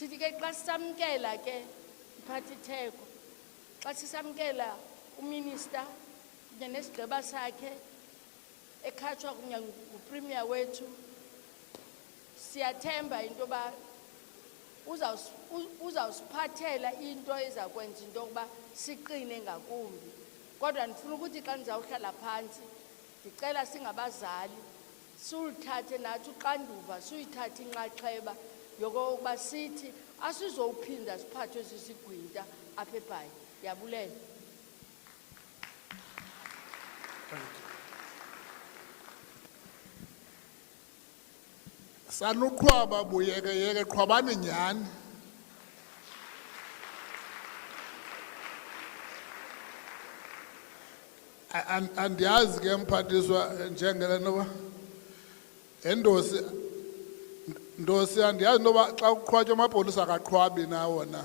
sithi ke xa sisamkela ke mphathi Theko xa sisamkela uminister kunye nesigqeba sakhe ekhatshwa kunye ngupremier wethu siyathemba into yoba uzawusiphathela into ezakwenza into yokuba siqine ngakumbi. Kodwa ndifuna ukuthi xa ndizawuhlala phantsi ndicela singabazali sulithathe nathi uxanduva suyithathe inxaxheba yokokuba sithi asizowuphinda siphathwe sisigwinta apha eBhayi. Ndiyabulela. Sanuqhwaba buyeke qhwabani nyani. Andiyazi ke mphathiswa njengele noba ndosi andiyazi noba xa kuqhwatywa amapolisa akaqhwabi nawo na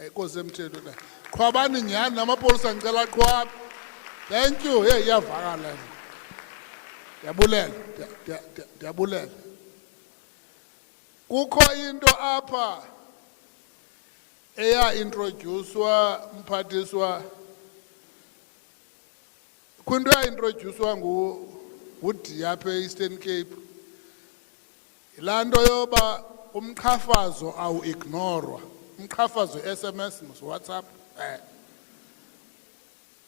ayikosi emthetho na. Qhwabani nyani namapolisa ngicela aqhwabe. Thank you. Hey, iyavakala. Ndiyabulela. Kukho into apha introducewa mphathiswa kwinto introducewa nguDi apha eEastern Cape. Yilaa nto yoba umqhafazo awu-ignorwa. Umqhafazo SMS WhatsApp.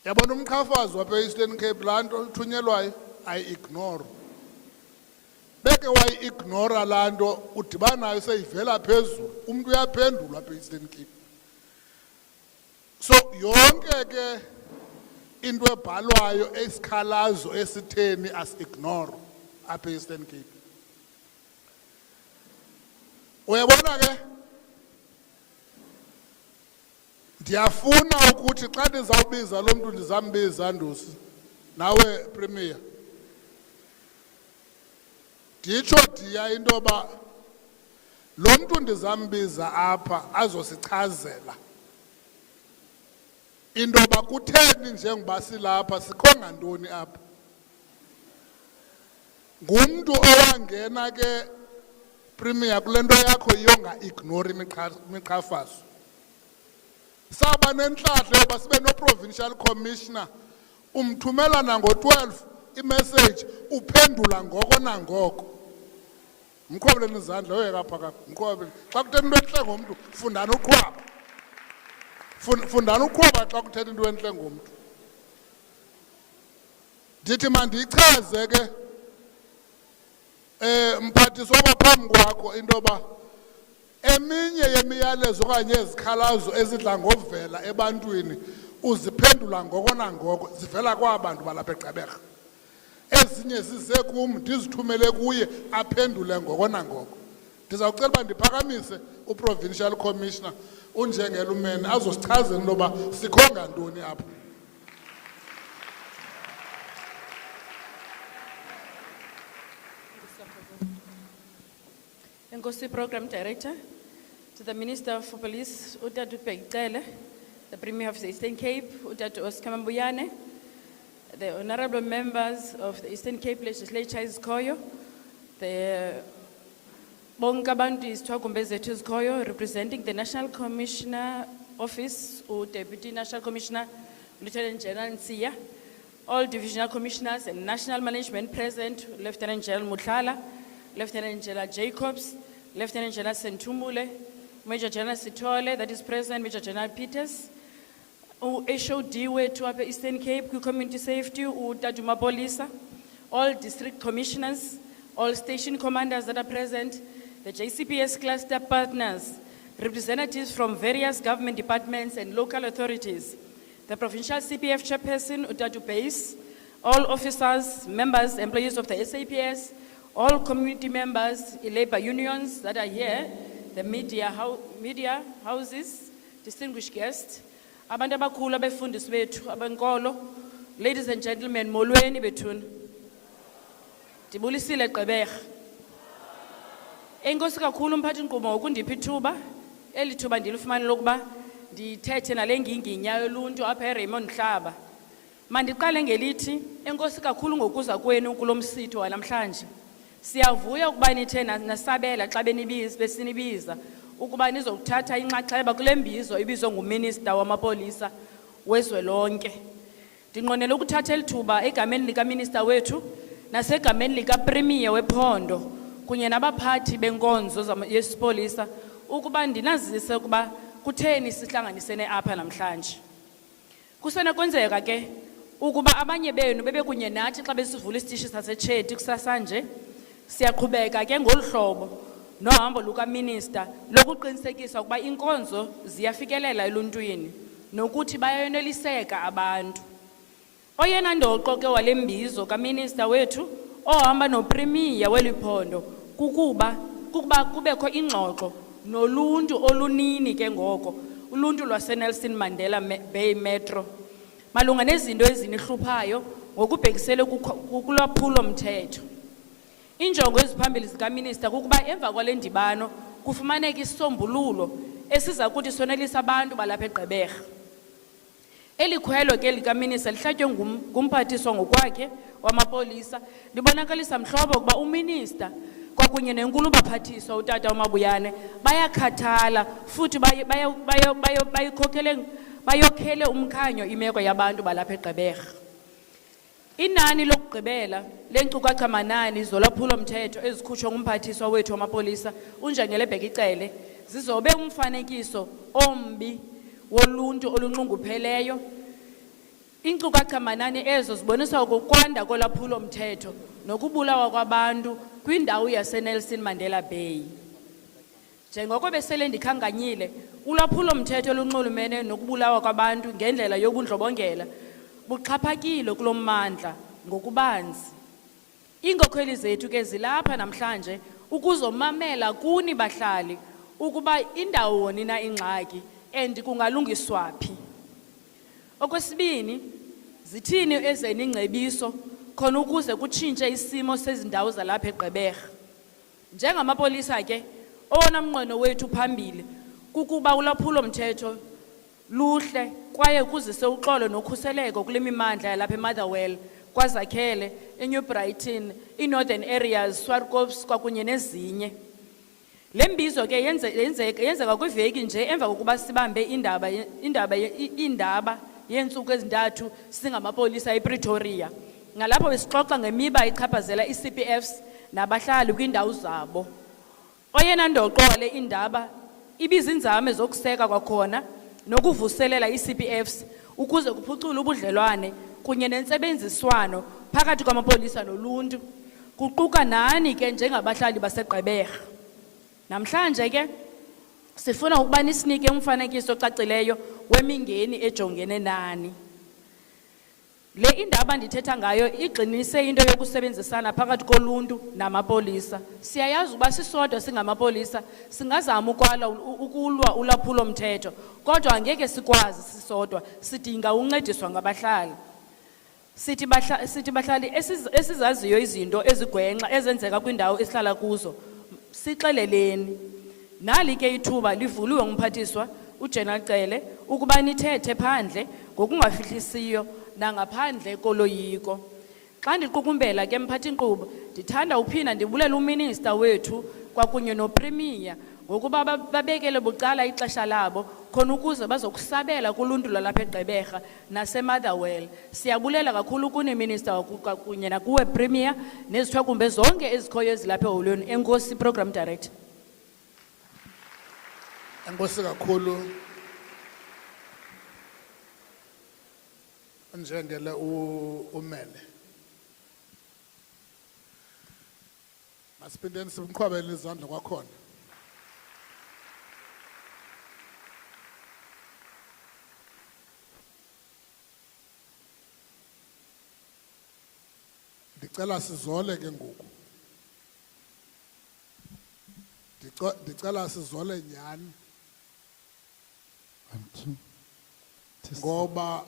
Yabona umqhafazo apha eEastern Cape laa nto ithunyelwayo ayi-ignorwa. Beke wayi-ignora laa nto udibana nayo seyivela phezulu. Umntu uyaphendula apha eEastern Cape. So yonke ke into ebhalwayo esikhalazo esitheni as-ignore apha eEastern Cape. Uyabona ke ndiyafuna ukuthi xa ndizawubiza lo mntu ndizambiza Ndosi nawe Premier nditsho Diya into yoba lo mntu ndizambiza apha azosichazela into yoba kutheni njengoba silapha sikho ngantoni apha. Ngumntu owangena ke Premier kule nto yakho yonga-ignore imiqhafazo. Saba nentlahla yoba sibe no-provincial commissioner umthumela nango-12 imessage uphendula ngoko nangoko. Mqhwabeleni izandla oyeka phakapha mqhwabeleni. Xa kuthetha into entle ngomntu fundani uqhwaba. Fundani uqhwaba xa kuthetha into entle ngomntu. Ndithi mandiyichaze ke mphathiswa waphambi kwakho into yoba eminye yemiyalezo okanye ezikhalazo ezidla ngovela ebantwini uziphendula ngoko nangoko zivela kwabantu balapha eGqeberha. Ezinye zize kum ndizithumele kuye aphendule ngoko nangoko. Ndizawucela uba ndiphakamise uprovincial commissioner unjengelumene azosichazela into yoba sikho ngantoni apha. Nkosi Program Director, to the Minister for Police, Utatu BH Cele, the Premier of the Eastern Cape, Utatu Oscar Mambuyane, the honorable members of the Eastern Cape Legislature Izikhoyo, the Bonkabantu Izithwakumbezethu Izikhoyo, representing the National Commissioner Office, or Deputy National Commissioner, Lieutenant General Nsiya, all divisional commissioners and national management present, Lieutenant General Muthala, Lieutenant General Jacobs, Lieutenant General Sentumbule, Major General Sitole, that is present, Major General Peters, HOD to Eastern Cape, Community Safety, Utaduma Polisa, all district commissioners, all station commanders that are present, the JCPS cluster partners, representatives from various government departments and local authorities, the provincial CPF chairperson, Utatu Base, all officers, members, employees of the SAPS, all community members, labor unions that are here, the media houses, distinguished guests, abantu abakhulu abefundisi bethu abankolo, ladies and gentlemen, molweni bethuna. Ndibulisile Gqeberha. Enkosi kakhulu mphathi nkqubo ngokundipha ithuba, eli thuba ndilifumane lokuba ndithethe nale nginginya yoluntu apha eRaymond Mhlaba. Mandiqale ngelithi, enkosi kakhulu ngokuza kwenu kulo msitho wanamhlanje. Siyavuya ukuba nithe nasabela xa besinibiza ukuba nizokuthatha inxaxheba kule mbizo ibizwa nguMinister wamapolisa wezwelonke. Ndinqwenela ukuthatha elithuba egameni likaMinister wethu nasegameni likaPremier wephondo kunye nabaphathi benkonzo yesipolisa ukuba ndinazise ukuba kutheni sihlanganisene apha namhlanje. Kusenokwenzeka ke ukuba abanye benu bebe kunye nathi xa besivula isitishi saseChatty kusasa nje. Siyaqhubeka ke ngolu hlobo nohambo lukaMinister lokuqinisekisa ukuba inkonzo ziyafikelela eluntwini nokuthi bayayoneliseka abantu. Oyena ndoqo ke wale mbizo kaMinister wethu ohamba noPremier weliphondo kukuba kubekho ingxoxo noluntu olunini ke ngoko uluntu lwaseNelson Mandela Bay Metro malunga nezinto ezinihluphayo ngokubhekisele kulwaphulo mthetho. Injongo eziphambili zikaMinister kukuba emva kwale ndibano kufumaneke isisombululo esiza kuthi sonelisa abantu balapha eGqeberha. Eli khwelo ke likaMinister lihlatywe ngumphathiswa ngokwakhe wamapolisa libonakalisa mhlobo ukuba uMinister kwakunye nenkulubaphathiswa utata uMabuyane bayakhathala futhi bayokhele umkhanyo imeko yabantu balapha eGqeberha. Inani lokugqibela lenkcukacha manani zolwaphulo mthetho ezikhutshwe ngumphathiswa wethu wamapolisa uNjengele BH Cele zizobe umfanekiso ombi woluntu olunxungupheleyo. Inkcukacha manani ezo zibonisa ukwanda kolwaphulo mthetho nokubulawa kwabantu kwindawo yaseNelson Mandela Bay. Njengoko besele ndikhankanyile, ulwaphulo mthetho olunxulumene nokubulawa kwabantu ngendlela yobundlobongela buxhaphakile kulo mmandla ngokubanzi. Iinkokheli zethu ke zilapha namhlanje ukuzomamela kuni bahlali ukuba indawo nina ingxaki and kungalungiswa phi. Okwesibini, zithini ezeningcebiso khona ukuze kutshintshe isimo sezindawo zalapha eGqeberha. Njengamapolisa ke owona mnqweno wethu phambili kukuba ulwaphulo mthetho luhle kwaye kuzise uxolo nokhuseleko kule mimandla yalapha eMotherwell, kwaZakhele, eNew Brighton, iNorthern Areas, Swartkops kwakunye nezinye. Le mbizo ke yenzeka kwiveki nje emva kokuba sibambe indaba yeentsuku ezintathu singamapolisa ePretoria. Ngalapho besixoxa ngemiba ichaphazela iCPFs nabahlali kwindawo zabo. Oyena ndoqo wale indaba ibizinzame zokuseka kwakhona nokuvuselela iCPFs ukuze kuphucule ubudlelwane kunye nentsebenziswano phakathi kwamapolisa noluntu, kuquka nani ke njengabahlali baseGqeberha. Namhlanje ke sifuna ukuba nisinike umfanekiso ocacileyo wemingeni ejongene nani. Le indaba ndithetha ngayo igxinise into yokusebenzisana phakathi koluntu namapolisa. Siyayazi uba sisodwa singamapolisa singazama ukulwa ulwaphulo mthetho, kodwa angeke sikwazi sisodwa, sidinga uncediswa ngabahlali. Sithi bahlali esizaziyo izinto ezigwenxa ezenzeka kwindawo esihlala kuzo, sixeleleni. Nali ke ithuba livuliwe ngumphathiswa uGeneral Cele ukuba nithethe phandle ngokungafihlisiyo nangaphandle koloyiko. Xa ndiqukumbela ke mphathi nkqubo, ndithanda uphinda ndibulela uMinister wethu kwakunye noPremier ngokuba babekele bucala ixesha labo khona ukuze bazokusabela kuluntu lwalapha eGqeberha naseMotherwell. Siyabulela kakhulu kuni Minister kwakunye nakuwe Premier nezithwakumbe zonke ezikhoyo ezilapha eholweni. Enkosi Program Director. Enkosi kakhulu. Njengele umele. Masiphindeni simqhwabele izandla kwakhona. Ndicela sizole ke ngoku. Ndicela sizole nyani. Ngoba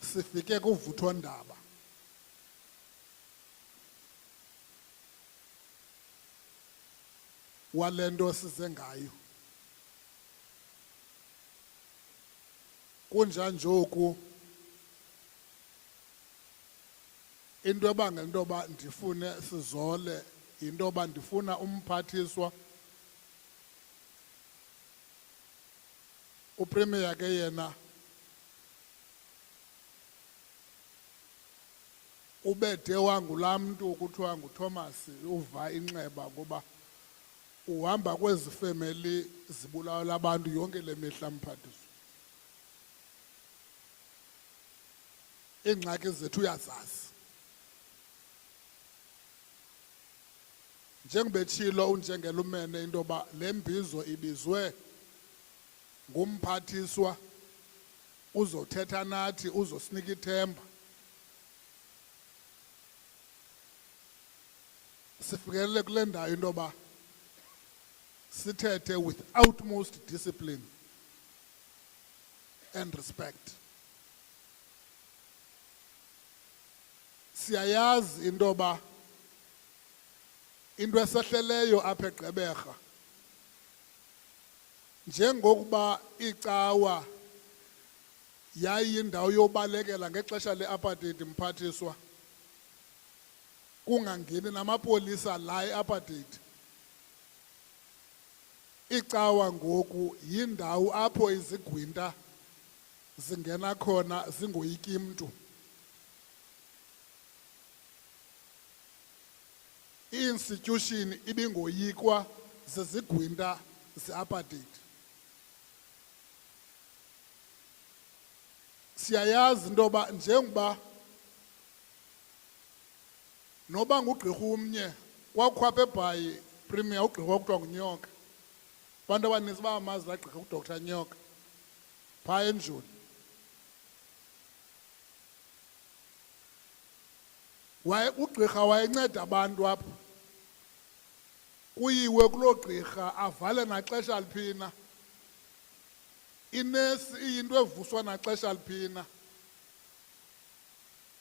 sifike kuvutho ndaba walento size ngayo. Kunjanjoku into ebangela into yoba ndifune sizole into yoba ndifuna umphathiswa upremier ke yena ubethe wangulaa mntu kuthiwa nguThomas uva inxeba ngoba uhamba kwezi family zibulala abantu yonke le mihla mphathiswa. Iingxaki zethu uyazazi. Njengebetshilo unjengelumene into yoba le mbizo ibizwe ngumphathiswa uzothetha nathi uzosinika ithemba. Sifikelele kule ndawo into yoba sithethe with utmost discipline and respect. Siyayazi into yoba into esehleleyo apha eGqeberha njengokuba icawa yayindawo yobalekela ngexesha le-apartheid mphathiswa kungangeni namapolisa la e-apartheid. Icawa ngoku yindawo apho izigwinta zingena khona zingoyiki mntu. I-institution ibingoyikwa zizigwinta ze-apartheid. Siyayazi into yoba njengoba noba ngugqirha umnye kwakukho apha eBhayi premier ugqirha okuthiwa nguNyoka. Abantu abaninzi bayamazi laa gqirha uDr Nyoka phaa endlini. Ugqirha wayenceda abantu apho. Kuyiwe kuloo gqirha avale naxesha liphina. Inesi iyinto evuswa naxesha liphina.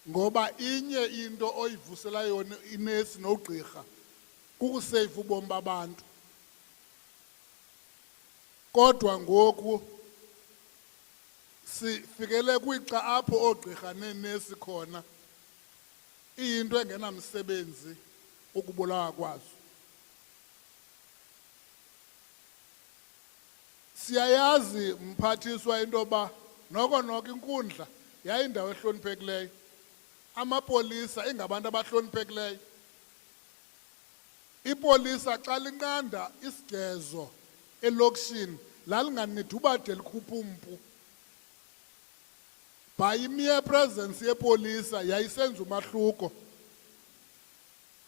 Ngoba inye into oyivusela yona inesi nogqirha kukuseyiva ubomi babantu. Kodwa ngoku sifikele kwixa apho oogqirha neenesi khona iyinto engenamsebenzi ukubulawa kwazo. Siyayazi mphathiswa into yoba noko inkundla yayindawo ehloniphekileyo. Amapolisa ingabantu abahloniphekileyo. Ipolisa xa linqanda isigezo elokishini lalinganidi uba de likhuphe umpu. By mere presence yepolisa yayisenza umahluko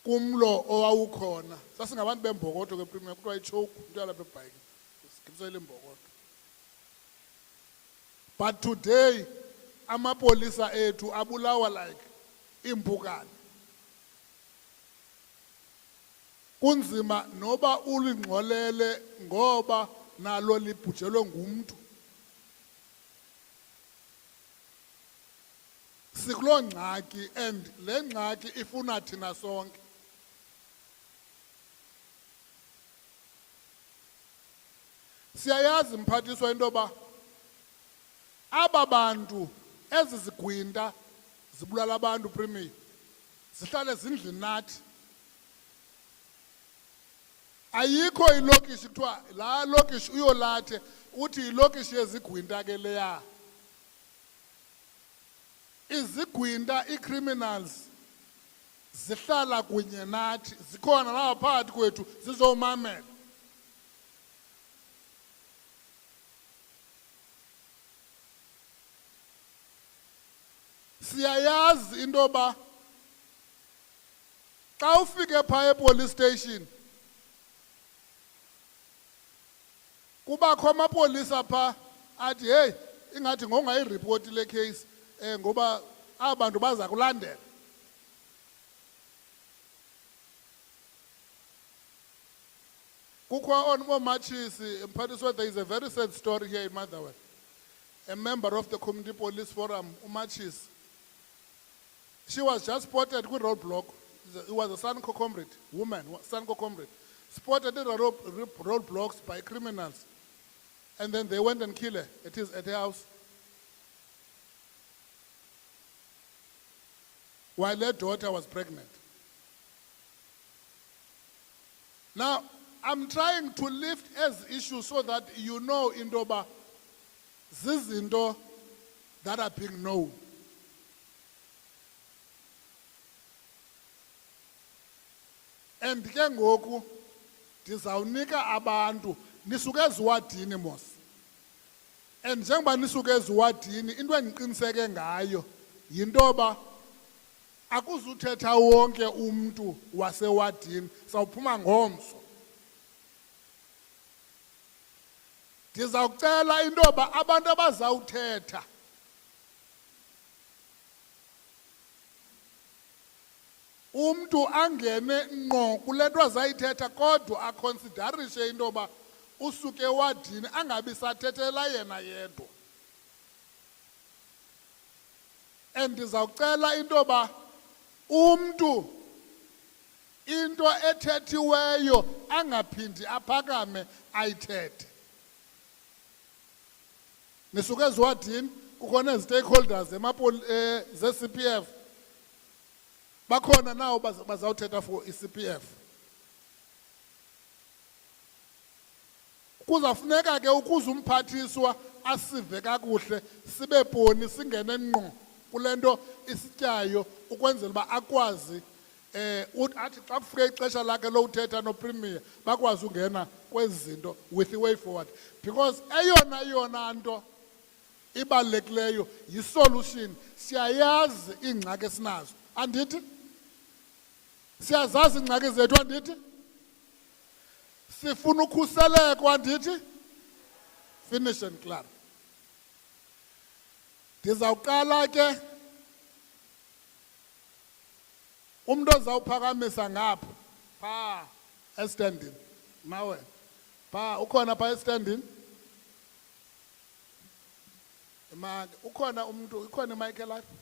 kumlo owawukhona. Sasingabantu bembokotho ke premier kuthiwa ichoke into yalapha eBhayi sigibisela imbokotho. But today amapolisa ethu abulawa like impukane. Kunzima noba ulingxolele ngoba nalo libhujelwe ngumntu. Sikuloo ngxaki and le ngxaki ifuna thina sonke. Siyayazi mphathiswa into yoba aba bantu ezi zigwinta zibulala abantu premier zihlale ezindlini nathi. Ayikho ilokishi kuthiwa laa lokishi uyolathe uthi ilokishi yezigwinta ke leya. Izigwinta ii-criminals zihlala kunye nathi zikhona lapha phakathi kwethu zizomamela. Siyayazi into yoba xa ufike phaa epolice station kubakho amapolisa phaa athi hey ingathi ngongayiripoti le case ngoba aba bantu baza kulandela. Kukho oomatshisi mphathiswa, there is a very sad story here in Motherwell. A member of the community police forum, umatshisi, she was just spotted with roadblock. It was a Sanko comrade, woman, Sanko comrade, spotted in roadblocks by criminals. And then they went and killed her at her house. While her daughter was pregnant. Now, I'm trying to lift as issues so that you know, Indoba, zizinto that are being known. And ke ngoku ndizawunika abantu nisuke eziwadini mos. And njengoba nisuke eziwadini into endiqiniseke ngayo yintoba akuzuthetha wonke umuntu wasewadini sawuphuma ngomso. Ndizawucela intoba abantu abazawuthetha umntu angene ngqo kule nto azayithetha kodwa aconsiderishe intoba usuke ewadini angabi sathethela yena yedwa. And ndizawucela intoba umntu into ethethiweyo angaphindi aphakame ayithethe. Nisuke eziwadini kukhona ezi-stakeholders ze-CPF bakhona nawo bazawuthetha for i-CPF. Kuzafuneka ke ukuze umphathiswa asive kakuhle sibe boni singene ngqo kule nto isityayo ukwenzela uba akwazi athi xa kufike ixesha lakhe lowuthetha nopremier bakwazi ungena kwezi zinto with the way forward, because eyona nto ibalulekileyo yi-solution. Siyayazi iingxaki esinazo, andithi? Siyazazi iingxaki zethu, andithi? Sifuna ukhuseleko, andithi? Finish and clap. Ndizawuqala ke umntu ozawuphakamisa ngapha phaa estandini. Nawe phaa ukhona phaa estandini? Ukhona umuntu, ikhona imayike lapha?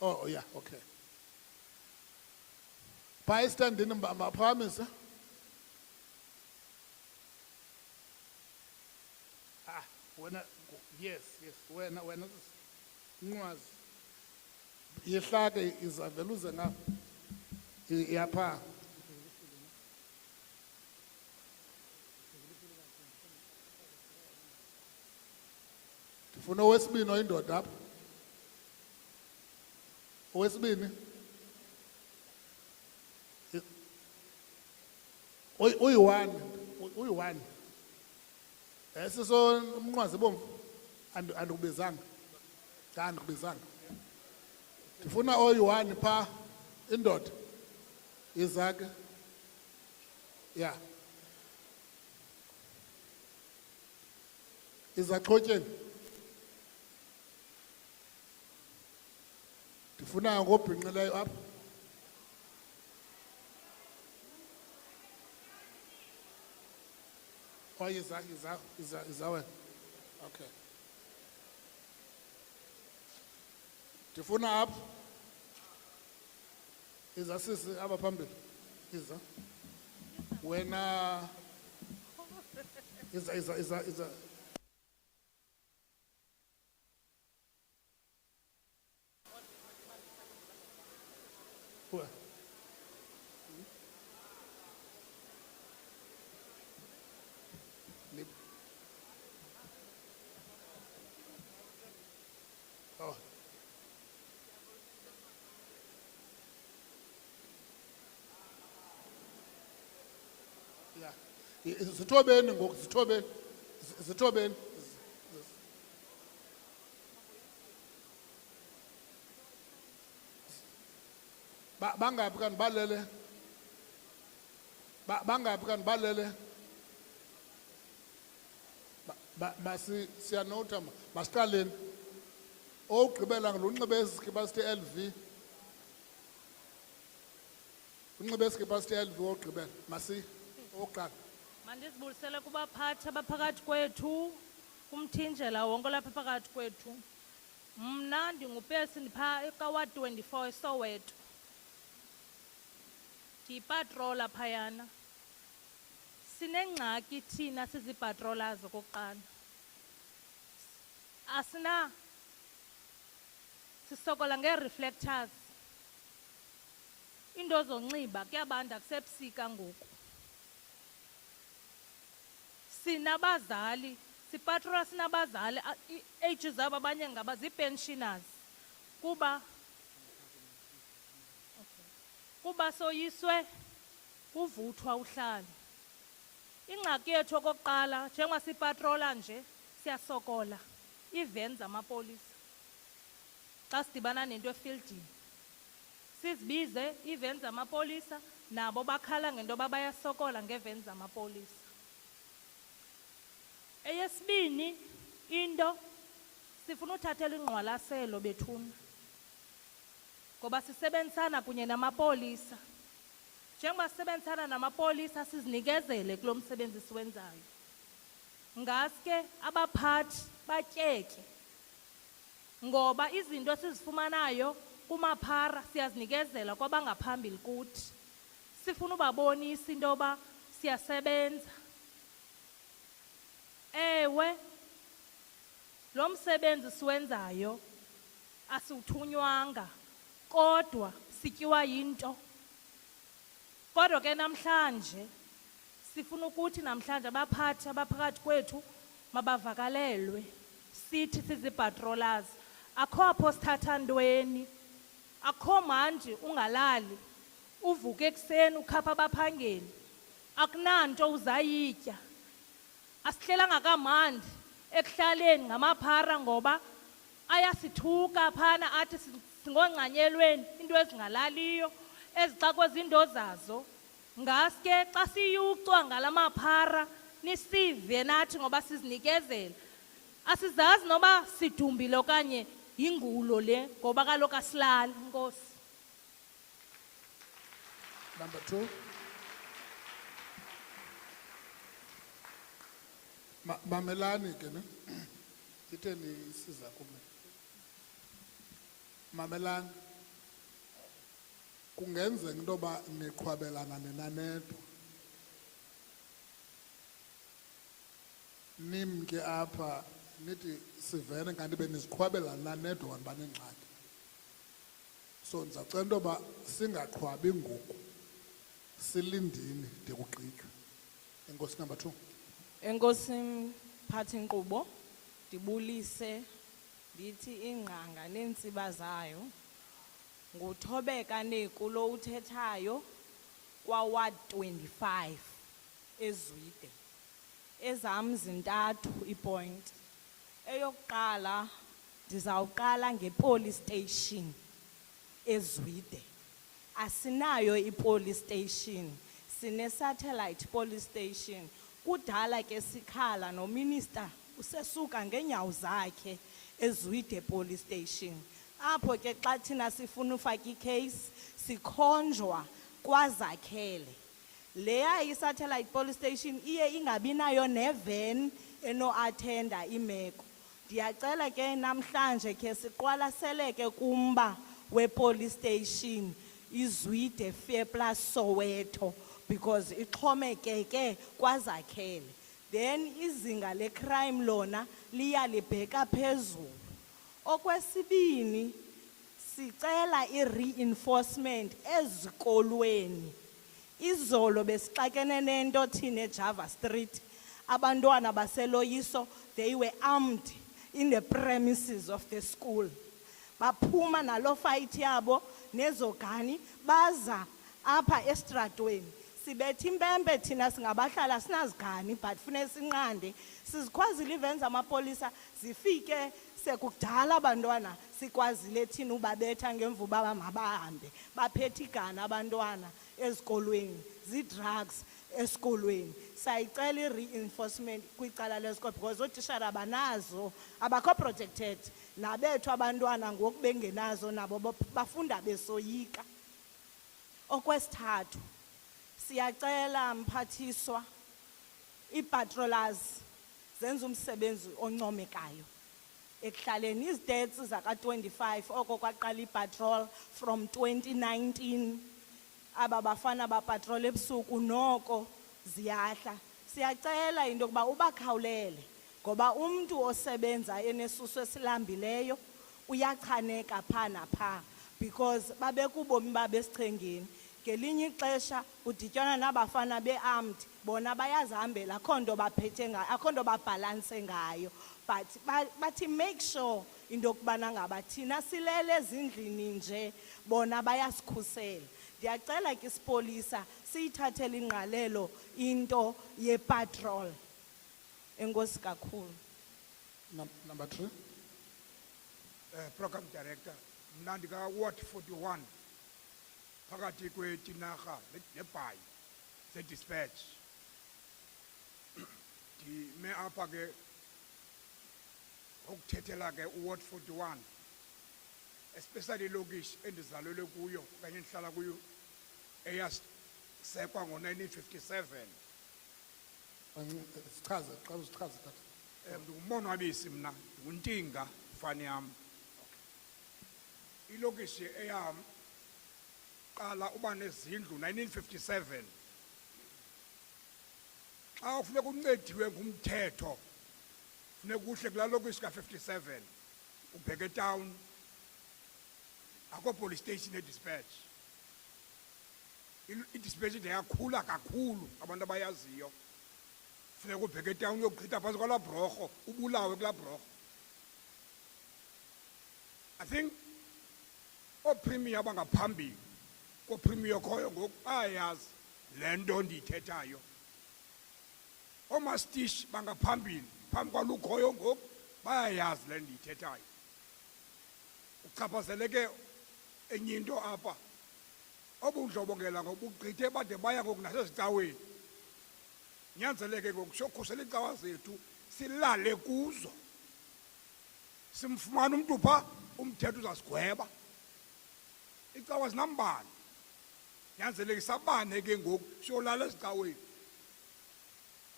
Oh yeah, okay. Phaa estandini maphakamise. Yes, wena Nqwazi yehlake izaveluze ngapha yapha. Ndifuna owesibini oyindoda apha. Owesibini uyi-one. Siso Mnqwazi bomvu andikubizanga. Andikubizanga. Ndifuna oyi-one phaa indoda izake. Yeah. Izaxhotyeni. Ndifuna ngobhinqileyo apha. Oh, iza wena. Okay. Ndifuna apha. Iza sisi apha phambili. Iza. Wena. Iza. Zithobeni ngoku, zithobeni. Bangaphi kanti balele? Bangaphi kanti balele? Siyanotha masiqaleni. Owugqibela ngilunxibe iskipa sithi LV. Unxibe iskipa sithi LV owugqibela. Owokuqala. Mandizibulisele kubaphathi abaphakathi kwethu, kumthinjela wonke lapha phakathi kwethu. Mna ndingupesi ndipha ekaWard 24 eSoweto. Ndiyipatrola phayana. Sinengxaki thina sizipatrollers okokuqala. Sisokola ngee-reflectors. Into zonxiba kuyabanda kusebusika ngoku. sinabazali, sipatrola sinabazali, age zabo abanye ngaba zii-pensioners. Kuba soyiswe kuvuthwa uhlalo. Ingxaki yethu okokuqala njengoba sipatrola nje siyasokola ii-vans zamapolisa xa sidibana nento efieldini. Sizibize ii-vans zamapolisa nabo bakhala ngento yoba bayasokola ngee-vans zamapolisa. Eyesibini into sifuna uthathela ingqwalaselo bethuna ngoba sisebenzisana kunye namapolisa. Njengoba sisebenzisana namapolisa sizinikezele kulo msebenzi siwenzayo. Ngaske abaphathi batyeke ngoba izinto sizifumanayo kumaphara siyazinikezela kwabangaphambili kuthi. Sifuna ubabonisa into yoba siyasebenza. Ewe, lo msebenzi siwenzayo asiwuthunywanga kodwa sityiwa yinto. Kodwa ke namhlanje sifuna ukuthi namhlanje abaphathi abaphakathi kwethu mabavakalelwe. Sithi sizi-patrollers akho apho sithatha ntweni, akho manje ungalali uvuke ekuseni ukhapha abaphangeli, akunanto uzayitya. Asihlelanga kamandi ekuhlaleni ngamaphara ngoba ayasithuka phana athi singongcanyelweni into ezingalaliyo ezixakwe zinto zazo. Ngaske xa siyucwa ngalamaphara nisive nathi ngoba sizinikezela. Asizazi noba sidumbile okanye yingulo le ngoba kaloku asilali. Nkosi. Number 2. Mamelani ke ne? Itheni siza kume. Mamelani. Kungenzeka into yoba niqhwabelana nenanedwa. Nimke apha nithi sivene kanti beniziqhwabelana nedwa banengxaki. So ndizacela into yoba singaqhwabi ngoku, silindini de kugqitywe. Enkosi. Number 2. Enkosi mphathi nkqubo, ndibulise ndithi ingqanga neentsiba zayo nguthobeka nekulo uthethayo kwa-Ward 25 eZwide. Ezam zintathu iipoint. Eyokuqala ndizawuqala ngepolice station eZwide. Asinayo ipolice station, sine-satellite police station. Kudala ke sikhala nominister usesuka ngeenyawo zakhe eZwide police station. Apho ke xa thina sifuna ufaka icase sikhonjwa kwaZakhele. Leya i-satellite police station iye ingabi nayo nevan eno-attenda imeko. Ndiyacela ke namhlanje ke siqwalaseleke kumba we-police station iZwide Fairplus Soweto because ixhomekeke kwaZakhele. Then izinga le-crime lona liya libheka phezulu. Okwesibini sicela i-reinforcement ezikolweni. Izolo besixakene nento thina eJava Street. Abantwana baseloyiso, they were armed in the premises of the school. Baphuma nalo fight yabo nezogani baza apha estradweni. Sibethi impempe thina singabahlala sinazigani but funeka sinqande. Sizikwazile ii-vans zamapolisa zifike sekudala abantwana sikwazile thina ubabetha ngemva uba mabahambe. Baphethe igana abantwana ezikolweni, zii-drugs esikolweni. Sayicela i-reinforcement kwicala lesikolo because ootishara banazo abakho protected. Nabethu abantwana ngoku bengenazo nabo bafunda besoyika. Okwesithathu siyacela mphathiswa ii-patrollers zenza umsebenzi oncomekayo. Ekuhlaleni izidetsi zaka-25 oko kwaqala ipatrol from 2019. Aba bafana bapatrol ebusuku noko ziyahla. Siyacela into yokuba ubakhawulele ngoba umntu osebenza enesusu esilambileyo uyachaneka pha napha because babekubomi babesichengeni. Ngelinye ixesha udityana nabafana be-armed, bona bayazihambela, akho nto baphethe ngayo, akho nto babhalanse ngayo. But bathi make sure into yokubana ngaba thina silele ezindlini nje, bona bayasikhusela. Ndiyacela ke isipolisa siyithathele ingqalelo into yepatrol. Enkosi kakhulu. Number 3. Program Director, Mnandika Ward 41, phakathi kweTinarha neBhayi ze-dispatch. Ndime apha ke ukuthethela ke Ward 41, especially ilokishi endizalelwe kuyo okanye endihlala kuyo eyasekwa ngo-1957. Sichaze, xa usichaze tata. Ndingumonwabisi mna, ndinguntinga fani yam. Ilokishi eyaqala uba nezindlu 1957. Xa kufuneka uncediwe ngumthetho, funeka uhle kulaa lokishi ka-57, ubheke etown, akho police station e-dispatch. I-dispatch yakhula kakhulu, abantu abayaziyo. Funeka ubheke etown uyogqitha phantsi kwalaa bhorho, ubulawe kulaa bhorho. I think oopremier abangaphambili koopremier khoyo ngoku bayayazi le nto ndiyithethayo. Oomastish bangaphambili phambi kwalukhoyo ngoku bayayazi le ndiyithethayo. Uchaphazeleke enye into apha, obundlobongela ngobugqithe bade baya ngoku nasezicaweni. Nyanzeleke ngoku sokhusela iicawa zethu silale kuzo. Simfumana umntu phaa, umthetho uzasigweba. Icawa zinambane. Nyanzeleke sabane ke ngoku siyolala ezicaweni.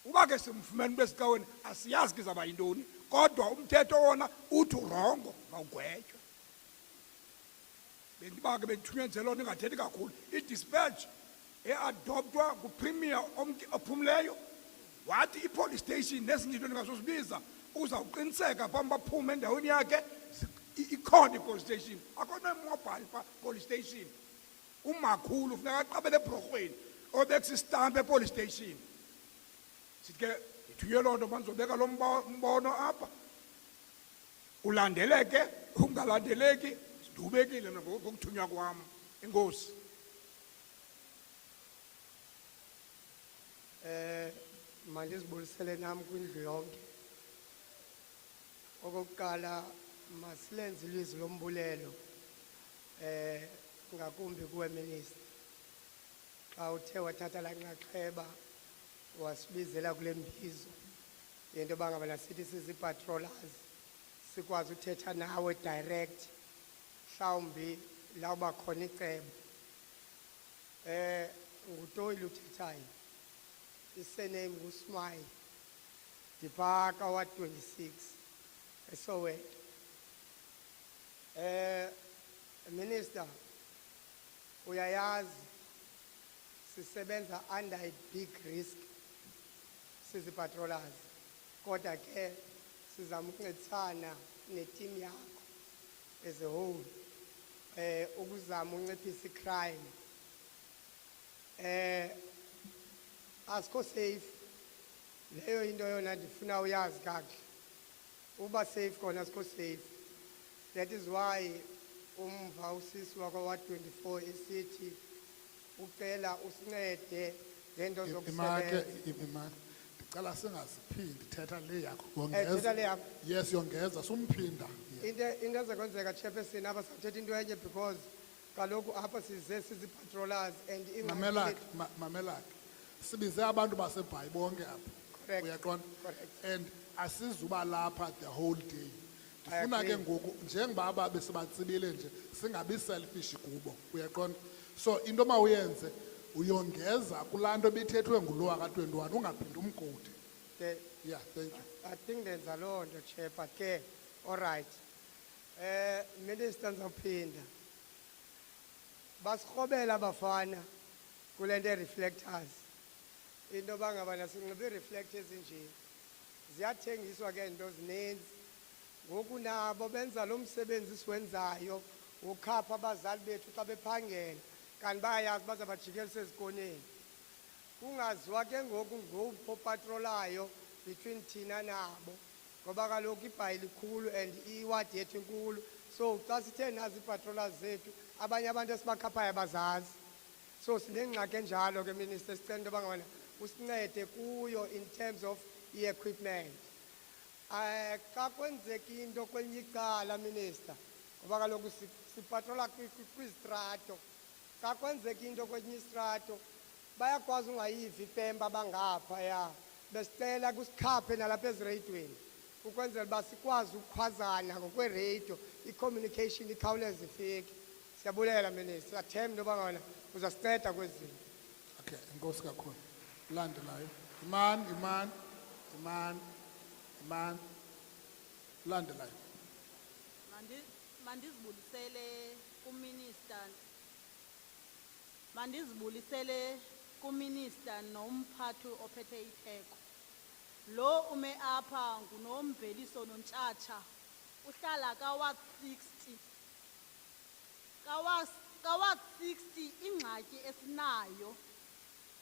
Uba ke simfumene umntu esicaweni asiyazi ke izawuba yintoni, kodwa umthetho wona uthi urongo mawugwetywe. Bendiba ke bendithunyenzela loo nto ingathethi kakhulu. I-dispatch eadoptwa ngupremier ophumleyo, wathi i-police station nezinye into ndingazozibiza uzawuqiniseka phambi baphume endaweni yakhe. Ikhona i-police station, akhona mobile police station. Umakhulu funeka aqabele ebhorhweni obekwisistampu e-police station. Sithi ke ndithuye loo nto bandizobeka lo mbono apha. Ulandeleke, ungalandeleki, sidubekile ngokuthunywa kwam. Enkosi. Mandizibulisele nam kwindlu yonke. Okokuqala masilenze ilizwi lombulelo ngakumbi kuwe minister. Xa uthe wathatha la nxaxheba wasibizela kule mbizo yento yoba ngaba nasithi sizi-patrollers sikwazi uthetha nawe direct, mhlawumbi lawuba khona icebo. Ngutoyile uthethayo, isename nguSmile, ndiphaa kaWard 26 eSoweto. Minister, uyayazi sisebenza under a big risk sizi-patrollers, kodwa ke sizama ukuncedisana neteam yakho as a whole ukuzama unciphisa icrime. Asikho safe, leyo into yona ndifuna uyazi kakuhle. Uba safe kona asikho safe. That is why umva usisi wakwa 24 esithi ucela usincede ngento zokusebenza. Ndicela singaziphindi thetha le yakho. Thetha le yakho. Yes, yongeza sumphinda. Into ezekwenzeka chairperson apha sathetha into enye because kaloku apha size sizi-patrollers and Mamelak. Sibize abantu baseBhayi bonke apha. Correct. Uyaqonda? Correct. And asizuba lapha the whole day. Ndifuna ke ngoku njengoba ababe sibatsibile nje singabi selfish kubo. Uyaqonda? So into mawuyenze uyongeza kulanto bithethwe ngulowa ka21 ungaphindi umgodi. Yeah, thank you. I think there's a law on the chair, but okay, all right. Minister Nzapinda. Basikhobela abafana kulento reflectors. Into bangabana sinxibe reflectors nje. Ziyathengiswa ke into zininzi. Ngoku nabo benza lo msebenzi siwenzayo ukhapha abazali bethu xa bephangela. kanti bayayazi bazabajikelisa ezikoneni. Kungaziwa ke ngoku ngophi opatrolayo between thina nabo, ngoba kaloku ibhayile ikhulu and iwadi yethu inkulu. So xa sithe nazi iipatrola zethu, abanye abantu esibakhaphayo abazazi. So sinengxaki enjalo ke Minister, sicela into yoba ngabana usincede kuyo in terms of i-equipment. Xa kwenzeka into kwelinye icala Minister, ngoba kaloku sipatrola kwizitrato, xa kwenzeka into kwelinye istrato bayakwazi ungayivi ipemba bangaphaya, besicela kusikhaphe nalapha ezireyidweni ukwenzela uba sikwazi ukukhwazana ngokwereyido, i-communication ikhawuleze ifike. Siyabulela Minister, siyathemba into yoba ngabana uzasinceda kwezi zinto. Okay, enkosi kakhulu. Landelayo. Iman. Landelayo. Mandizibulisele kuminister nomphathi ophethe itheko. Lo ume apha nguNomveliso Nontshatsha, uhlala kaWard 60. KaWard 60 ingxaki esinayo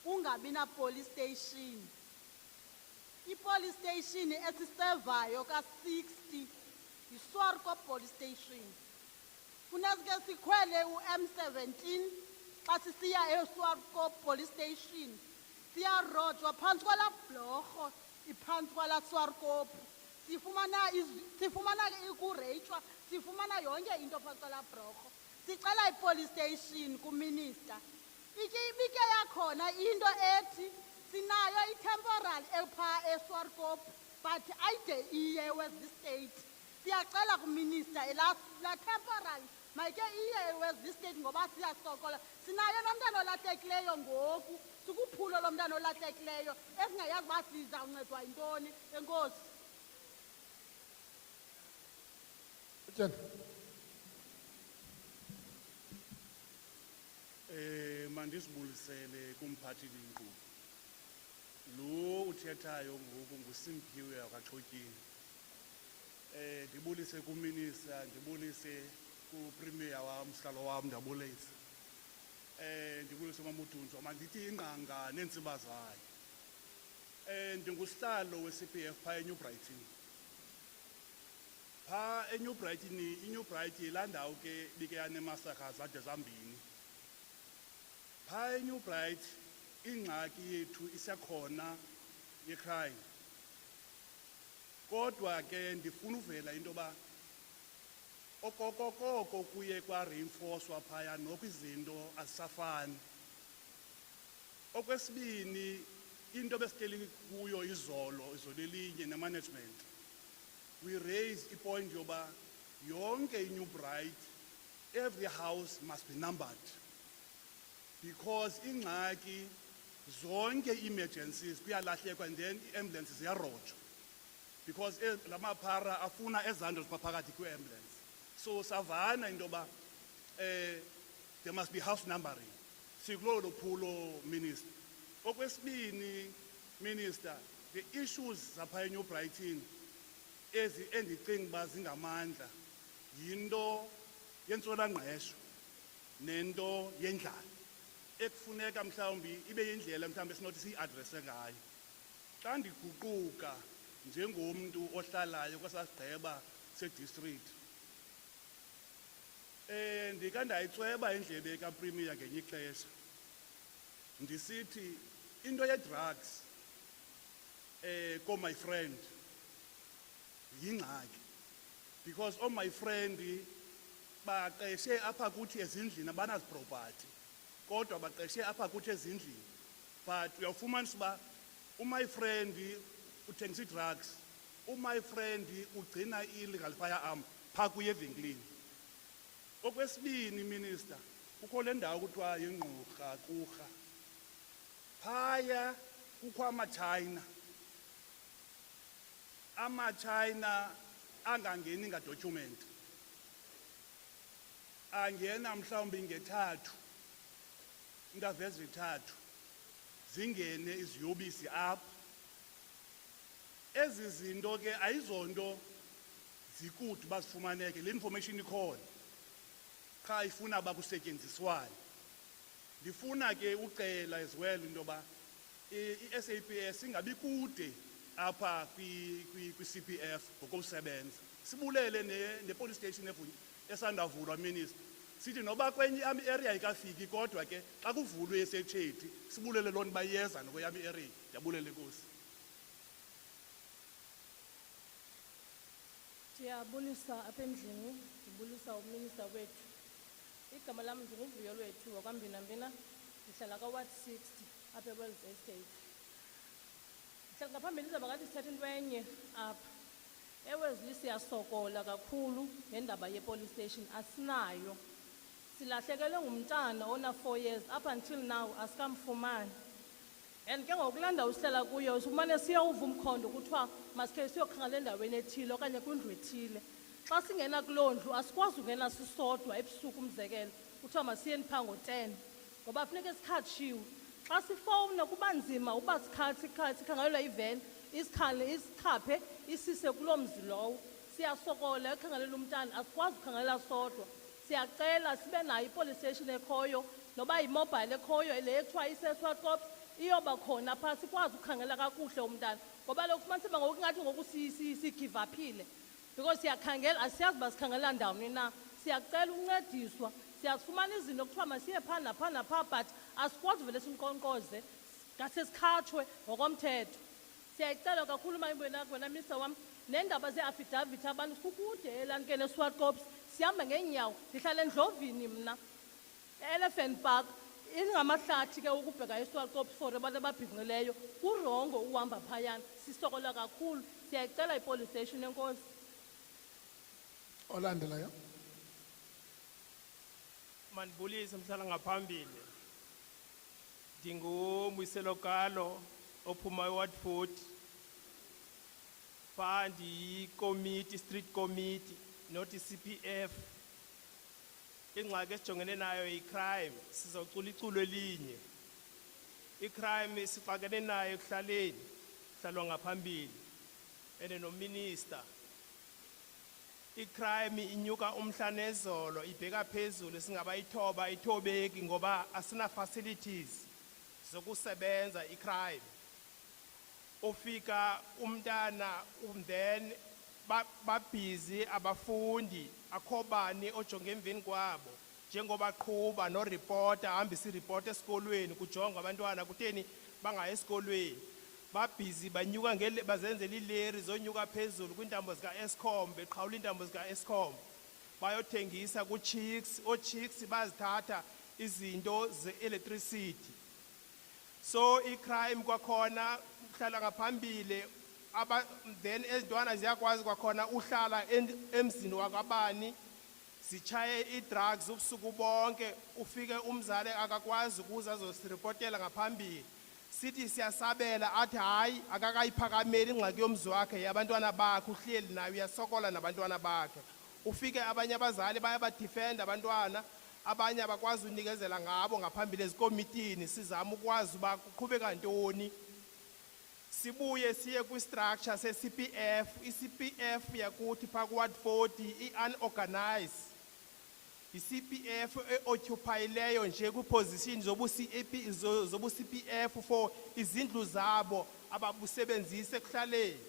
kungabi na police station. I-police station esisevayo ka-60 yiSwarko police station. Funeka sikhwele u-M17 xa sisiya eSwarko police station. Siyarojwa phantsi kwala bhlorho iphantsi kwala Swarko. Sifumana ikureyitshwa, sifumana yonke into phantsi kwala bhlorho. Sicela i-police station kuminister. Ibike yakhona into ethi sinayo i-temporal epha eSwarko, but ayide iye West State. Siyacela kuminister la temporal mayike iye West State ngoba siyasokola. Sinayo nomntana olahlekileyo ngoku, sikuphulo lomntana olahlekileyo esingayazi uba sizawuncedwa yintoni. Enkosi. Mandisibulisele kumphathi inkqubo. Lo uthethayo ngoku nguSimphiwe wakaXhotyeni. Ndibulise kuminister, ndibulise kupremier wam, sihlalo wam, ndabulisa. Ndibulise uMamutuntswa, mandithi ingqanga neentsiba zayo. Ndingusihlalo we-CPF phaa eNew Brighton. Phaa eNew Brighton, iNew Brighton yilaa ndawo ke bike yanemasaka zade zambini. Phaa eNew Bright ingxaki yethu isekhona yecrime. Kodwa ke ndifuna uvela into yoba okokoko kuye kwa-reinforcewa phaya noko izinto azisafani. Okwesibini, into besihleli kuyo izolo elinye nemanagement, we raise ipoint yoba yonke iNew Bright, every house must be numbered. Because ingxaki zonke emergencies kuyalahlekwa and then i-ambulances ziyarojwa. Because la maphara afuna ezando ziphakathi kwi-ambulance. So savana into yoba there must be house numbering. Sikulolo phulo minister. Okwesibini minister, the issues zapha eNew Brighton endicinga uba zingamandla yinto yentswelangqesho nento yendlala ekufuneka mhlawumbi ibe yindlela mhlawumbi esinothi siyi-adrese ngayo. Xa ndiguquka njengomntu ohlalayo kwesasigqeba sedistrict, ndika ndayitsweba indlebe kapremier ngenye ixesha ndisithi into ye-drugs my friend yingxaki, because my friend baqeshe apha kuthi ezindlini abanaziproperty kodwa baqeshe apha kuthi ezindlini, but uyawufumanisa uba my friend uthengisa ii-drugs, my friend ugcina i-illegal firearm phaa kuye evenkileni. Okwesibini minister, kukho le ndawo kuthiwa yingqurha kurha, phaya kukho ama-China angangeni ngadocument, angena mhlawumbi ngethathu, intavezi zithathu, zingene iziyobisi apha. Ezi zinto ke ayizonto zikude bazifumaneke, le information ikhona, qha ifuna uba kusetyenziswane. ndifuna ke ucela as well into yoba i-SAPS ingabi kude apha kwi-CPF ngokomsebenza. Sibulele ne-police station esandavulwa, Minister. Sithi noba kwenye yami area ikafiki kodwa ke xa kuvulwe eseChatty sibulele loo nto bayeza nokweyami area. Ndiyabulele Nkosi. Ndiyabulisa apha endlini, ndibulisa uminister wethu. Igama lam ndinguvuyo lwethu wakwambinambina, ndihlala ka-Ward 60 apha eWells Estate. Ndihlala ngaphambili ndizawuba ngathi sithetha into enye apha. EWellesley siyasokola kakhulu ngendaba ye-police station, asinayo. Silahlekelwe ngumntana ona-4 years, up until now asikamfumani. And ke ngokulanda usihlala kuyo sumane siyawuva umkhondo kuthiwa masikhe siyokhangela endaweni ethile okanye kwindlu ethile. Xa singena kuloo ndlu asikwazi ungena sisodwa ebusuku, umzekelo kuthiwa masiyeni phaa ngo-10 ngoba funeke sikhatshiwe. Xa sifowuna kuba nzima uba sikhangelelwa iveni isikhaphe isise kuloo mzi lowo. Siyasokola ekhangelela umntana, asikwazi ukhangelela sodwa. Siyacela sibe nayo i-police station ekhoyo noba yimobile ekhoyo le ekuthiwa ise-Swartkops iyoba khona phaa sikwazi ukukhangela kakuhle umntana ngoba lokhu fumaniseba ngoku ingathi ngoku sigive uphile because siyakhangela asiyazi uba sikhangela ndawoni na. Siyacela ukuncediswa, siyafumana izinto kuthiwa masiye phaa naphaa naphaa but asikwazi vele sinkqonkqoze ngase sikhatshwe ngokomthetho. Siyayicela kakhulu wena Minister wam, neendaba ze-affidavit abantu kukude elanke ne-Swartkops, sihamba ngeenyawo. Ndihlala eNdlovini mna, e-Elephant Park, ingamahlathi ke ukubheka e-Swartkops for abantu ababhinqileyo. Kurongo uhamba phayana, sisokola kakhulu. Siyayicela i-police station, enkosi. Olandelayo. Mandibulise mhlala ngaphambili. NdinguMwiselokalo ophuma eWard 40. Pandi committee, street committee, not CPF. Ingxaki esijongene nayo i-crime, sizawucula iculo elinye. I-crime sixakene nayo ekuhlaleni, hlalwa ngaphambili. Ene nominister. I-crime inyuka umhla nezolo, ibheka phezulu singabayithoba ayithobeki ngoba asina facilities zokusebenza i-crime. Ufika umntana then babhizi abafundi akhobani ojonge emveni kwabo njengoba qhuba no reporter ahambisa ireport esikolweni kujongwa abantwana kutheni bangayi esikolweni. Babhizi banyuka bazenzela ileri zonyuka phezulu kwintambo zika-Eskom, beqhawula iintambo zika-Eskom bayothengisa ku-chicks. Oo-chicks bazithatha izinto ze-electricity. So i-crime kwakhona uhlala ngaphambili then ezintwana ziyakwazi kwakhona uhlala emzini wakwabani zichaye i-drugs ubusuku bonke. Ufike umzali akakwazi ukuza azosiripotela ngaphambili, sithi siyasabela athi hayi akakayiphakameli ingxaki yomzi wakhe yabantwana bakhe, uhleli nayo uyasokola nabantwana bakhe. Ufike abanye abazali bayabadifenda abantwana, abanye abakwazi unikezela ngabo ngaphambili ezikomitini sizama ukwazi uba kuqhubeka ntoni. Sibuye siye kwi-structure se-CPF. I-CPF yakuthi phaa ku-Ward 40 i-unorganized. I-CPF e-occupyileyo nje kwiiposition zobu-CPF for izindlu zabo ababusebenzise ekuhlaleni.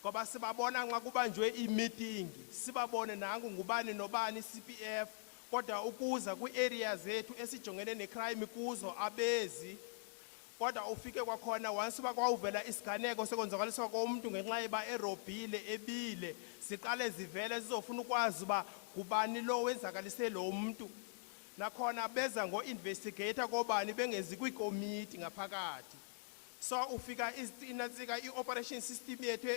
Ngoba sibabona nxa kubanjwe i-meeting, sibabone nangu ngubani nobani i-CPF, kodwa ukuza kwi-area zethu esijongene ne-crime kuzo abezi. Kodwa ufike kwakhona once bakwawuvela isiganeko sekonzakaliswa komuntu ngenxa yeba erobhile ebile, siqale zivele zizofuna ukwazi uba kubani lo wenzakalise lo muntu. Nakhona beza ngo-investigator kobani bengezi kwikomiti ngaphakathi. So ufika inatsika i-operation system yethu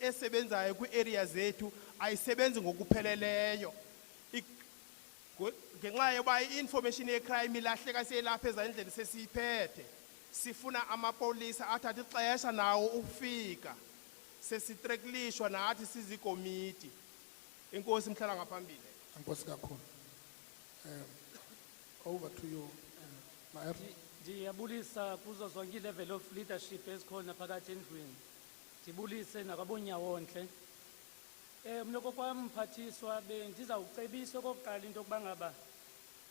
esebenzayo kwi-area zethu ayisebenzi ngokupheleleyo. Ngenxa yoba i-information ye-crime ilahleka siyelapha ezandleni sesiyiphethe. Sifuna amapolisa athatha ixesha nawo ukufika. Sesitreklishwa nathi sizikomiti. Inkosi mhlala ngaphambili. Inkosi kakhulu. Over to you, Maer. Ndiyabulisa kuzo zonke i-level of leadership ezikhona phakathi endlwini. Ndibulise nakwabonyawontle. Mnoko kwam mphathiswa bendizawucebisa okokuqala into yokuba ngaba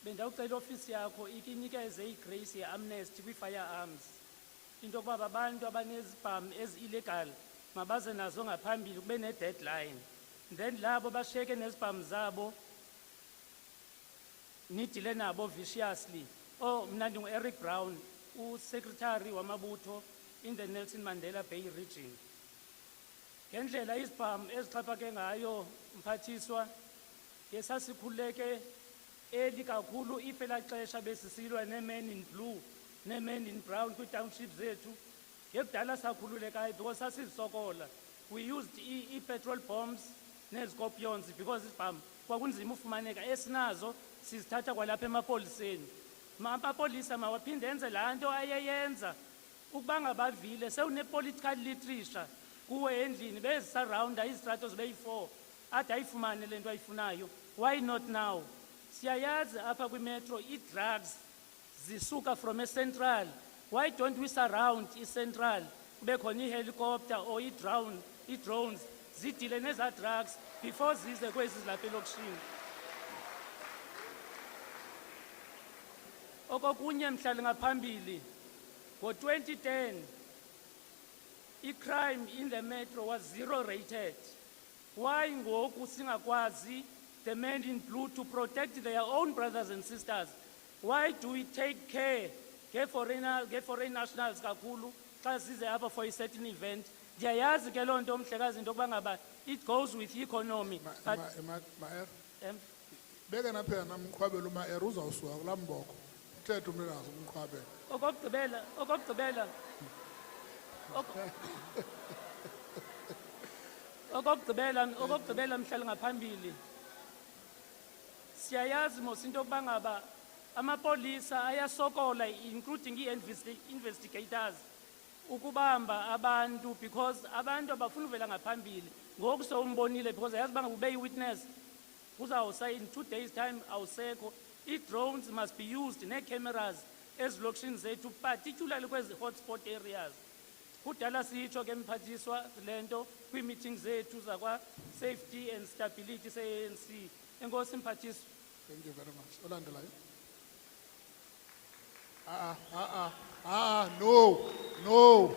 bendawucela ofisi yakho ikinikeze igrace ye-amnesty kwi-firearms into yokuba abantu abanezibhamu ezi-illegal mabaze nazo ngaphambili kube ne-deadline then labo bashiyeke nezibhamu zabo nidile nabo viciously. Mna ndingu-Eric Brown, uSecretary wamabutho in the Nelson Mandela Bay region. Ngendlela izibhamu ezixhaphake ngayo mphathiswa yesasikhuleke eli kakhulu ifela xesha besisilwa ne-men in blue ne-men in brown kwi-township zethu ngekudala sakhululekayo because sasizisokola. We used i-petrol bombs ne-scorpions because izibhamu kwakunzima ufumaneka esinazo sizithatha kwalapha emapoliseni. Amapolisa mawaphinde enze laa nto ayeyenza ukuba ngabavile sewune-political literature kuwe endlini bezisarawunda izitrato zibe yi-4 ade ayifumane le nto ayifunayo. Why not now? Siyayazi apha kwimetro i-drugs zisuka from a-central. Why don't we surround i-central kube khona i-helicopter or i-drones zidile neza drugs before zize kwezi zilapha elokishini? Okokunye mhlali ngaphambili ngo-2010 i-crime in the metro was 0 rated. Why ngoku singakwazi the men in blue to protect their own brothers and sisters? Why do we take care foreign nationals kakhulu xa size apha for a certain event? Ndiyayazi ke loo nto mhlekazi into yokuba ngaba it goes with economy. Beke napha namqhwabela uma-er uzawusuka kulaa mboko uthethe umninazo umqhwabela. Okokugqibela mhlali ngaphambili siyayazi mos into yokuba ngaba amapolisa ayasokola including i-investigators ukubamba abantu because abantu abafuna uvela ngaphambili. Ngoku sowumbonile because ayazi uba ube yi-witness uzawusa in 2 days time awusekho. I-drones must be used nee-cameras ezilokishini zethu particularly kwezi hotspot areas. Kudala sitsho ke mphathiswa le nto kwii-meetings zethu zakwa-safety and stability se-ANC. Enkosi mphathiswa. Thank you very much. Olandelayo. No.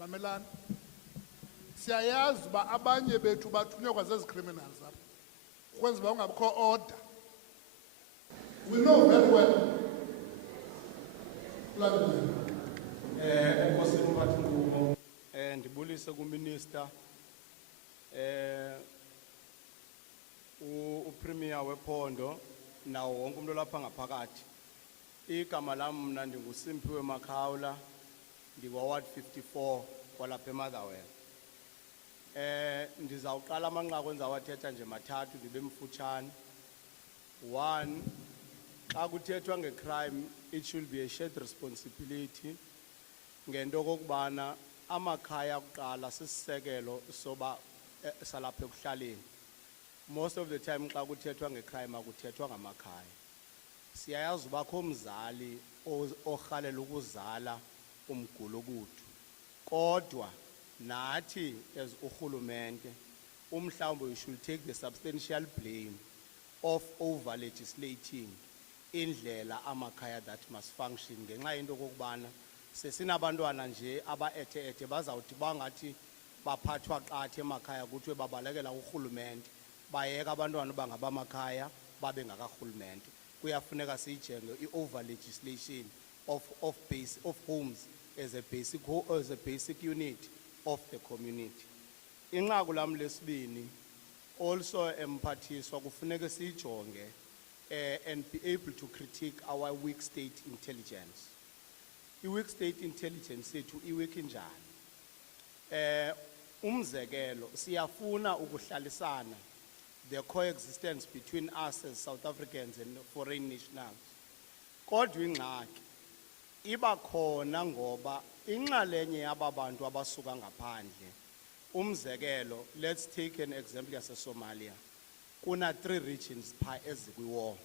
Mamelani. Siyayazi uba abanye bethu bathunywa kwazezi criminals apha ukwenza uba ungabikho order. We know very well. Enkosi mphathi nkqubo, ndibulise kuminister uPremier wephondo nawo wonke umuntu lapha ngaphakathi. Igama lami mna ndinguSimphiwe Makhawula, ndikwa-Ward 54 kwalapha eMotherwell. Ndizawuqala amanqaku endizawathetha nje mathathu ndibe mfutshane. 1, xa kuthethwa ngecrime it should be a shared responsibility ngento okokubana amakhaya kuqala sisisekelo soba salapha ekuhlaleni. Most of the time xa kuthethwa ngecrime akuthethwa ngamakhaya. Siyayazi uba kho umzali orhalela ukuzala umgulo kuthu. Kodwa nathi as urhulumente umhlawumbe we should take the substantial blame of over legislating indlela amakhaya that must function ngenxa yento kokubana sesinabantwana nje aba-ethe bazawuthi bangathi baphathwa qathi emakhaya kuthiwe babalekela urhulumente bayeka abantwana bangabamakhaya babe ngakarhulumente. Kuyafuneka siyijenge i-over legislation of homes as a basic unit of the community. Inqaku lam lesibini also emphathiswa kufuneka siyijonge and be able to critique our weak state intelligence. I-weak state intelligence yethu iweak njani? Umzekelo siyafuna ukuhlalisana the coexistence between us as South Africans and foreign nationals. Kodwa ingxaki iba khona ngoba inxalenye yaba bantu abasuka ngaphandle. Umzekelo, let's take an example yase-Somalia. Kuna 3 regions pha ezikwi-war.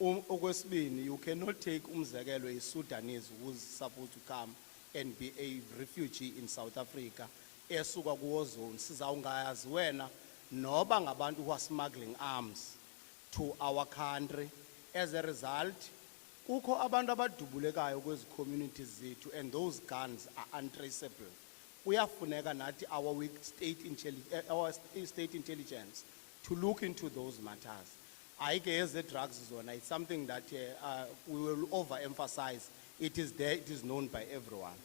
Okwesibini, you cannot take umzekelo a Sudanese who's supposed to come and be a refugee in South Africa esuka ku-war zone. Sizawungayazi wena noba ngabantu who are smuggling arms to our country. As a result, kukho abantu abadubulekayo kwezi communities zethu, and those guns are untraceable. Kuyafuneka nathi our state intelligence to look into those matters. I guess the drugs zone, it's something that we will overemphasize. It is there, it is known by everyone.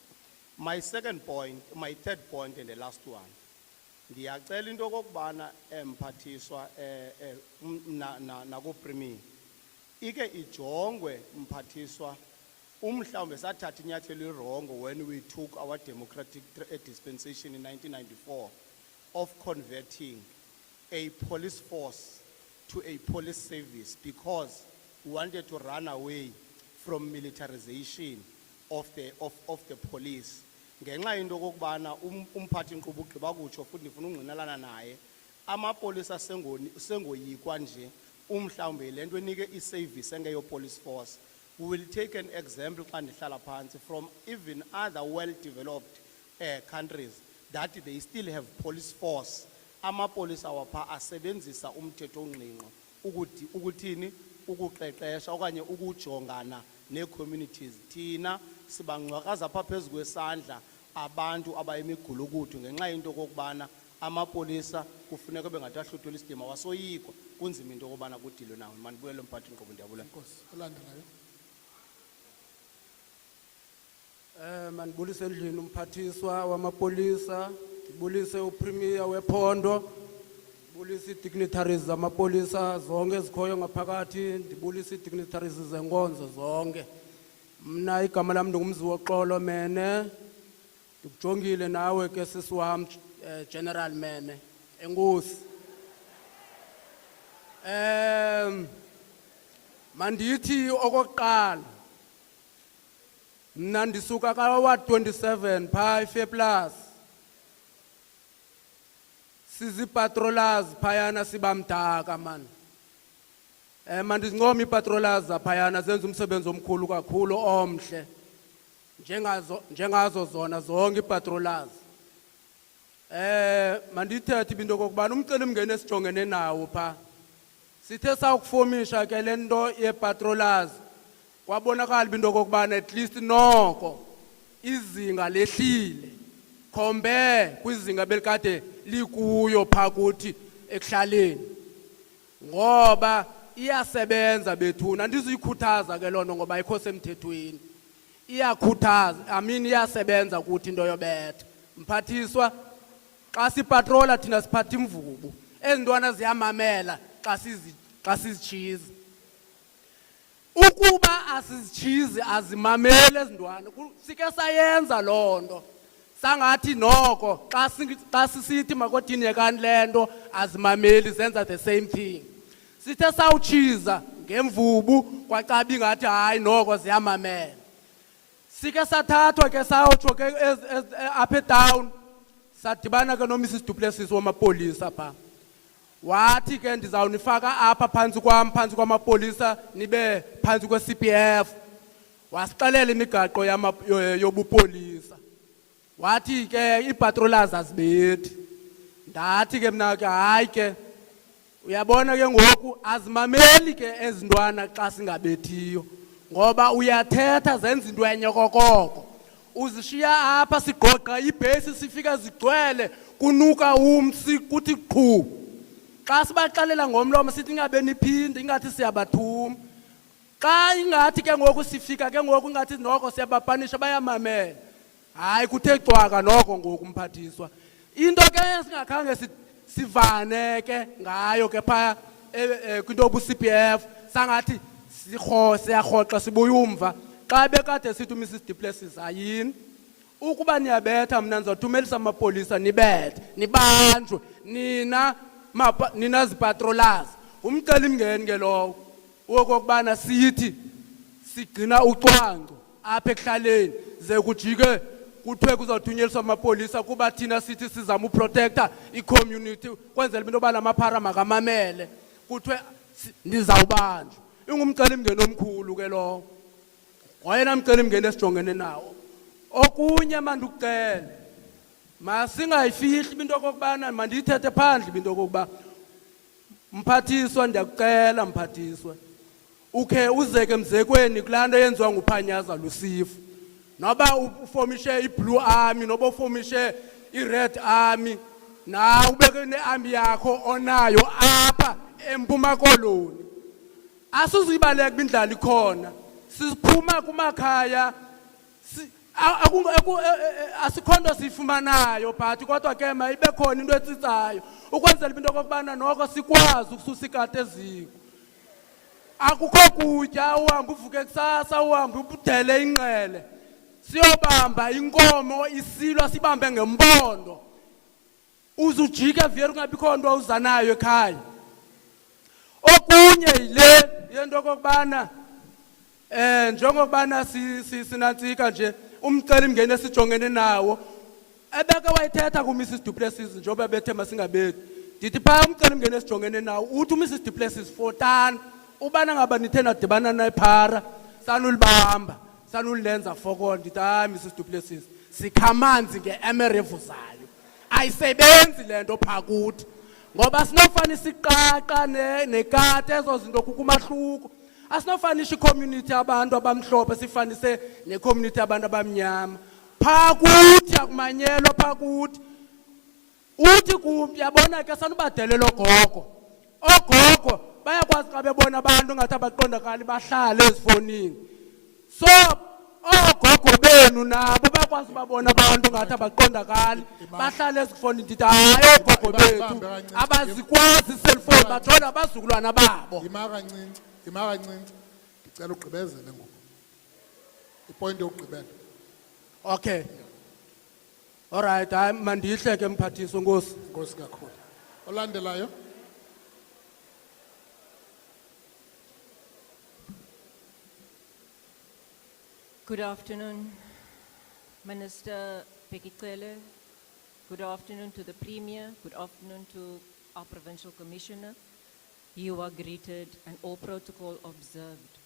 My third point, and the last one. Ndiyacela into okokubana mphathiswa nako premier ike ijongwe mphathiswa umhlawumbe sathatha inyathelo irongo when we took our democratic dispensation in 1994 of converting a police force to a police service because we wanted to run away from militarization of the police. Ngenxa into okokubana umphathi nkqubo ugqiba kutsho futhi ndifuna ungqinelana naye amapolisa sengoyikwa nje umhlawumbe le nto enike i-service engeyo police force. We will take an example xa ndihlala phantsi from even other well-developed countries that they still have police force. Amapolisa wapha asebenzisa umthetho ongqingqo ukuthini ukuqeqesha okanye ukujongana nee-communities. Thina sibangcwakaza apha phezu kwesandla abantu abayimigulukudu ngenxa yento okokubana amapolisa kufuneka bengathi ahluthula isidima wasoyikwa kunzima into okokubana kudilwe nawo. Mandibuyele mphathi nkqubo, ndiyabulela. Olandelayo. Mandibulise endlini umphathiswa wamapolisa, ndibulise upremier wephondo, ndibulise ii-dignitaries zamapolisa zonke ezikhoyo ngaphakathi, ndibulise ii-dignitaries zenkonzo zonke. Mna igama lam ndingumzi woxolo Mene, ndikujongile nawe ke sisi wam General Mene, enkosi. Mandithi okokuqala mna ndisuka kawa 27 phaa eFairplus, sizipatrollers phayana sibamdaka man. Mandizincoma ipatrollers zaphayana zenza umsebenzi omkhulu kakhulu omhle njengazo zona zonke ipatrollers. Mandithethe into okokubana umcelimngeni esijongene nawo phaa sithe sawukufomisha ke le nto yepatrollers kwabonakala into okokubana at least noko izinga lehlile compare kwizinga belikade likuyo phaa kuthi ekuhlaleni, ngoba iyasebenza bethuna. Ndiziyikhuthaza ke loo nto ngoba ayikho semthethweni, iyakhuthaza, iyasebenza kuthi into yobetha. Mphathiswa, xa sipatrola thina siphatha imvubu, ezi ntwana ziyamamela xa sizitshiza. Ukuba asizitshizi azimamele ezi ntwana, sike sayenza loo nto sangathi noko xa sisithi makodini yekani le nto azimameli zenza the same thing. Sithe sawutshiza ngemvubu kwacabi ngathi hayi noko ziyamamela. Sike sathathwa ke sawutsho ke apha edown sadibana ke noMrs Duplessis wamapolisa phaa. Wathi ke ndizawunifaka apha phantsi kwamapolisa nibe phantsi kwe-CPF. Wasixelela imigaqo yobupolisa. Wathi ke ipatrollers azibethi. Ndathi ke mna ke hayi ke uyabona ke ngoku azimameli ke ezi ntwana xa singabethiyo, ngoba uyathetha zenza into enye kokoko. Uzishiya apha sigqoqa ibhesi sifika zigcwele kunuka umsi kuthi qhu. Xa sibaxelela ngomlomo sithi ingabe niphinde ingathi siyabathuma. Xa ingathi ke ngoku sifika ke ngoku ingathi noko siyabapanisha bayamamela. Hayi kuthe cwaka noko ngoku mphathiswa. Into ke singakhange sivane ke ngayo ke phaa kwinto yobu-CPF sangathi siyarhoxa sibuya umva. Xa bekade sithi uMrs Duplessis ayini ukuba niyabetha mna ndizawuthumelisa amapolisa nibethe nibanjwe nina zipatrollers. Umcelimngeni ke lowo wokokubana sithi sigcina ucwangco apha ekuhlaleni ze kujike kuthiwe kuzawuthunyelisa amapolisa kuba thina sithi sizama uprotecta i-community kwenzela into yoba la maphara makamamele kuthiwe ndizawubanjwa. Ingumcelimngeni omkhulu ke lowo, ngoyena mcelimngeni esijongene nawo. Okunye mandikucele masingayifihli into okokubana mandiyithethe phandle into okokuba mphathiswa ndiyakucela mphathiswa ukhe uzeke mzekweni kulaa nto yenziwa nguphanyaza lusifu noba ufomishe i-blue army noba ufomishe i-red army na ubeke ne-army yakho onayo apha eMpuma Koloni asuzibaleka indlala ikhona siphuma kumakhaya asikhonto sifumanayo but kodwa ke mayibe khona into etsitsayo ukwenzela into okokubana noko sikwazi ukususa ikati eziko akukho kutya uhamba uvuke kusasa uhamba ubudele inqele siyobamba inkomo isilwa sibambe ngempondo uzujike vele kungabikho nto uzanayo ekhaya okunye yile yento okokubana njengokubana sinantsika nje umceli mngeni esijongene nawo ebeke wayithetha kuMrs Du Plessis njengoba bethe masingabethi ndithi phaa umceli mngeni esijongene nawo uthi uMrs Du Plessis fotani ubana ngaba nithe nadibana nayiphara sanulibamba sanulenza fokolo ndithi hayi Mrs Du Plessis sikha amanzi nge-emerevu zayo ayisebenzi le nto phaa kuthi ngoba sinofana isiqaqa nekati ezo zinto kukumahluko asinofanisha i-community abantu abamhlophe sifanise ne-community abantu abamnyama phaa kuthi akumanyelwa phaa kuthi uthi kumbi yabona ke sanubadelela ogogo bayakwazi xa bebona abantu ngathi abaqondakali bahlale ezifonini so ogogo benu nabo bayakwazi babona abantu ngathi abaqondakali bahlale ezifonini ndithi hayi ogogo bethu abazikwazi iselfoni bajola abazukulwana babo yima kancinci ndicela ugqibezele ngoku ipointi yokugqibela okay alright hayi mandihle ke mphathiswa nkosi kakhulu olandelayo Good afternoon, Minister BH Cele. Good afternoon to the Premier. Good afternoon to our Provincial Commissioner. You are greeted and all protocol observed.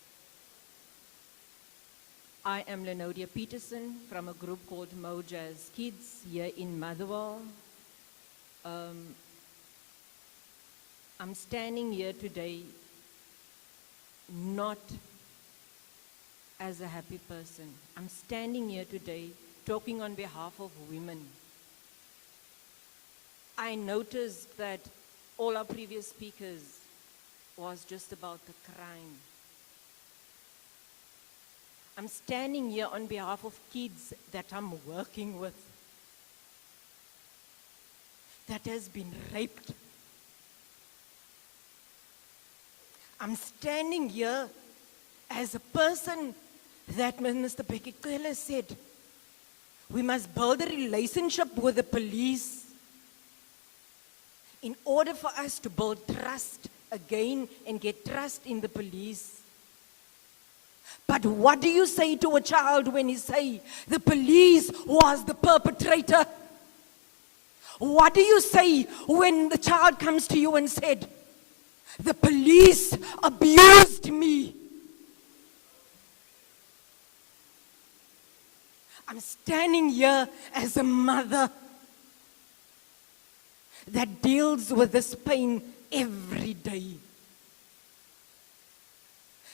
I am Lenodia Peterson from a group called Mojaz Kids here in Motherwell. I'm standing here today not as a happy person. I'm standing here today talking on behalf of women. I noticed that all our previous speakers was just about the crime. I'm standing here on behalf of kids that I'm working with that has been raped. I'm standing here as a person that Minister BH Cele said, we must build a relationship with the police in order for us to build trust again and get trust in the police. But what do you say to a child when you say the police was the perpetrator? What do you say when the child comes to you and said, the police abused me? I'm standing here as a mother that deals with this pain every day.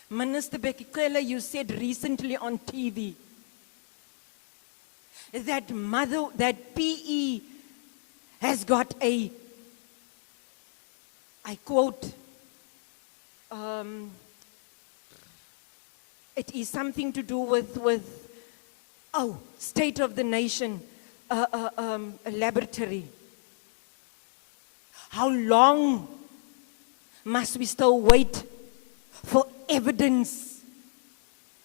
Minister BH Cele, you said recently on TV that PE has got a, I quote, it is something to do with state of the nation laboratory. How long must we still wait for evidence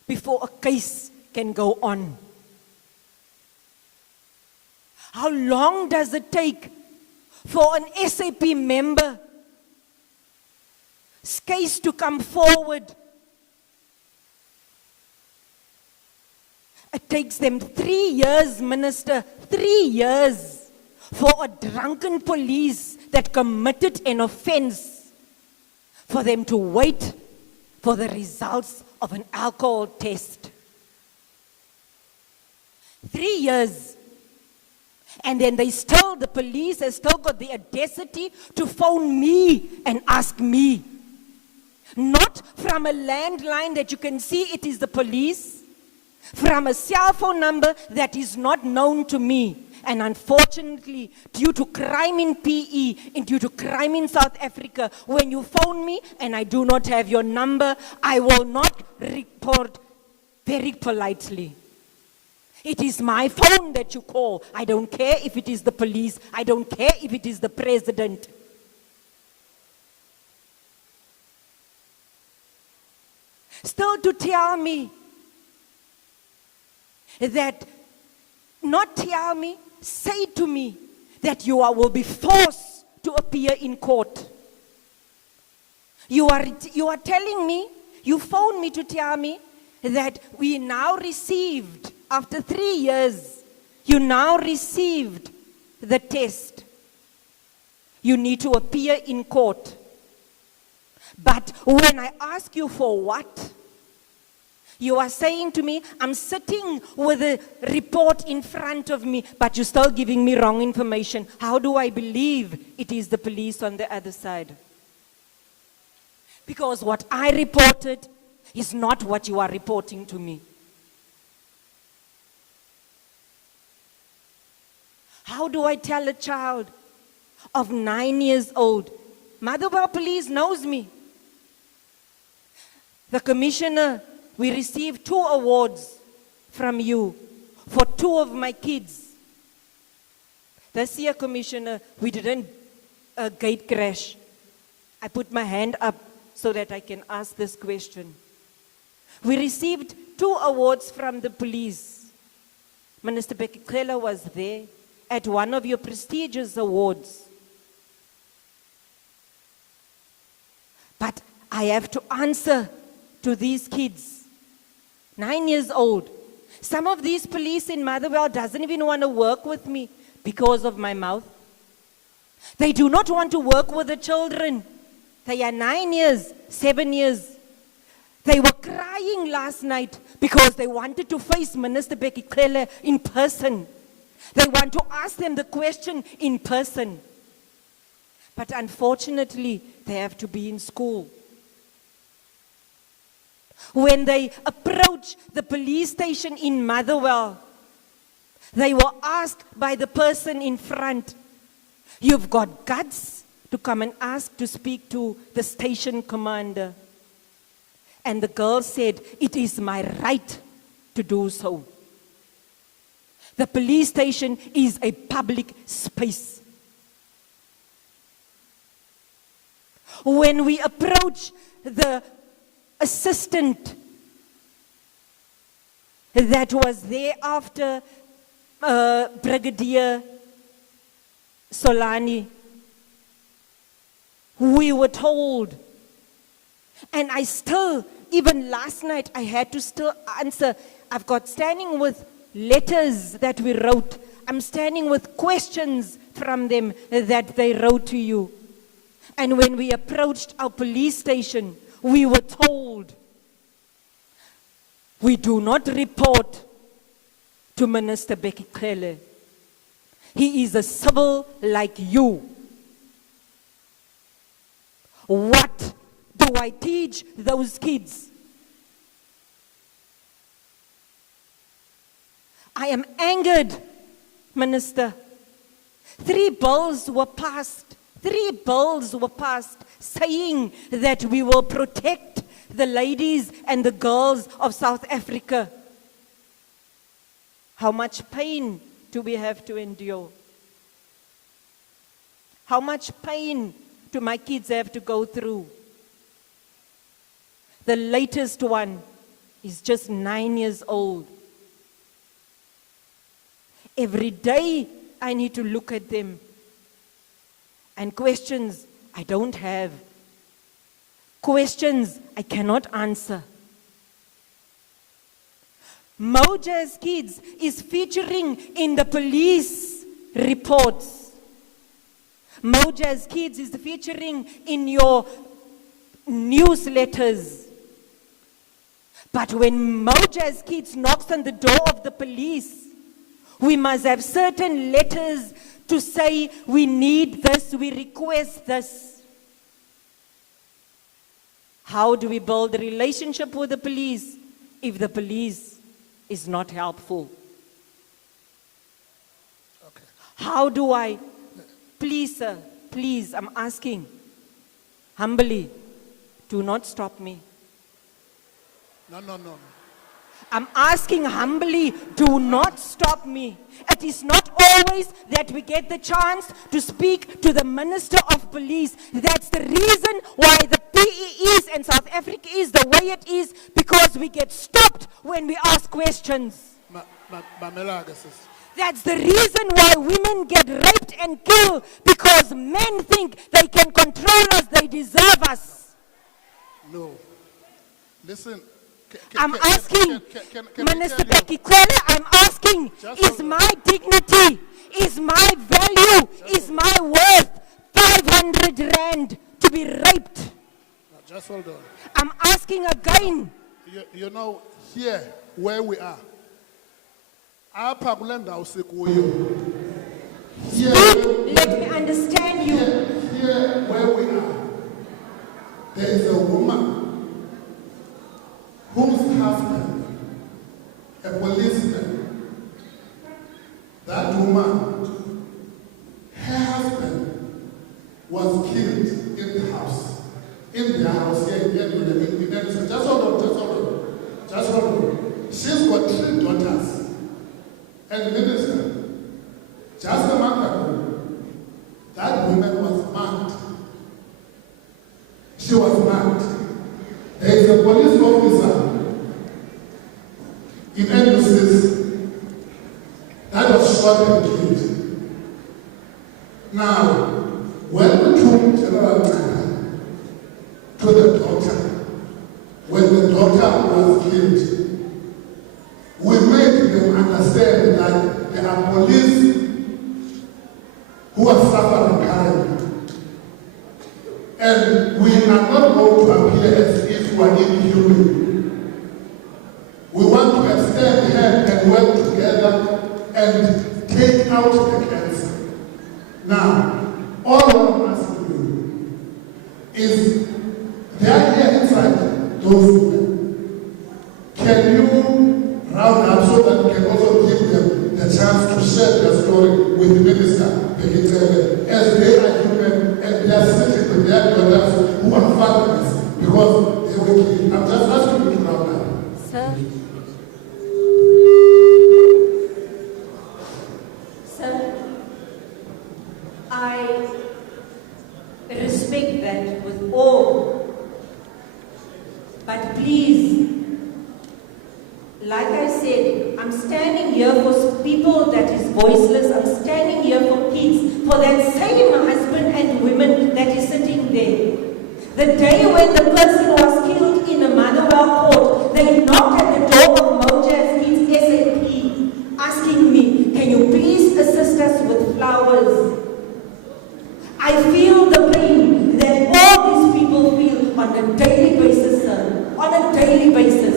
before a case can go on? How long does it take for an SAP member's case to come forward? It takes them 3 years, Minister, 3 years for a drunken police that committed an offense for them to wait for the results of an alcohol test. 3 years. And then the police has still got the audacity to phone me and ask me. Not from a landline that you can see it is the police, from a cell phone number that is not known to me. And unfortunately, due to crime in PE and due to crime in South Africa, when you phone me and I do not have your number, I will not report very politely. It is my phone that you call. I don't care if it is the police. I don't care if it is the president. Still to tell me that, not tell me, say to me that you will be forced to appear in court. You are telling me, you phoned me to tell me that we now received, after 3 years, you now received the test. You need to appear in court. But when I ask you for what, you are saying to me, I'm sitting with a report in front of me, but you're still giving me wrong information. How do I believe it is the police on the other side? Because what I reported is not what you are reporting to me. How do I tell a child of 9 years old, Motherwell Police knows me? The commissioner, we received 2 awards from you for 2 of my kids. This year, Commissioner, we didn't gate crash. I put my hand up so that I can ask this question. We received 2 awards from the police. Minister BH Cele was there at one of your prestigious awards. But I have to answer to these kids, 9 years old. Some of these police in Motherwell doesn't even want to work with me because of my mouth. They do not want to work with the children. They are 9 years, 7 years. They were crying last night because they wanted to face Minister BH Cele in person. They want to ask them the question in person. But unfortunately, they have to be in school. When they approach the police station in Motherwell, they were asked by the person in front, you've got guts to come and ask to speak to the station commander. And the girl said, it is my right to do so. The police station is a public space. When we approach the assistant that was there after Brigadier Solani, we were told, and I still, even last night, I had to still answer. I've got standing with letters that we wrote. I'm standing with questions from them that they wrote to you. And when we approached our police station, we were told, we do not report to Minister BH Cele. He is a civil like you. What do I teach those kids? I am angered, Minister. 3 bills were passed. 3 bills were passed saying that we will protect the ladies and the girls of South Africa. How much pain do we have to endure? How much pain do my kids have to go through? The latest one is just 9 years old. Every day I need to look at them. And questions I don't have. Questions I cannot answer. Moja's Kids is featuring in the police reports. Moja's Kids is featuring in your newsletters. But when Moja's Kids knocks on the door of the police, We must have certain letters to say we need this, we request this. How do we build a relationship with the police if the police is not helpful? Okay. How do I, please sir, please, I'm asking, humbly, do not stop me. No. I'm asking humbly, do not stop me. It is not always that we get the chance to speak to the Minister of Police. That's the reason why the PE is and South Africa is the way it is, because we get stopped when we ask questions. That's the reason why women get raped and killed, because men think they can control us, they deserve us. No. Listen. I'm asking, Minister Becky Cele, I'm asking, is my dignity, is my value, is my worth 500 rand to be raped? Now, just hold on. I'm asking again. You know, here, where we are, Let me understand you. Here where we are, there is a woman whose husband, a policeman, that woman, her husband was killed in the house, in their house here in Edison. Just hold on. She's got 3 daughters. And minister, just a month ago, that woman was mad. She was mad. There is a police officer in Edmonton that was shot and killed. Now, when we took General to the doctor, when the doctor was killed, we made them understand that there are police who are suffering currently. And we are not going to appear as if we are inhuman. We want to extend hand and work together and take out the cancer. Now, all I'm asking you is, they are here inside those women. Can you round up so that we can also give them the chance to share their story with the Minister BH Cele, as they are human and they are sitting with their daughters who are fatherless because they were killed. I'm just asking you to round up. Sir? Sir, I respect that with all, but please, like I said, I'm standing here for people that is voiceless. I'm standing here for kids, for that same husband and women that is sitting there. The day when the person was killed in a Motherwell court, they knocked at the door of Moja's Kids SAP, asking me, can you please assist us with flowers? I feel the pain that all these people feel on a daily basis, sir. On a daily basis.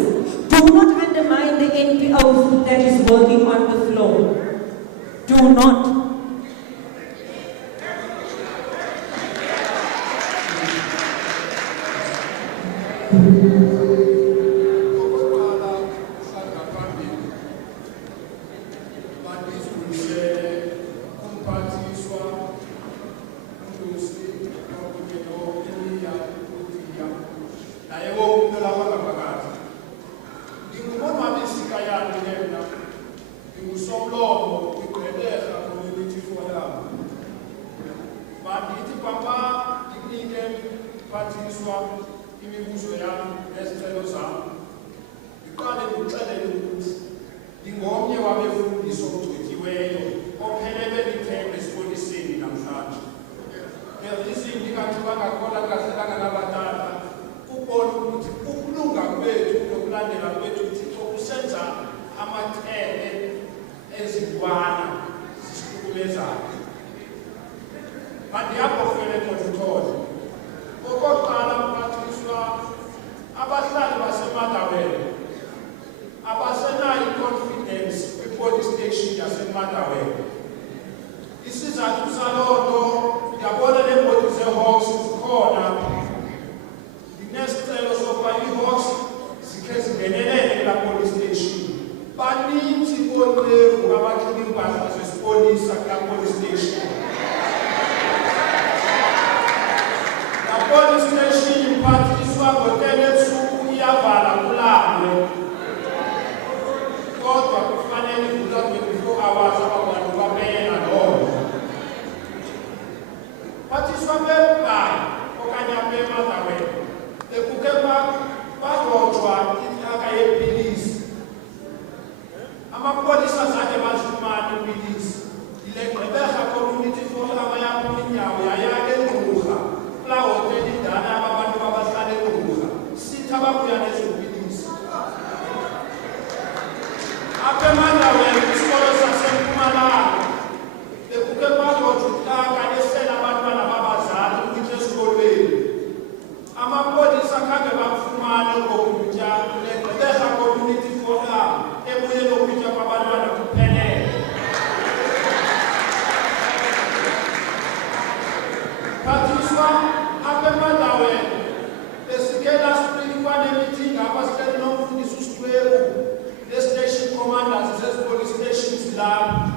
Do not undermine the NPOs that is working on the floor. Do not. Abasenayo i-confidence kwi-police station yaseMotherwell. yaseMotherwell. Isizathu saloo nto ndiyabona neemoti zeehawks zikhona. Ndinesicelo sokuba ii-hawks zikhe zingenelele kulaa police station. Baninzi oonqevu abaxhila iimpahla zesipolisa kulaa police station. Laa police station iphathiswa ngo-10 ebusuku iyavala kulamwe. Kodwa kufanele ivulwa 24 hours abantu bamela loo nto. Pathiswa bebhayi okanye abeMotherwell bekuke barojwa intlaka yeepilisi. Amapolisa zange bazifumane iipilisi. Yile Gqeberha Community Forum yaphuma inyawo yayake eNgqurha kulaa hotele indala abantu babahlala eNgqurha. Sithi ababuya nezo pilisi. Apha eMotherwell kwisikolo saseMpumalanga bekuke barojwa intlaka esela abantwana babazali ukutya esikolweni. Amapolisa khange bafumane ngokutya kule Gqeberha Community Forum ebuye nokutya kwabantwana kuphelele. Pathiswa apha eMotherwell besike last week kwanemithingi apha sihleli nomfundisi uSihlwebu ne-station commanders zezi-police stations lapha.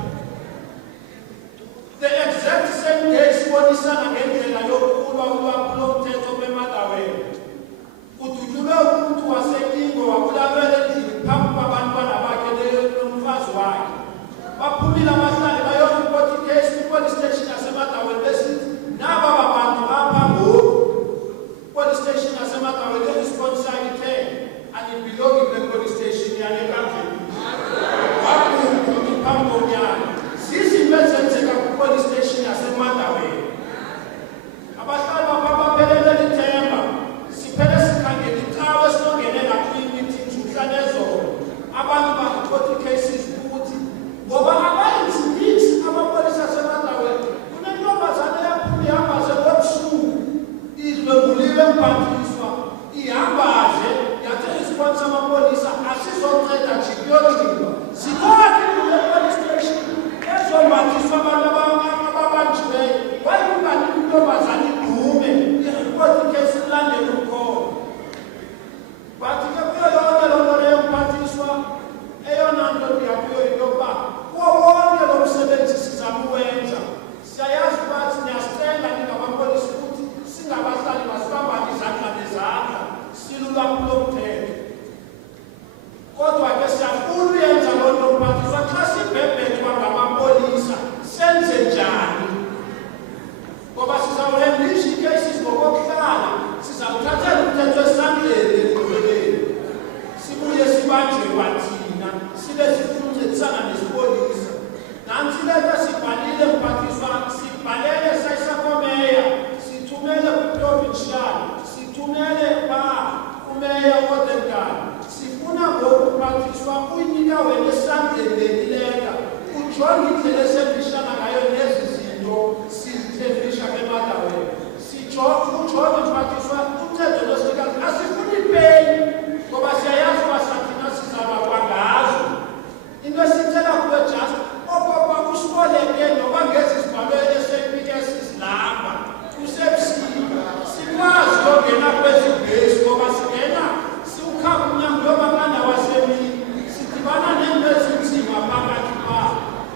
The exact same day sibonisana ngendlela yokulwa ulwaphulomthetho beMotherwell. Kudutyulwe umuntu wasekingo wabulawela endlini phambi kwabantwana bakhe nomfazi wakhe. Baphumile abahlali bayoripota icase kwi-police station yaseMotherwell besithi naba babantu apha ngoku. Police station yaseMotherwell iresponse yakhe ithe anibhilongi kule police station yale kandleni. Wakhupha phambi komnyaka. Zizinto ezenzeka kwi-police station yaseMotherwell. Abahlali bapha baphelele lithemba. Siphele sikhangela icawe esinongenela kwi-meetings mhla nezolo. Abantu baripota ii-cases ukuthi ngoba abayenzi mix amapolisa aseMotherwell kunentombazane yaphuma ihamba ze ngobusuku idlwenguliwe emphathiswa ihamba nje yathi response amapolisa asizonceda jikuyolima. Zikhona kule police station ezombathiswa abantu ababanjiweyo. Wayinganiki intombazane igqume iripoti icase ilandele ukhona. But ke kuyo yonke loo nto leyo mphathiswa eyona nto ndiyakuyo yinto yokuba kuwo wonke lo msebenzi sizama uwenza siyayazi uba siyasicela ningamapolisa ukuthi singabahlali masibambane izandla nezandla silulwaphulomthetho. Kodwa ke siyafuna uyenza loo nto mphathiswa xa sibhebhethwa ngamapolisa senze njani? Ngoba sizawuhendisha ii-cases ngokokuhlala sizawuthathela umthetho esandleni ekugqibeleni. Sibuye sibanjwe kwathina sibe sifuncedisana nesipolisa. Nantsi leta sibhalile mphathiswa sibhalele sayisakomeya sithumele kwi-provincial sithumele kumeya wodenkani. Sifuna ngoku mphathiswa uyinika wena esandleni lenileka ujonge indlela esembishana ngayo nezi zinto sizithembisha kwiMotherwell. Ujonge mphathiswa umthetho losikazi asifuni peyi ngoba siyayazi uba sathina sizaba kwangazo. Into esithela kuwe just okokuba usiboleke noba ngezi zibhalwe eSAPS silapha kusebusika sikwazi uyongena kwezi bhesi ngoba singena siwukhaba umnyango yobakanda wasemini sidibana neento ezinzima phakathi phaa.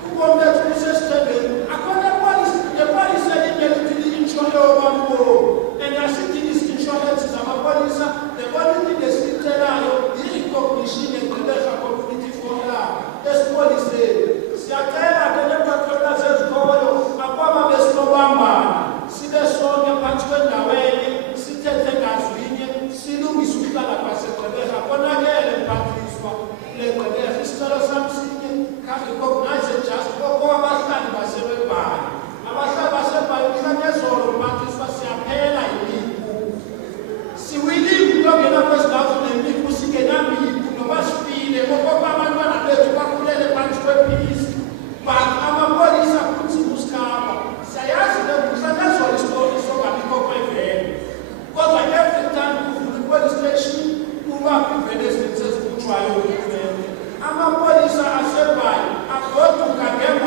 Ubomi bethu busesithembeni. Akhona nepolisa elindelithi i-insurance yobambo and asidingi isi-insurance zamapolisa. The only thing esiyicelayo yi-recognition eGqeberha Community Forum esipoliseni. Siyacela ke neempatrola zezikolo akwaba besinobambana sibe sonke phantsi kwendaweni sithethe ngazwinye silungise ukuhlala kwaseGqeberha konakele mphathiswa kule Gqeberha. Isicelo sam sinye khange-recognize just okoba abahlali basebebhayi. Abahlali basebhayi mhla nezolo mphathiswa siyaphela yimipu. Siwilile ukuyongena kwezi ndawo zinemipu singenamipu noba sifile okokuba abantwana bethu bakhulele phantsi kwepilisi. But amapolisa kunzima usikhaba. Siyayazi ke mhla nezolo isitori songabikho kwevele. Kodwa every time kuvula i-police station kuba kwivele ezininzi ezibutshwayo kwivele. Amapolisa asebhayi agoduka ngemva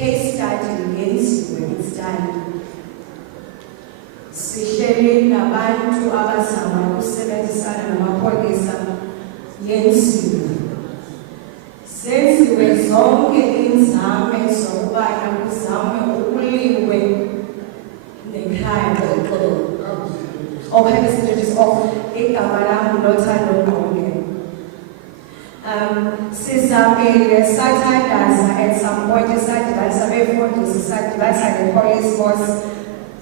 case study yenziwe, it's done. Sihleli nabantu abazama ukusebenzisana namapolisa yenziwe. Zenziwe zonke inzame zokubana kuzamwe ukuliwe nekhaya. Okay, this is off. Igama lami nothando Ngqonge. Sizamile sathandaza at some point sadibana befundisi sadibana ne-police force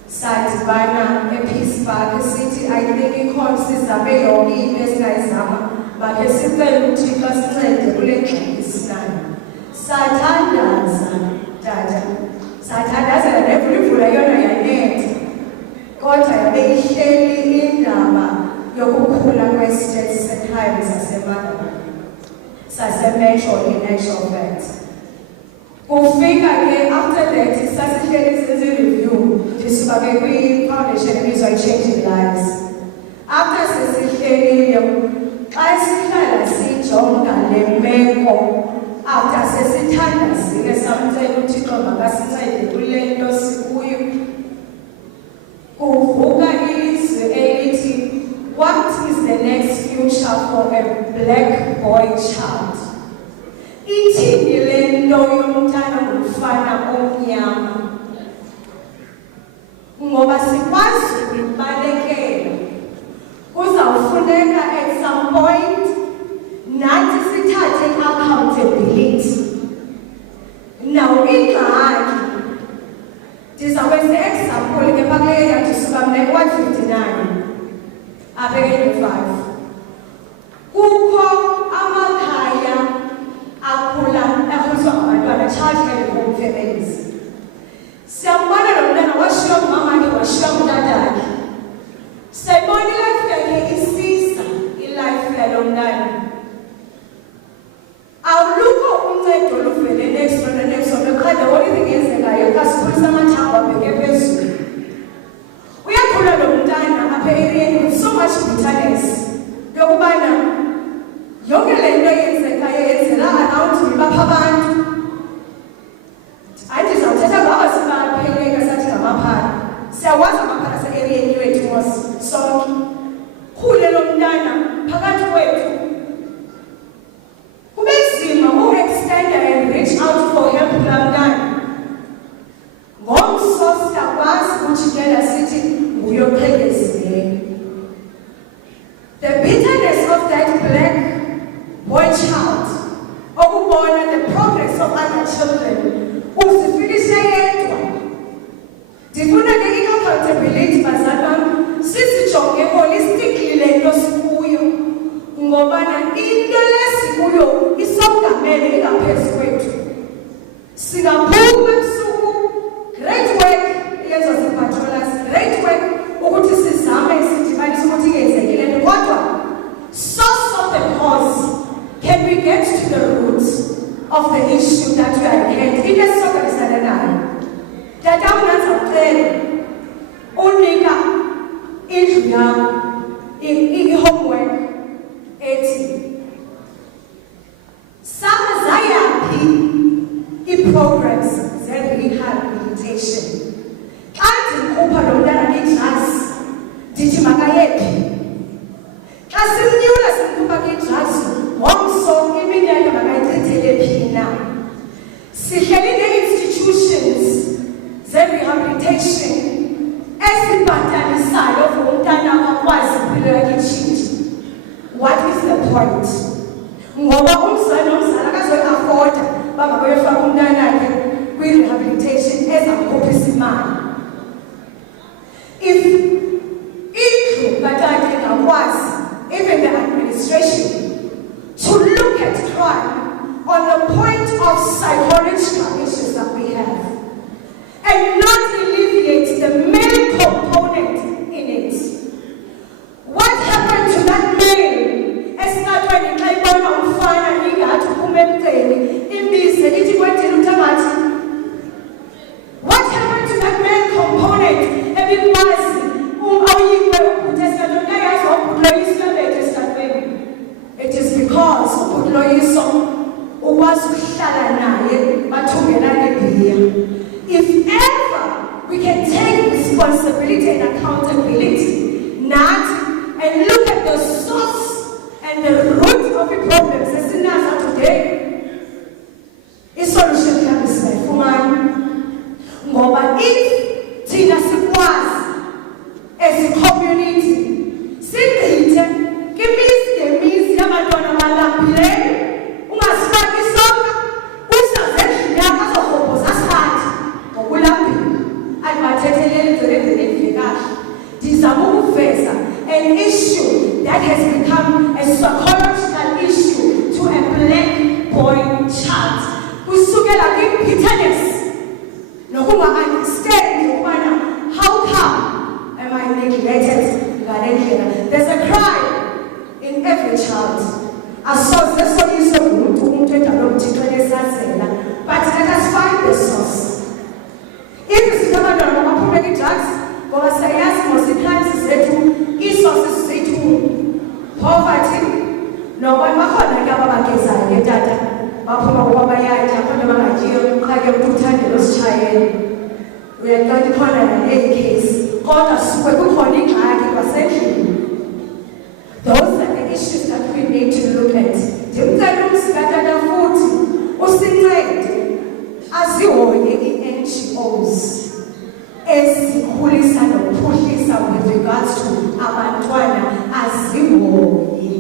sadibana e-Peace Park sithi I think ikhona sizame yonke into esingayizama makhe sicela uThixo asincede kule ngxaki esinayo. Sathandaza tata sathandaza nevula yona yanetha kodwa yabe ihleli indaba yokukhula kwestate sekhaya saseMotherwell. Sasemetro in actual fact. Kufika ke after that sasihleli senze review sisuka ke kwi-foundation ebizwa Changing Lives. After sesihlelile xa sihlala sijonga le meko after sesithandazile samcela uThixo makasincede kule nto sikuyo kuvuka ilizwi elithi what is the next future for a black boy child? Ithini le nto yomntana ngumfana omnyama? Ngoba sikwazi ukubalekela. Kuzawufuneka at some point nathi sithathe accountability. Now ingxaki ndizawukwenza example ke phaa kule yadisuka mna ku-159 apha ke-5. Kukho amakhaya akhuliswa ngabantwana, child care home families. Siyambona lo mntana washiywa ngumamakhe washiywa ngutatakhe. Siyayibona ilife yakhe isiza ilife yalo mntana. Awulukho uncedo luvele next qha the only thing eyenzekayo kasikhulisa amathambo abheke phezulu. Uyakhula lo mntana apha eriyeni with so much bitterness yokubana yonke le nto yenzekayo yenzela around bapha abantu. Hayi ndizawuthetha ngaba sibapheleka sathi ngamaphara. Siyawazi amaphara ase-eriyeni yethu mos sonke. Khule lo mntana phakathi kwethu. Kube nzima u-extend and reach out for help kulaa mntana. Ngomso siyakwazi ukujikela sithi nguyoqhekezileyo. The bitterness of that black boy child, okubona the progress of other children, uzifilishe yedwa. Ndifuna ke i-accountability bazali bam sizijonge holistically le nto sikuyo ngobana into lesikuyo isongamele ingaphezu kwethu. Singaphuma ebusuku, great work yenziwa zii-patrollers, great work ukuthi sizame sidibanise ukuthi yenzekile nto kodwa source of the cause, can we get to the root of the issue that we are at hand? Into esisokolisana nayo. Tata mnazawucela unika indlu yakho i-homework ethi zayaphi ii-programs ze-rehabilitation. Xa ndikhupha lo mntana kwi-drugs ndithi makayephi. Xa simnyula simkhupha kwi-drugs ngomso iminyaka makayichithele phi na. Sihleli nee-institutions ze-rehabilitation ezibhatalisayo for umntana akwazi impilo yakhe itshintshe. What is the point? Ngoba umzali nomzali akazoyi-afoda uba makayoyofaka umntana wakhe kwi-rehabilitation ezamkhophisa imali. If indlu katata ingakwazi, even the administration, to one on the point of psychological issues that we have and not alleviate the male component in it. What happened to that male? Esikhathweni xa ibona umfana ingathi uphume emgceni imbize ithi kwenzeni umntangathi. What happened to that male component ebikwazi awuyikwe ubhuti esikhathweni kayazi wabhuloyiswa bethu esikhathweni? It is because ubhuloyiso ukwazi ukuhlala naye bathungelane ibhiya. If ever we can take responsibility and accountability not and look at the source and the root of the problems esinazo today, i-solution can be singayifumani. Ngoba if thina sikwazi as a community sigqithe kwimizi ngemizi yabantwana abalambileyo, ungasifaki isonka usaze endlini yakho azorhobhoza sihathi ngokulambile andibathetheleli ndzelendlela endile kahle. Ndizama ukuveza an issue that has become a psychological issue to a black boy child. Kusukela kwi-bitterness nokunga-understand ukubana how come am I neglected ngale ndlela. There's a cry in every child. Asoze soyiswe umuntu edalwe uMthixo esazela, but let us find the source. If sithi abantwana baphume kwi-drugs ngoba siyayazi mos ii-crimes zethu ii-sources zethu poverty noba bakhona ke ababagezayo ke tata baphuma ngoba bayatya khona bangatyiyo uqhake umntu uthandela ositshayela uyaqala ikhona naleyi case kodwa suke kukhona ingxaki kwasendlini. Those are the issues that we need to look at. Ndimcela umsikatata futhi usincede azihoye ii-NGOs ezikhulisa nokuphuhlisa with regards to abantwana azihoye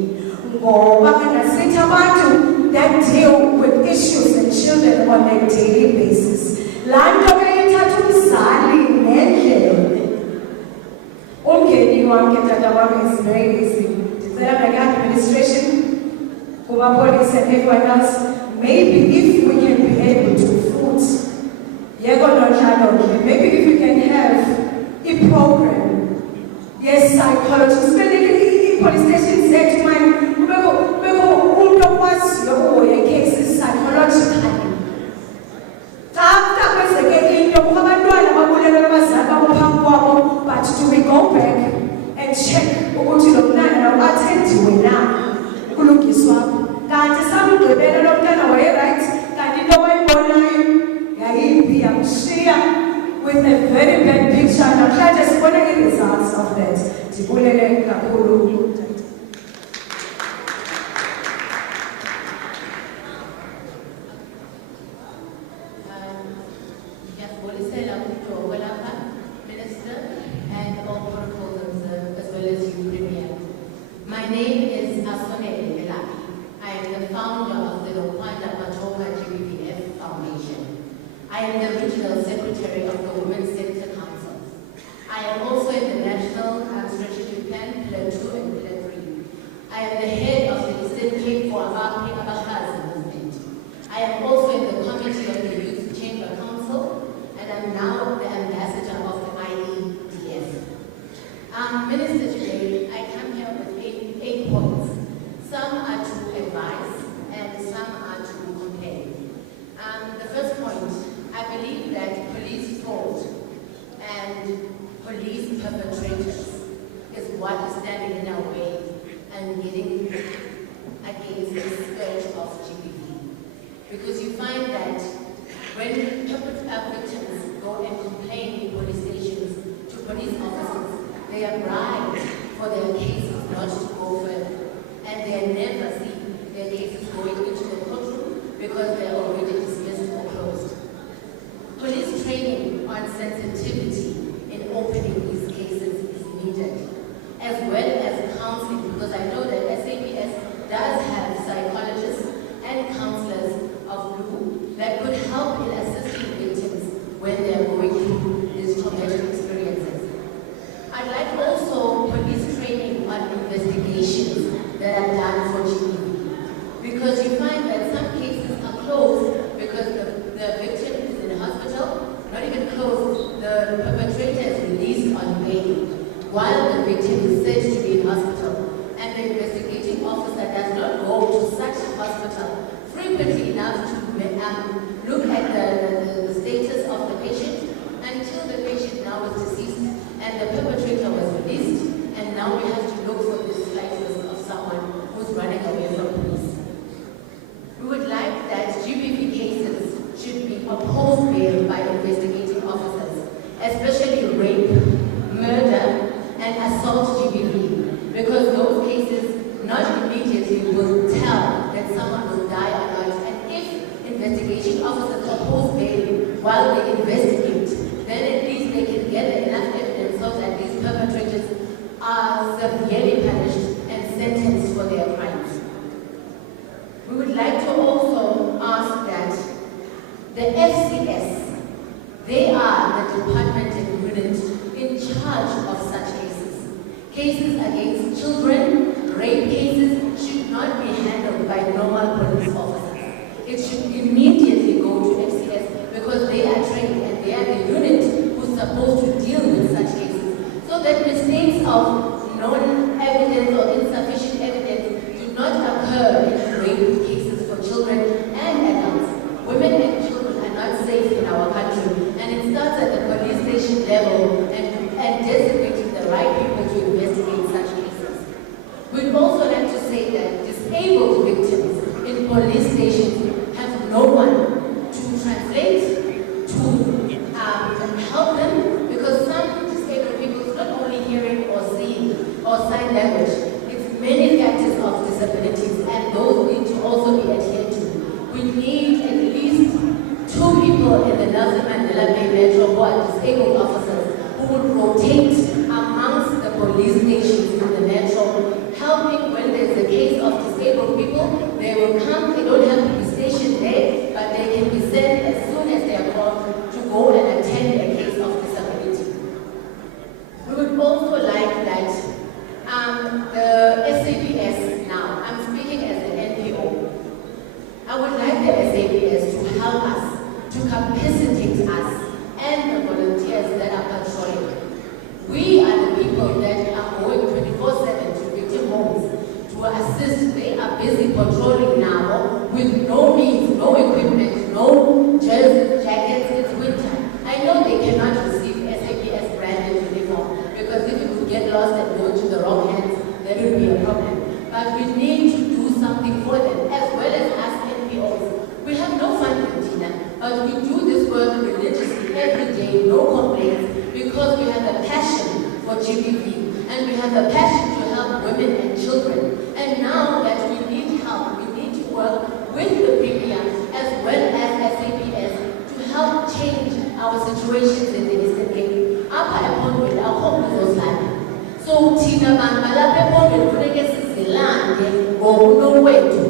ngoba nasithi abantu that deal with issues and children on a daily basis. Laa nto ke ithatha umzali nendlela. Umngeni wam ke tata wam is very easy. Ndicela mnake-administration kubapolice and everyone else, maybe if we can be able to foot maybe if we can have a program, yes, psychologists, police stations zethu manje kubekho umuntu okwaziyo uhoya cases psychologically. Xa kwenzeke into kukho abantwana babulelwe abazali babo phambi kwabo, but do we go back and check ukuthi lo mntana nawo athendiwe na kulungiswa kanti samgqibelo lo mntana waye-right kanti into wayibonayo yayimbi yamshiya with a very bad picture. Namhlanje sibone i-results of that. Ndibulele kakhulu. Minister, and all protocols observed, as well as you, Premier. My name is Asonele Melaki. I am the founder of the Rwanda Patoka GBVF Foundation. I am the regional secretary of the Women's Sector Council. I am also in the National Strategic Plan, Pillar 2 and Pillar 3. I am the head of the Eastern Cape for Abakri Abakazi movement. I am also in the committee of the Youth Chamber Council, and I'm now the ambassador of the IEDF. Minister, today I come here with eight points. Some are to advise and some are to complain. The first point, I believe that police fraud and police perpetrators is what is standing in our way and getting against the scourge of GBV. Because you find that when victims go and complain in police stations to police officers, they are bribed for their cases not to go further. And they never see their cases going into the courtroom because they are already dismissed or closed. Police training on sensitivity in opening these cases is needed, as well as counseling, because I know that SAPS does have psychologists and counselors of blue that could help in assisting victims when they are going through these traumatic experiences. I'd like also police training on investigations that are done for GBV, Because you find that some cases are closed because the victim is in a hospital, not even closed, the perpetrator is released on bail while the victim is said to be in hospital. And the investigating officer does not go to such a hospital frequently enough to look at the status of the patient until the patient now is deceased and the perpetrator was released, and now we have to look for this flight risk of someone who's running away from police. We would like that GBV cases should be opposed bail by investigating officers, especially rape, murder, and assault GBV, because those cases not immediately will tell that someone will die or not. And if investigation officers oppose bail while they investigate, then at least they can gather enough evidence so that these perpetrators are severely punished and sentenced for their crimes. We would like to also ask that the FCS, they are the department and unit in charge of such cases. Cases against children, rape cases should not be handled by normal police officers. It should immediately go to FCS because they are trained and they are the unit who's supposed to deal with such cases. So that mistakes of non-evidence or insufficient evidence do not occur in rape cases for children and adults. Women and children are not safe in our country, and it starts at the police station level and designating the right people to investigate such cases. We'd also like to say that disabled victims in police stations have no one to translate, to help them, because some disabled people, it's not only hearing or seeing or sign language, it's many factors of disabilities, and those need to also be adhered to. We need at least 2 people in the Nelson Mandela Bay Metro who are disabled officers who would rotate amongst the police stations in the metro, helping when there's a case of disabled people. They will come, they don't have to be stationed there, but they can be sent as soon as they are called to go and attend a case of disability. We would also like that the SAPS now, I'm speaking as an NPO, I would like the SAPS to help us, to capacitate us and the volunteers that are patrolling. We are the people that are going 24/7 to victim homes to assist. They are busy patrolling now with no means, no equipment, no jackets. It's winter. I know they cannot receive SAPS branded uniform because if it would get lost and go to the wrong hands, there would be a problem. But we need to do something for them as well as us NPOs. We have no funding, Tina, but we do this work religiously every day, no complaints, because we have a passion for GBV and we have a passion to help women and children. And now that we need help, we need to work with the Premier as well as SAPS to help change our situations in the Eastern Cape. Apha ephondweni akho kuzozana. So thina bantu balapha ephondweni kufuneka sizilande ngokunowethu.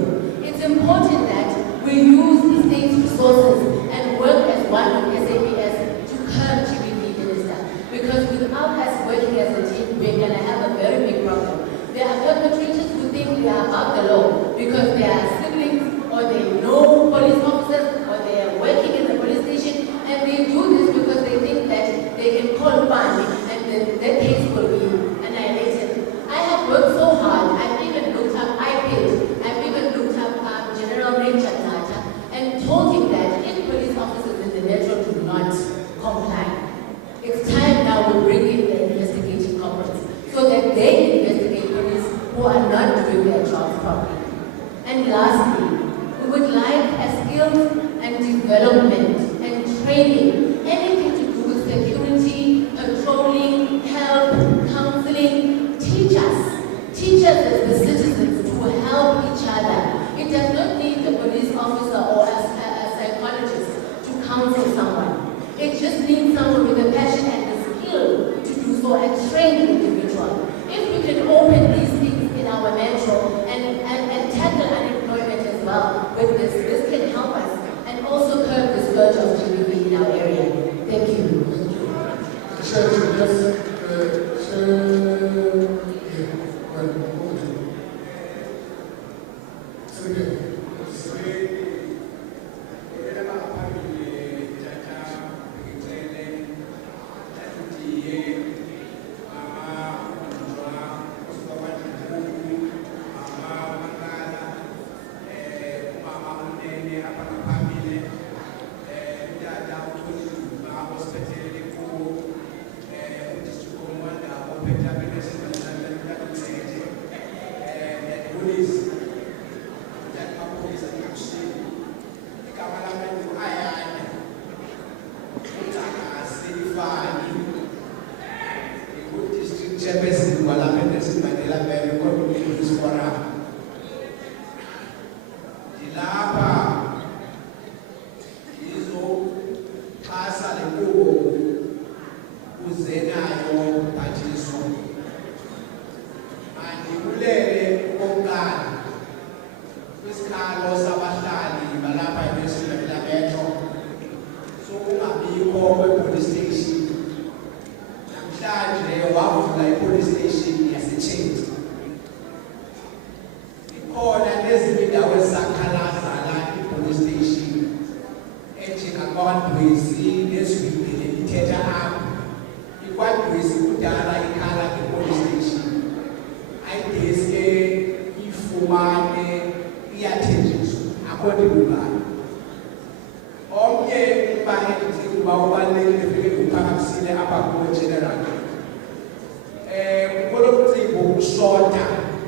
It's important that we use the state's resources and work as one with SAPS to curb GBV, Minister. Because without us working as a team, we're going to have a very big problem. There are perpetrators who think they are above the law because they are siblings or they know police officers or they are working in the police station, and they do this because they think that they can call Pani and then their case will be annihilated. I have worked so hard. I've even looked up IPID. I've even looked up General Nature data and told him that if police officers in the metro do not comply, it's time now we bring in the investigating corporates so that they investigate police who are not doing their jobs properly. And lastly, we would like a skills and development and training, anything to do with security, patrolling, help, counseling. Teach us as the citizens to help each other. It does not need a police officer or a psychologist to counsel someone. It just needs someone with a passion and the skill to do so and train the individual. If we can open these things in our metro and tackle unemployment as well with this can help us and also curb the scourge of GBV in our area. Thank you. Yes, Lapha izoxhasa le nkqubo uzenayo mphathiswa. Mandibulele okokuqala kwisikhalo sabahlali balapha eMindestria Metro sokungabikho kwe-police station. Namhlanje wavula i-police station yaseChatty. Ikhona nezinye indawo ezisakhalaza la i-police station enjengakwaNdwezi nezwibile ithetha apho. IkwaNdwezi kudala ikhala nge-police station. Ayideske ifumane iyathenjiswa akho ndibulala. Omnye ubani ndithi uba ubalulekile fike ndiwuphakamisile apha kuwe general. Kulo mcimbi wokushota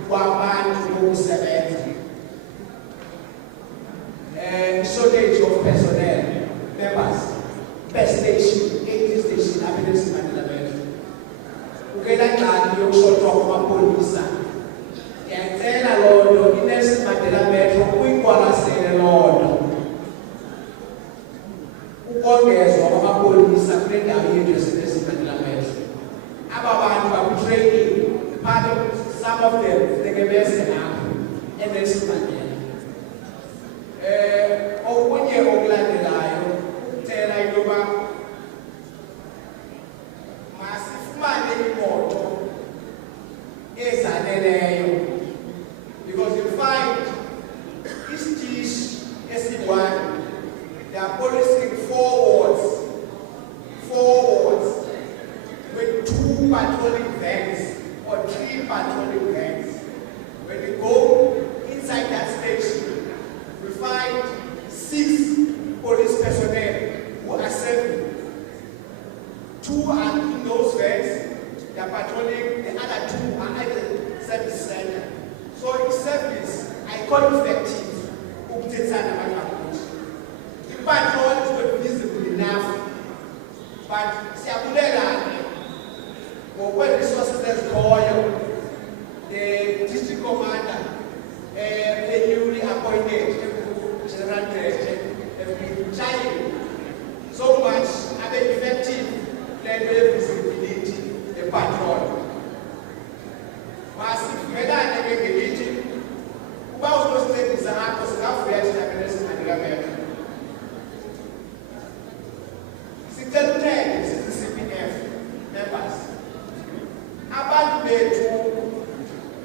kwabantu bokusebenza. Shortage of personnel, members, per station, 80 station apha eMindestria Metro. Ukela ngxaki yokushotwa kwamapolisa. Ndiyacela loo nto iMindestria Metro uyiqwalasele loo nto. Ukongezwa kwamapolisa kule ndawo yethu yaseMindestria Metro. Aba bantu baku-training, part of some of them tekebese napho eMindestria. Okunye okulandelayo ukucela into yoba masifumane imoto ezaneleyo, because you find isitishi esi-1 they are policing 4 wards with 2 patrolling vans or 3 patrolling vans. When you go inside that station, we find 6 police personnel who are serving. 2 are in those vans, they are patrolling, the other 2 are at the service center. So in service, I call effective. The patrol is not visible enough, but when resources call the district commander, the newly appointed general director, have been trying so much at the effective level visibility, the patrol. Massive meda and engaging, about those things are not reached at the Ministerial Imbizo. Since the CPF members, about the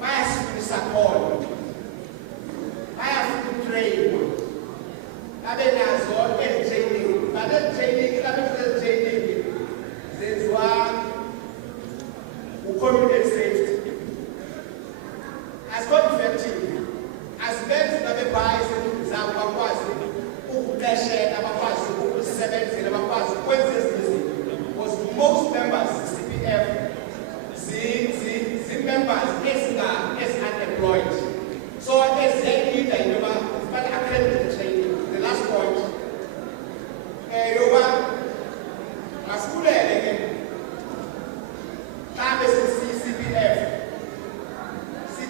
massive support. I have to train. I mean, as well as training. But that training, there's one who community safety. As God effective, as men to the bias, was most members CPF, members as unemployed. So as they need but accredited training. The last point. CPF.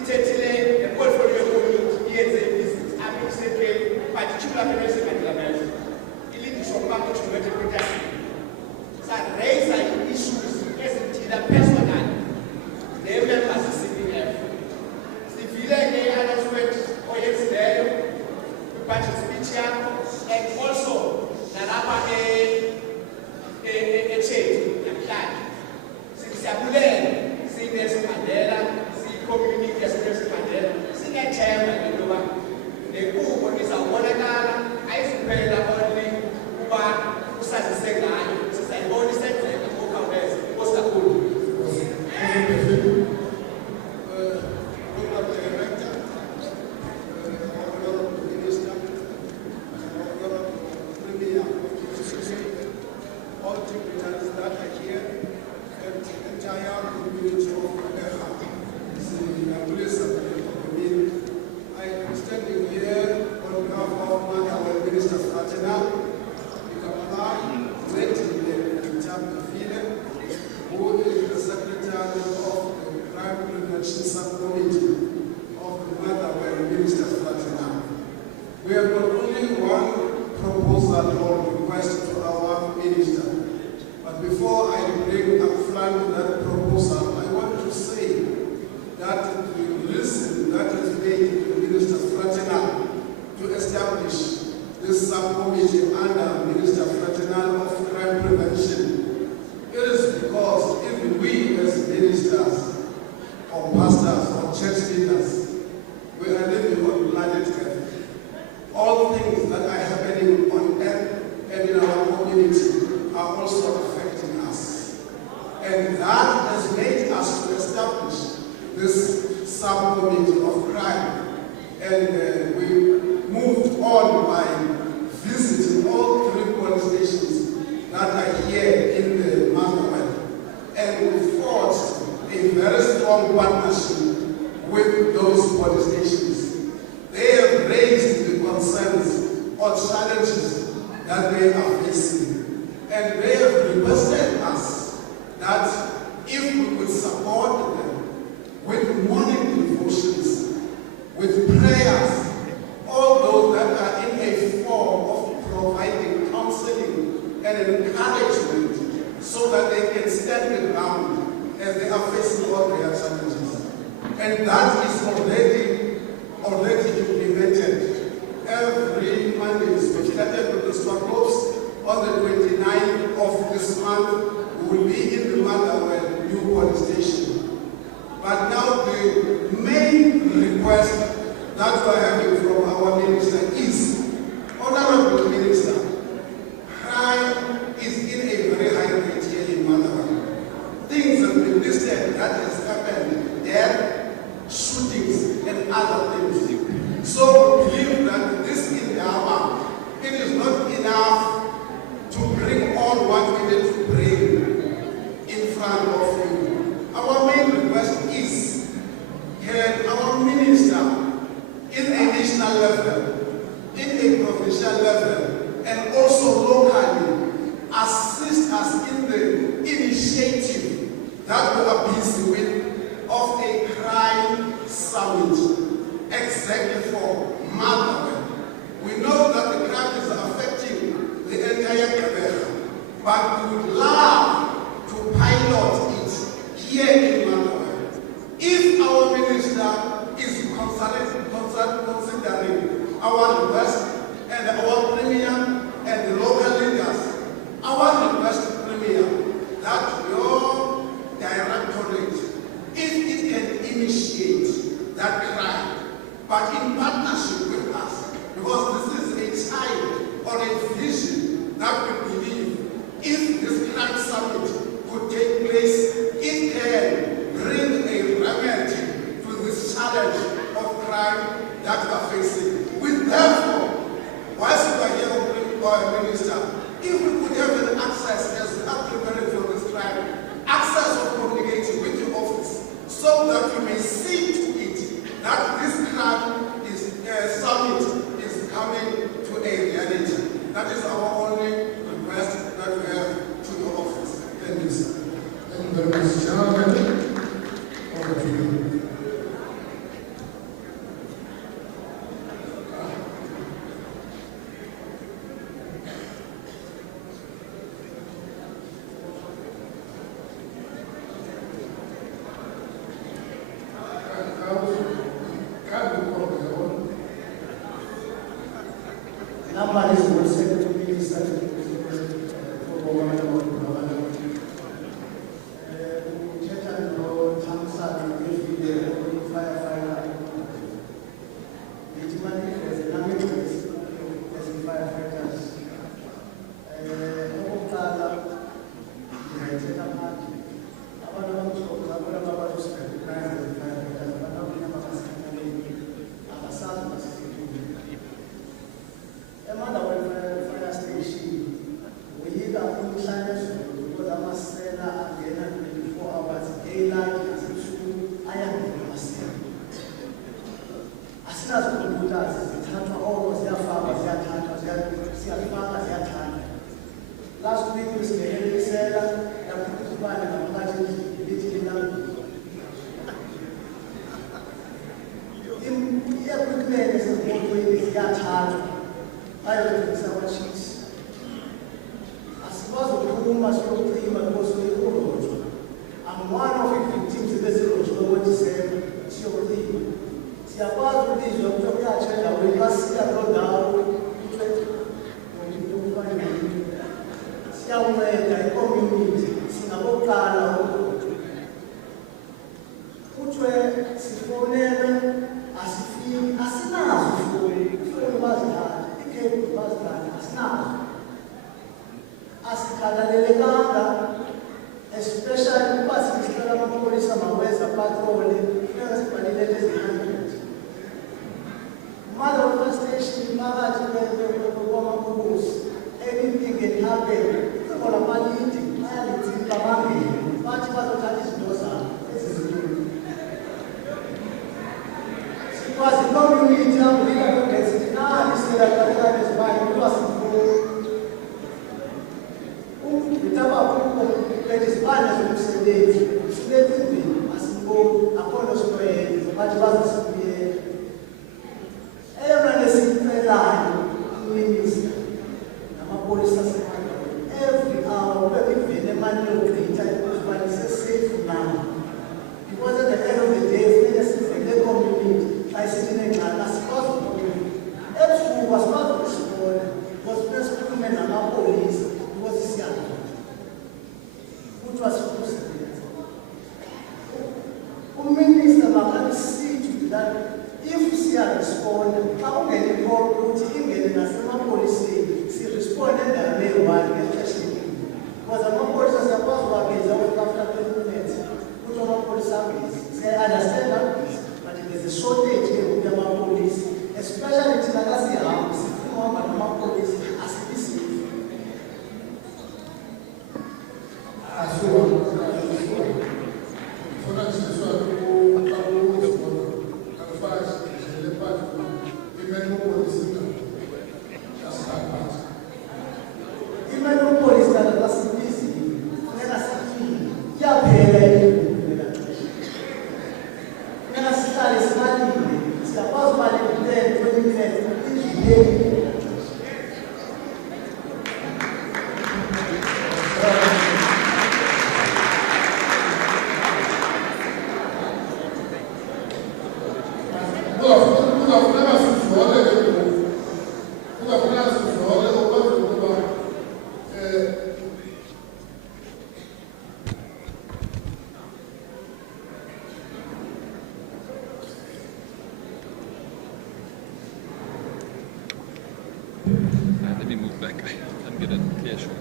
The portfolio particular so raise issues as personal. They members of CPF. Announcement or yesterday, speech and also Narapa a change. Since Nelson Mandela, community as Nelson Mandela, a chairman, the who is a Wanagala, I spell only Uba, Usas Segan, since I only said that was the good. I am standing here on behalf of Motherwell Minister Fraternal, who is the Secretary of the Crime Prevention Subcommittee of the Motherwell Minister Fraternal. We have got only one proposal or request to our minister. But before I bring up front that proposal, I want to say that the listen that is made to Minister Fraternal to establish this subcommittee under Minister Fraternal of Crime Prevention, it is because even we as ministers or pastors or church leaders, we are living on planet Earth. All things that are happening on earth and in our community are also affecting us. And that has made us to establish this subcommittee of crime. And we moved on by visiting all 3 police stations that are here in the Motherwell. And we forged a very strong partnership with those police stations. They have raised the concerns or challenges that they are facing. And they have requested us that if we could support them with morning devotions, with prayers, all those that are in a form of providing counseling and encouragement so that they can stand their ground as they are facing all their challenges. And that is already implemented. Every Monday, we started with the struggles. On the 29th of this month, we will be in the Motherwell new police station. But now the main request that we are having from our minister is, Honorable Minister, crime is in a very high rate here in Motherwell. Things have been listed that has happened, death, shootings, and other things. So we believe that this in Dharma, it is not enough to bring all what we need to bring in front of you. Our main request is, can our minister, in a national level, in a provincial level, and also locally, assist us in the initiative that we are busy with of a crime summit, exactly for Motherwell. We know that the crime is affecting the entire Quebec, but we would love to pilot it here in Motherwell. If our minister is considering our request and our premier and the local leaders, our request, premier, that your directorate, if it can initiate that crime, but in partnership with us, because this is a child or a vision that we believe if this crime summit could take place, it can bring a remedy to this challenge of crime that we are facing. We therefore, whilst we are here, Minister, if we could have an access as we are preparing for this crime, access of communicating with the office, so that you may see to it that this crime is summit is coming to a reality. That is our only request that we have to the office. Thank you, sir. Thank you very much, Chairman. Over to you. Equipment is important, athathwa ayothengisa kwachisi asikwazi ukuphuma siyokucima because wekurojwa. I'm one of the victims ebezirojwe ngoDisemba siyokucima. Siyakwazi ukubizwa ukuthi kuyatsho endaweni basiya kuloo ndawo siyawunceda i-community singabokuqala ukurojwa. Kuthiwe sifonelwe asifiki asinazo ifoni bazidala ikhephu bazidala asinazo asikhathalelekanga especially kuba sicela amapolisa maweza patrol funeka sibhalile ezi-100 Motherwell station phakathi kwamapolisa anything can happen ucingo lamalindi bayalithipa bangene bathi bazothatha izinto zabo ezizinkulu sikwazi community yangulila kwegesithi naniselaqalekane zibanye kuthiwa simfuni ngitabakuko lethi zibane zomsebenzi silethe indini asimboni akhona sokuyenza bathi bazasibuyela eyona lesiyicelayo uminister namapolisa every hour bebivele emani yogqitha ukubalise safe now because at the end of the day funeke sivele community xa isitinengxaki asikwazi ukukhuluma ebusuku asikwazi ukusibona because funeke sikhulume namapolisa because siyakho kuthiwa sikusebenza uminister makabisithi that if siyaresponda xa ungene icall ukuthi ingene nasemapoliseni siresponde endaweni eyi-1 ngexesha elinye because amapolisa siyakwazi ubabiza after 20 minutes kuthi amapolisa abizi siya-understand abizi but there's a shortage ke ngoku yamapolisa especially thina xa sihamba sifuna uhamba namapolisa asibisifi Let me move back. I can get a clear shot.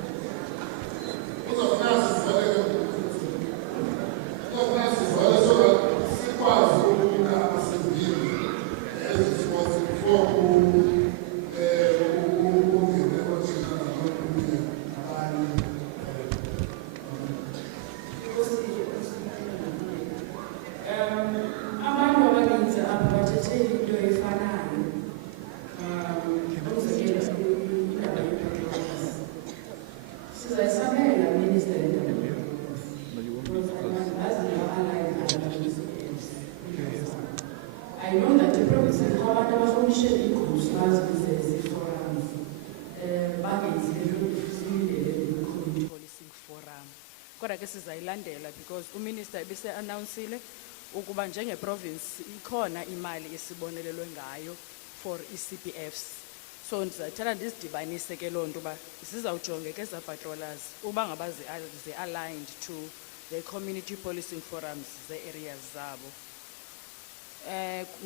Abantu abaninzi apha bathethe into efanayo. Umzekelo, indaba ye-patrols. Sizayisabela minister indaba ye-patrols. Because abantu bazi-align I know that the province abantu abaformishe ii-groups bazibize ezi-forums bangenzile community policing forum. Kodwa ke sizayilandela because uminister ebese-announcile ukuba njenge-province ikhona imali esibonelelwe ngayo for i-CPFs. So ndizathetha ndizidibanise ke loo nto uba zizawujongeka eza patrollers uba ngaba zi-aligned to the community policing forums ze-areas zabo.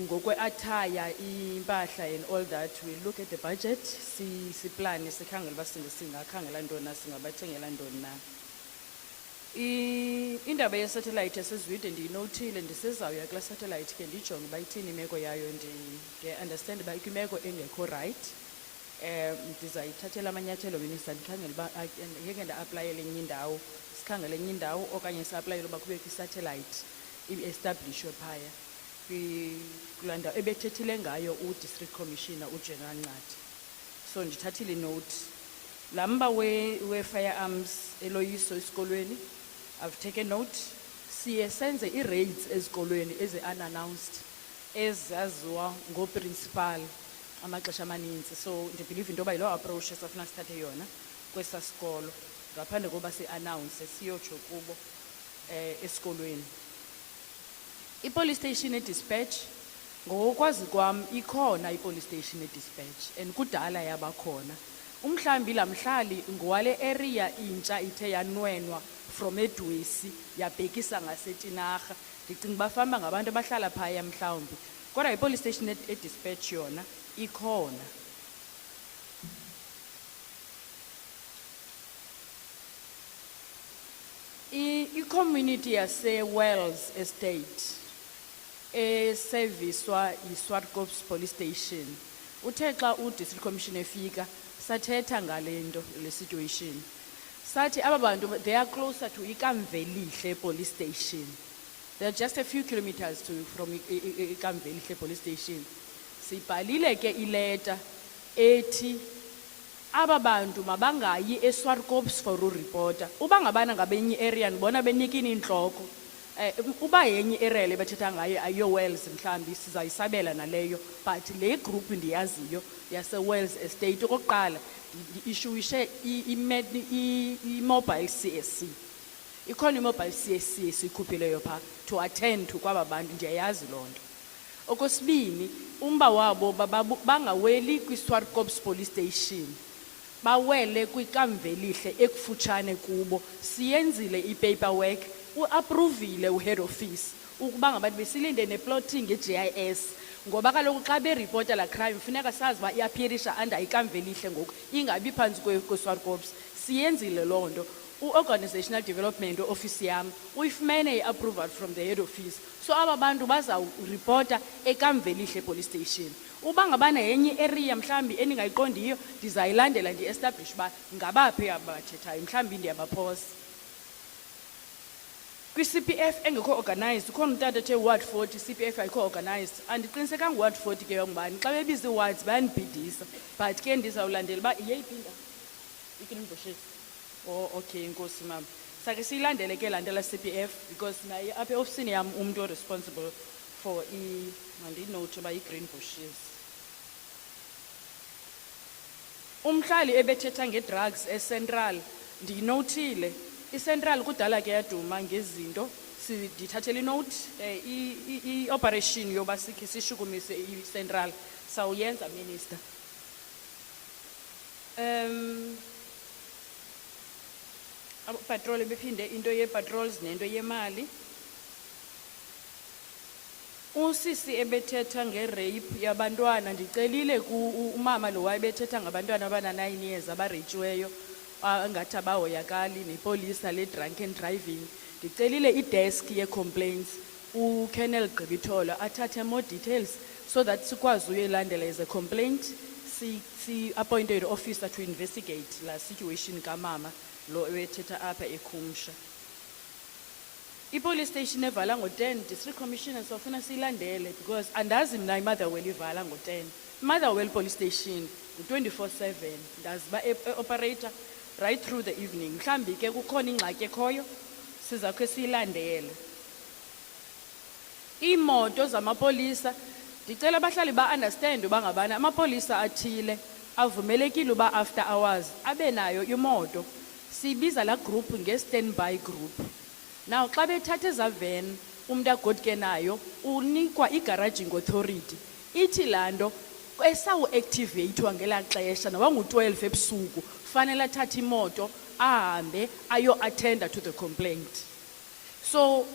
Ngokwe-attire, impahla and all that, we look at the budget, siplane, sikhangela uba singakhangela ntoni na, singabathengela ntoni na. Indaba ye-satellite esizwide ndiyinotile ndisezawuya kulaa satellite ke ndijonge uba ithini imeko yayo ndi-understand uba ikwimeko engekho right. Ndizayithathela amanyathelo minister ndikhangela uba ngeke nda-aplayele enye indawo, sikhangele enye indawo okanye si-aplayele uba kubekho i-satellite i-establishwe phaya kulaa ndawo ebethethile ngayo u-district commissioner uGeneral Chatty. So ndithathile inote. Laa mba we-firearms eloyiso esikolweni, I've taken note. Siye senze i-raids ezikolweni ezi-unannounced ezaziwa ngooprincipal amaxesha amaninzi. So ndibelieve into yoba yiloo approach esafuna sithathe yona kwesa sikolo ngaphandle koba si-announce siyotsho kubo esikolweni. I-police station e-dispatch ngokwazi kwam ikhona i-police station e-dispatch and kudala yabakhona. Umhlambi lamhlali ngowale area intsha ithe yanwenwa from eDwesi yabhekisa ngaseTinarha. Ndicinga bafamba ngabantu abahlala phaya mhlawumbi. Kodwa i-police station e-dispatch yona ikhona. I-community yase-Wells Estate eserviswa yi-Swartkops Police Station. Uthe xa u-District Commissioner efika sathetha ngale nto le situation. Sathi aba bantu they are closer to iKamvelihle Police Station. They are just a few kilometers from iKamvelihle Police Station. Sibhalile ke ileta ethi aba bantu mabangayi eSwartkops for ureporter. Uba ngabana ngabenye area ndibona benikini inhloko. Uba yenye area le bethetha ngayo ayo Wells mhlambi sizayisabela naleyo, but le group ndiyaziyo yase-Wells Estate okokuqala ishuwishe i-mobile CSC. Ikhona i-mobile CSC esikhuphileyo phaa to attend to kwaba bantu, ndiyayazi loo nto. Okwesibini umba wabo bangaweli kwi-Swartkops Police Station, bawele kwiKamvelihle ekufutshane kubo. Siyenzile i-paperwork, uapprovile uhead office ukuba ngabantu besilinde neplotting nge-GIS, ngoba kaloku xa bereporta la crime funeka sazi uba iappearisha under iKamvelihle ngoku ingabi phantsi kwe-Swartkops. Siyenzile loo nto. U-Organizational Development office yam uyifumene i-approval from the head office, so aba bantu bazawuripota eKamvelihle Police Station. Uba ngabana yenye area mhlambi endingayiqondiyo ndizayilandela ndi-establish uba ngabaphi abathethayo, mhlambi ndiyabaphosa. Kwi-CPF engekho organized, ukhona umntana ethe Ward 40 CPF ayikho organized. Andiqinisekanga Ward 40 ke yongubani, xa bebiza i-wards bayanibhidisa, but ke ndizawulandela uba iyeyiphinda ikinimboshesi. Oh okay, inkosi mama. Sake siyilandele ke landela CPF because naye apha eofisini yam umuntu responsible for mandinote uba i-green bushes. Umhlali ebethetha nge-drugs eCentral ndinotile. I-Central kudala ke yaduma ngezinto, ndithathela inote i-operation yoba sikhe sishukumise i-Central sawuyenza minister. Patrol bephinde into ye-patrols nento yemali. Usisi ebethetha nge-rape yabantwana ndicelile umama lo wayebethetha ngabantwana abana-9 years abareyitsiweyo angathi abahoyakali nepolisa le-drunken driving. Ndicelile i-desk ye-complaints uKennel Gqibithola athathe more details so that sikwazi uyilandela as a complaint, si-appointed officer to investigate la situation kamama lo ebethetha apha ekhumsha. I-police station evala ngo-10, District Commissioner sofuna siyilandele because andazi mna iMotherwell ivala ngo-10. Motherwell police station ngu-24/7 ndazi uba operator right through the evening. Mhlambi ke kukhona ingxaki ekhoyo sizakhe siyilandele. Imoto zamapolisa ndicela abahlali ba-understand uba ngabana amapolisa athile avumelekile uba after hours abe nayo imoto. Sibiza la group nge-standby group. Now xa bethatha eza van umuntu agodke nayo unikwa i-garaging authority. Ithi laa nto esawu-activatwa ngelaa xesha noba ngu-12 ebusuku fanele athathe imoto ahambe ayo-attenda to the complaint. So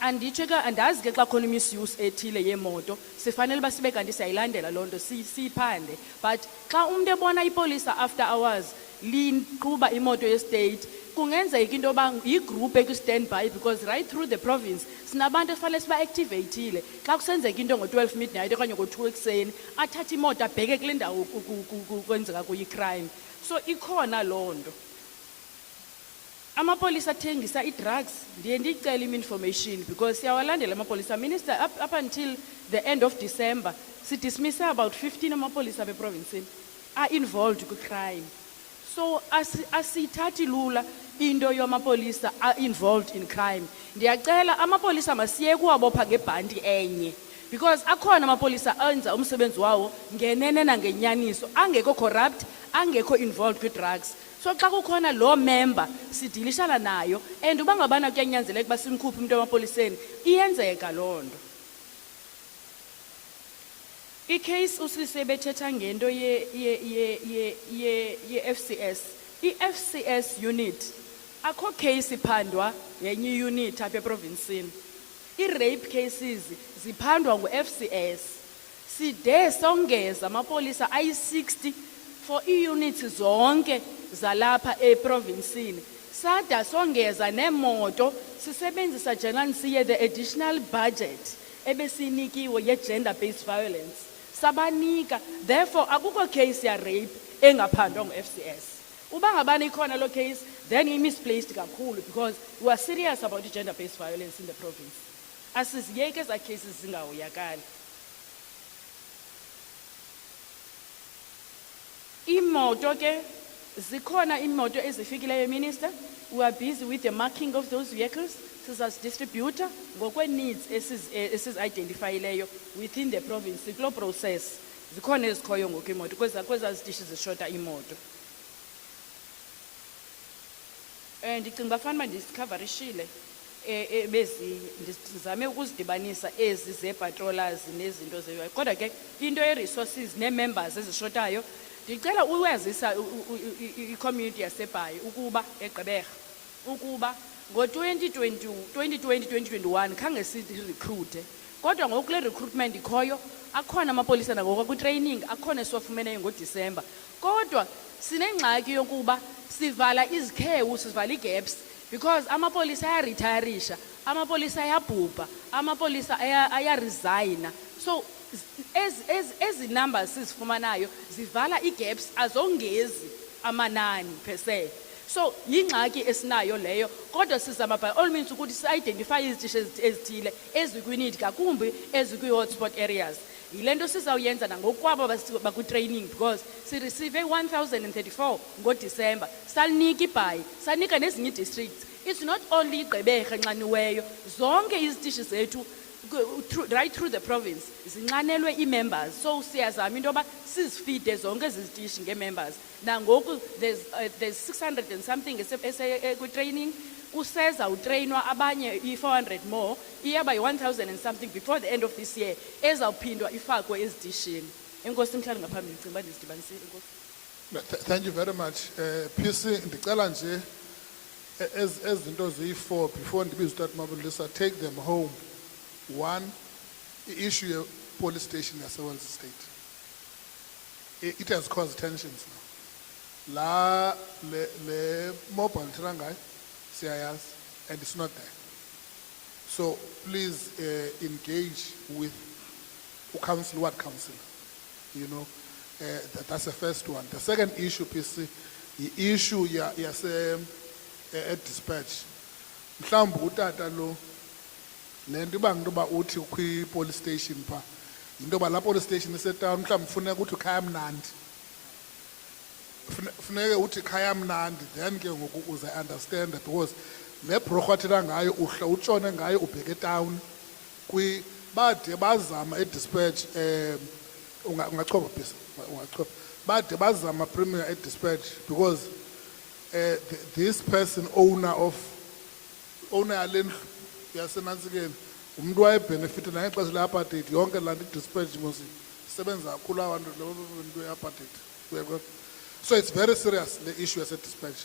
anditsho ke andazi ke xa khona i-misuse ethile yemoto sifanele uba sibe kanti siyayilandela loo nto siyiphande, but xa umntu ebona ipolisa after hours liqhuba imoto ye-state kungenzeka into yoba yigroup ekwi-standby because right through the province sinabantu efanele siba-activatile. Xa kusenzeka into ngo-12 midnight okanye ngo-2 ekuseni athathe imoto abheke kule ndawo kwenzeka kuyo i-crime. So ikhona loo nto. Amapolisa athengisa i-drugs ndiye ndicela information because siyawalandela amapolisa. Minister, up until the end of December sidismise about 15 amapolisa beprovinsini are involved kwi-crime. So asithathi lula into yamapolisa are involved in crime. Ndiyacela amapolisa masiye kuwabopha ngebhanti enye Because akhona amapolisa enza umsebenzi wawo ngenene nangenyaniso, angekho corrupt, angekho involved with drugs. So xa kukhona lo member sidilishana nayo and uba ngabana kuyanyanzeleka uba simkhuphe umuntu emapoliseni iyenzeka loo nto. I-case usise bethetha ngento ye-FCS. I-FCS unit akho case iphandwa yenye unit apha eprovinsini. I-rape cases ziphandwa ngu-FCS. Side songeza amapolisa ayi-60 for i-units zonke zalapha eprovinsini. Sada songeza nemoto sisebenzisa njengani siye the additional budget ebesinikiwe ye-gender-based violence. Sabanika, therefore akukho case ya rape engaphandwa ngu-FCS. Uba ngabani ikhona lo case, then i-misplaced kakhulu because we are serious about the gender-based violence in the province. Asiziyeke eza cases zingahoyakali. Imoto ke, zikhona imoto ezifikileyo minister. We are busy with the marking of those vehicles. As distributor, ngokwe needs esiz-identifyileyo within the province, iklo process. Zikhona ezikhoyo ngoku imoto, kweza zitishi zishota imoto. Ndicinga uba fanuba ndisikhavarishile ndizame ukuzidibanisa ezi zeepatrollers nezinto zeyo. Kodwa ke into ye-resources nee-members ezishotayo, ndicela uwazisa i-community yaseBhayi ukuba eGqeberha ukuba ngo-2020-2021 khange si-recruite. Kodwa ngoku kule recruitment ikhoyo, akhona amapolisa nangoku kwi-training, akhona esiwafumeneyo ngoDisemba. Kodwa sinengxaki yokuba sivala izikhewu, sivala ii-gaps because amapolisa ayaretirisha, amapolisa ayabhubha, amapolisa ayaresigna. So ezi numbers sizifumanayo zivala ii-gaps, azongezi amanani per se. So yingxaki esinayo leyo, kodwa sizama by all means ukuthi si-identify izitishi ezithile ezikwi-need ngakumbi ezikwi-hotspot areas. Yile nto sizawuyenza nangokwabo bakwi-training because sireceive 1034 ngoDisemba. Salinika iBhayi, sanika nezinye ii-districts. It's not only iGqeberha enxaniweyo, zonke izitishi zethu right through the province zinxanelwe ii-members. So siyazama into yoba sizifide zonke ezi zitishi ngee-members. Nangoku there's 600 and something kwi-training. Kuseza utrainwa abanye i-400 more, iyaba yi-1000 and something before the end of this year ezawuphindwa ifakwe ezitishini. Enkosi mhlawumbi ngaphambili ndicinga uba ndizidibanisile. Thank you very much. PC ndicela nje ezinto ziyi-4 before ndibiza utata Mabulisa, take them home. One, the issue of police station yase-Wells State. It has caused tensions now. La le mobile tirangai siyayazi and it's not there. So please engage with council, what council? You know, that's the first one. The second issue, PC, the issue yase dispatch. Mhlawumbi utata lo lento ibanga uthi kwi-police station pha into yoba la police station isetown mhlawumbi funeka ukuthi khaya mnandi, funeke uthi khaya mnandi, then ke ngoku uze understand because le bhorho athela ngayo uhla utshone ngayo ubheke town bade bazama e-dispatch ungachoba bhisa ungachoba bade bazama premier e-dispatch because this person owner yalendlu yasenantsikeni umuntu wayebenefite nangexesha le-apartheid yonke laa nto i-dispatch ngosi isebenza kakhulu abantu lento ye-apartheid. So it's very serious, the issue as a dispatch.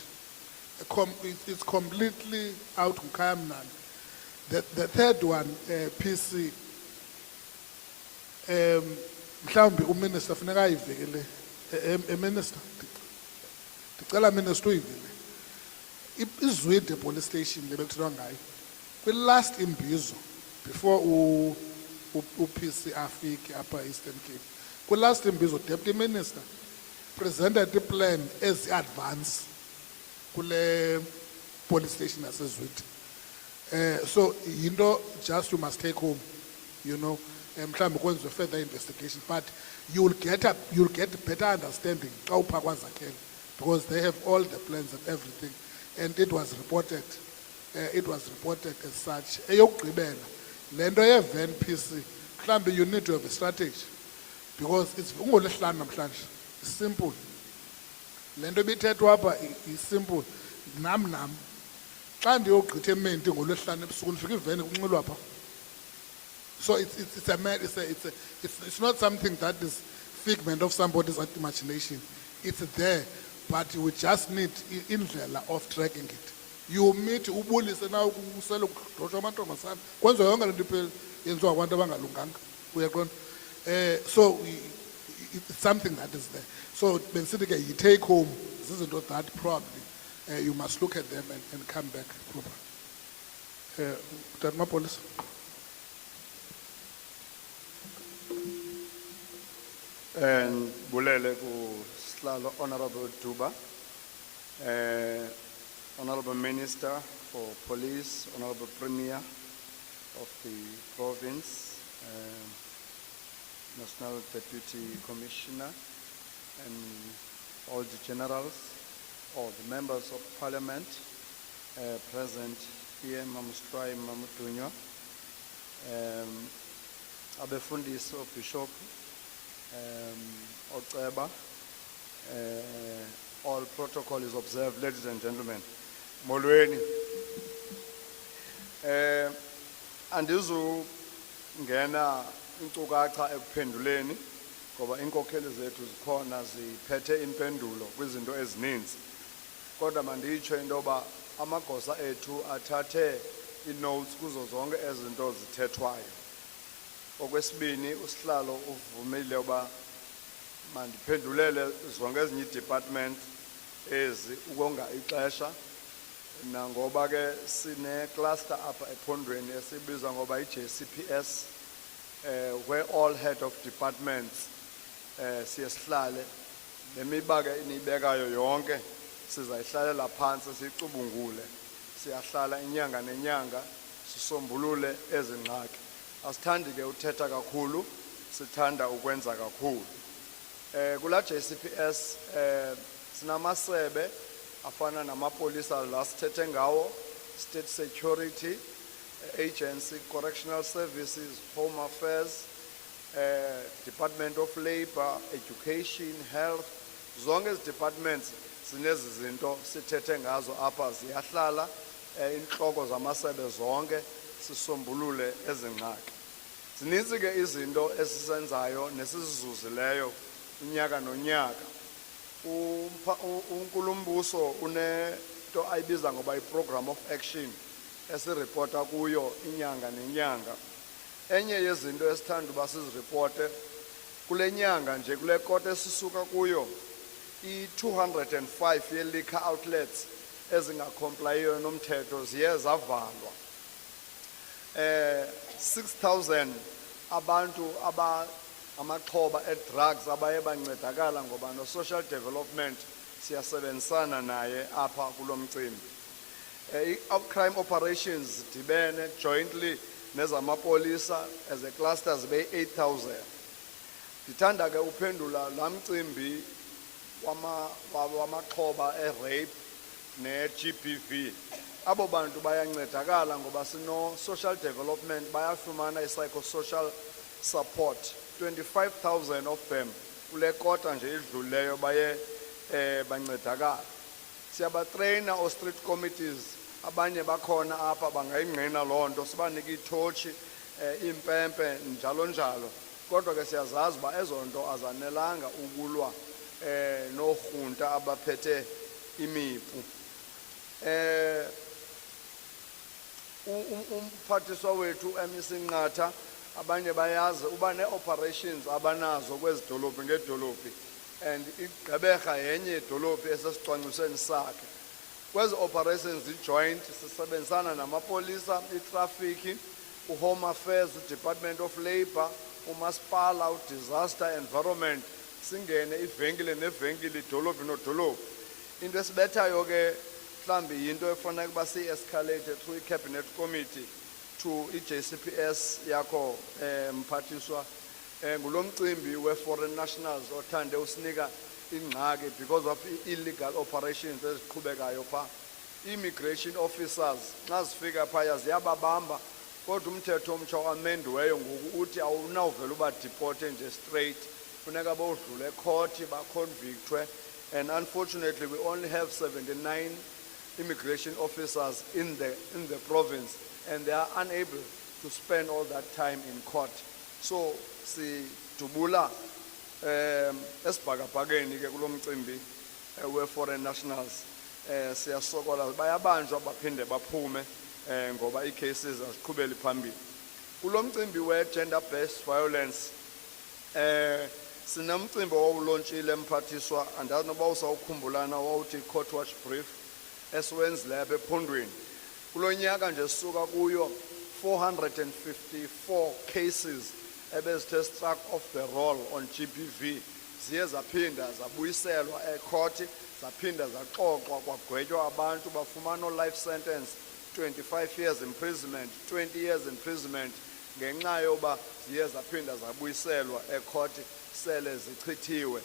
It's completely out ngkhaya mnandi. The third one, PC, mhlawumbi uminister funeka ayivekele, minister, ndicela minister uyivele. Izwide police station lebekuthethwa ngayo. Kwi-last Imbizo, before PC afike apha Eastern Cape, kwi-last Imbizo, Deputy Minister presented the plan as advance kule police station yasezwide. So yinto just you must take home, you know, mhlawumbi kwenziwe further investigation, but you'll get better understanding xa upha kwaZakhele because they have all the plans and everything, and it was reported as such. Eyokugqibela le nto ye-van PC mhlambi you need to have a strategy because it's ungolesihlanu namhlanje. It's simple. Le nto ibithethwa apha is simple. Nam xa ndiyogqitha eMenti ngolwesihlanu ebusuku ndifika iveni kunxilwa pha. So it's not something that is figment of somebody's imagination. It's there, but you just need indlela of tracking it. You meet ubulise na usele kudroshwa amantombazana kwenziwa yonke le nto yenziwa abantu abangalunganga uyaqonda. So it's something that is there. So besithi ke you take home zizinto that probably you must look at them and come back proper. Dr. Mapolis. And Bulele ku Slalo Honorable Tuba, Honorable Minister for Police, Honorable Premier of the province, National Deputy Commissioner, and all the generals, all the members of Parliament present here, Mamustrai Mamutunyo, Abefundis of Bishop, Otseba, all protocol is observed, ladies and gentlemen. Molweni. Andizu ngena inkcukacha ekuphenduleni ngoba inkokheli zethu zikhona ziphethe impendulo kwizinto ezininzi. Kodwa manditsho into yoba amagosa ethu athathe ii-notes kuzo zonke ezinto zithethwayo. Okwesibini usihlalo uvumile uba mandiphendulele zonke ezinye ii-department ezi ukonga ixesha nangoba ke sine cluster apha ephondweni esibiza ngoba i-JCPS where all head of departments siye sihlale nemiba ke niyibekayo yonke sizayihlalela phansi sicubungule siyahlala inyanga nenyanga sisombulule ezingxaki. Asithandi ke uthetha kakhulu, sithanda ukwenza kakhulu. Kula JCPS sinamasebe afana namapolisa la sithethe ngawo, State Security Agency, Correctional Services, Home Affairs, Department of Labor, Education, Health, zonke ezi departments sinezi zinto sithethe ngazo apha ziyahlala inhloko zamasebe zonke sisombulule ezingxaki. Zininzi ke izinto esisenzayo nesizizuzileyo unyaka nonyaka. Unkulumbuso unento ayibiza ngoba i-program of action esiripota kuyo inyanga nenyanga. Enye yezinto esithanda uba sizireporte kule nyanga nje kule kota esisuka kuyo i-205 ye-liquor outlets ezingacomplayiyo nomthetho ziye zavalwa. 6,000 abantu amaxhoba e-drugs abaye bancedakala ngoba no-social development siyasebenzisana naye apha kulo mcimbi. I-crime operations dibene jointly nezamapolisa as a cluster zibe 8,000. Ndithanda ke uphendula laa mcimbi wamaxhoba e-rape ne-GBV. Abo bantu bayancedakala ngoba sino-social development bayafumana i-psychosocial support. 25,000 of them kule kota nje idluleyo baye bancedakala. Siyabatrayina o-street committees abanye bakhona apha bangayingqina loo nto sibanike iithotshi impempe njalo njalo. Kodwa ke siyazazi uba ezo nto azanelanga ukulwa noorhunta abaphethe imipu. Umphathiswa wethu emisinqatha abanye bayazi uba ne-operations abanazo kwezi dolophi ngedolophi and iGqeberha yenye idolophi esesicwangcisweni sakhe. Kwezi operations joint sisebenzisana namapolisa, itrafiki, uHome Affairs, uDepartment of Labor, uMasipala, uDisaster Environment, singene ivenkile nevenkile idolophi nodolophi. Into esibethayo ke mhlambi yinto efanele ukuba si-escalate through i-cabinet committee to i-JCPS yakho mphathiswa ngulo mcimbi we-foreign nationals othande usinika ingxaki because of illegal operations eziqhubekayo phaa. Immigration officers xa zifika phaya ziyababamba kodwa umthetho omtsha oamendiweyo ngoku uthi awunawuvela uba deporte nje straight, funeka bawudlule court baconvictwe. And unfortunately we only have 79 immigration officers in the province, and they are unable to spend all that time in court. So sidubula esibhakabhakeni ke kulo mcimbi we-foreign nationals, siyasokola bayabanjwa baphinde baphume ngoba ii-cases aziqhubeli phambili. Kulo mcimbi we-gender based violence sinomcimbi owawulontshile mphathiswa, andazi noba usawukhumbulana, wawuthi court watch brief esiwenzileyo apha ephondweni. Kulo nyaka nje sisuka kuyo 454 cases ebezithe struck off the roll on GBV ziye zaphinda zabuyiselwa ecourt, zaphinda zaxoxwa kwagwetywa abantu bafumana life sentence, 25 years imprisonment, 20 years imprisonment, ngenxa yoba ziye zaphinda zabuyiselwa ecourt sele zichithiwe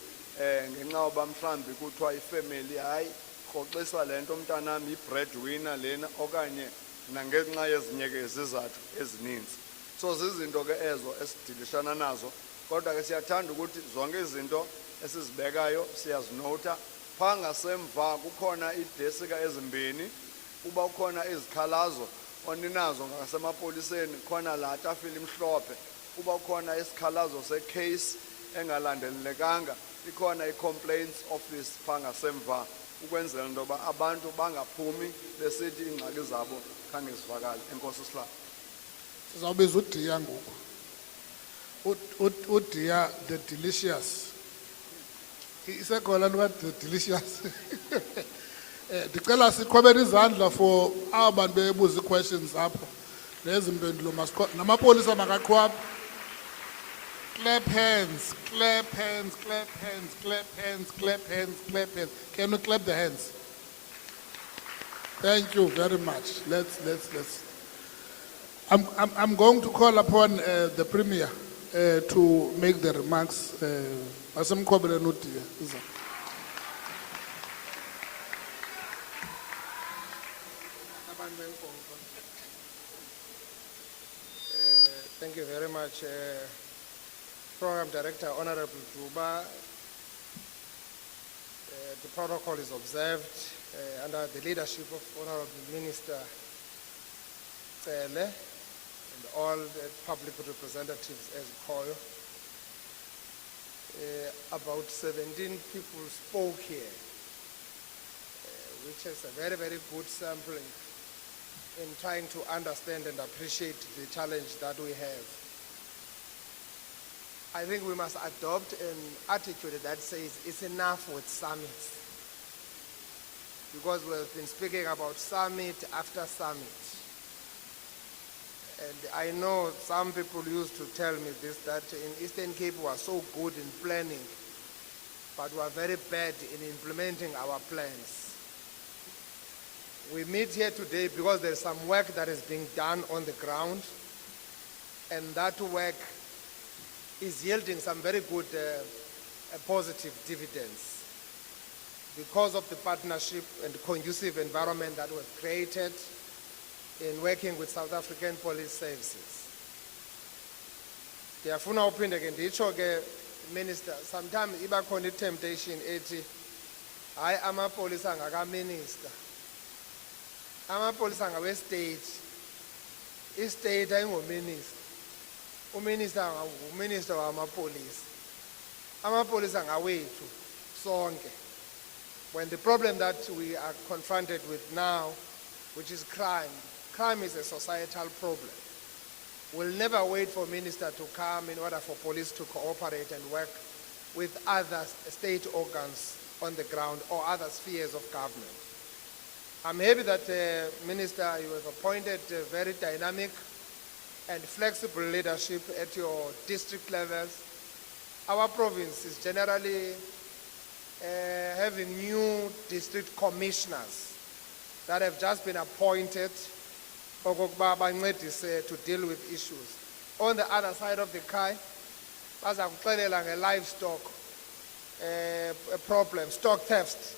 ngenxa yoba mhlawumbi kuthiwa ifamily hayi rhoxisa le nto umntanam i-breadwinner lena okanye nangenxa yezinye ke izizathu ezininzi. So zizinto ke ezo esidilishana nazo, kodwa ke siyathanda ukuthi zonke izinto esizibekayo siyazinota. Phaa ngasemva kukhona iidesika ezimbini, uba ukhona izikhalazo oninazo ngasemapoliseni khona laa tafile imhlophe, uba ukhona isikhalazo secase engalandelekanga ikhona i-complaints office phaa ngasemva, ukwenzela into yoba abantu bangaphumi besithi iingxaki zabo khange zivakale. Enkosi sihlala. Sizawubiza uDiya ngoku. uDiya the delicious. Isekhona nto the delicious. Ndicela siqhobele izandla for aba bantu bebuza ii-questions apho nezimpendulo namapolisa makaqhwabe. Clap hands, clap hands, clap hands, clap hands, clap hands, clap hands. Can we clap the hands? Thank you very much. Let's. I'm going to call upon the Premier to make the remarks. Asemkhobele noDiya. Thank you very much, Program Director, Honorable Duba. The protocol is observed under the leadership of Honorable Minister Cele and all the public representatives as COIO. About 17 people spoke here, which is a very, very good sampling in trying to understand and appreciate the challenge that we have. I think we must adopt an attitude that says it's enough with summits, because we've been speaking about summit after summit. And I know some people used to tell me this, that in Eastern Cape we are so good in planning, but we are very bad in implementing our plans. We meet here today because there's some work that is being done on the ground, and that work is yielding some very good positive dividends because of the partnership and conducive environment that was created in working with South African police services. Ndiyafuna uphinde ke nditsho ke Minister, sometimes iba khona i-temptation ethi hayi amapolisa angaka-minister, amapolisa ngawe-state, i-state ayingominister, uminister nguminister wamapolisa, amapolisa ngawethu sonke. When the problem that we are confronted with now, which is crime is a societal problem. We'll never wait for minister to come in order for police to cooperate and work with other state organs on the ground or other spheres of government. I'm happy that, Minister, you have appointed a very dynamic and flexible leadership at your district levels. Our province is generally having new district commissioners that have just been appointed to deal with issues. On the other side of the Kai, as I'm telling a livestock problem, stock theft,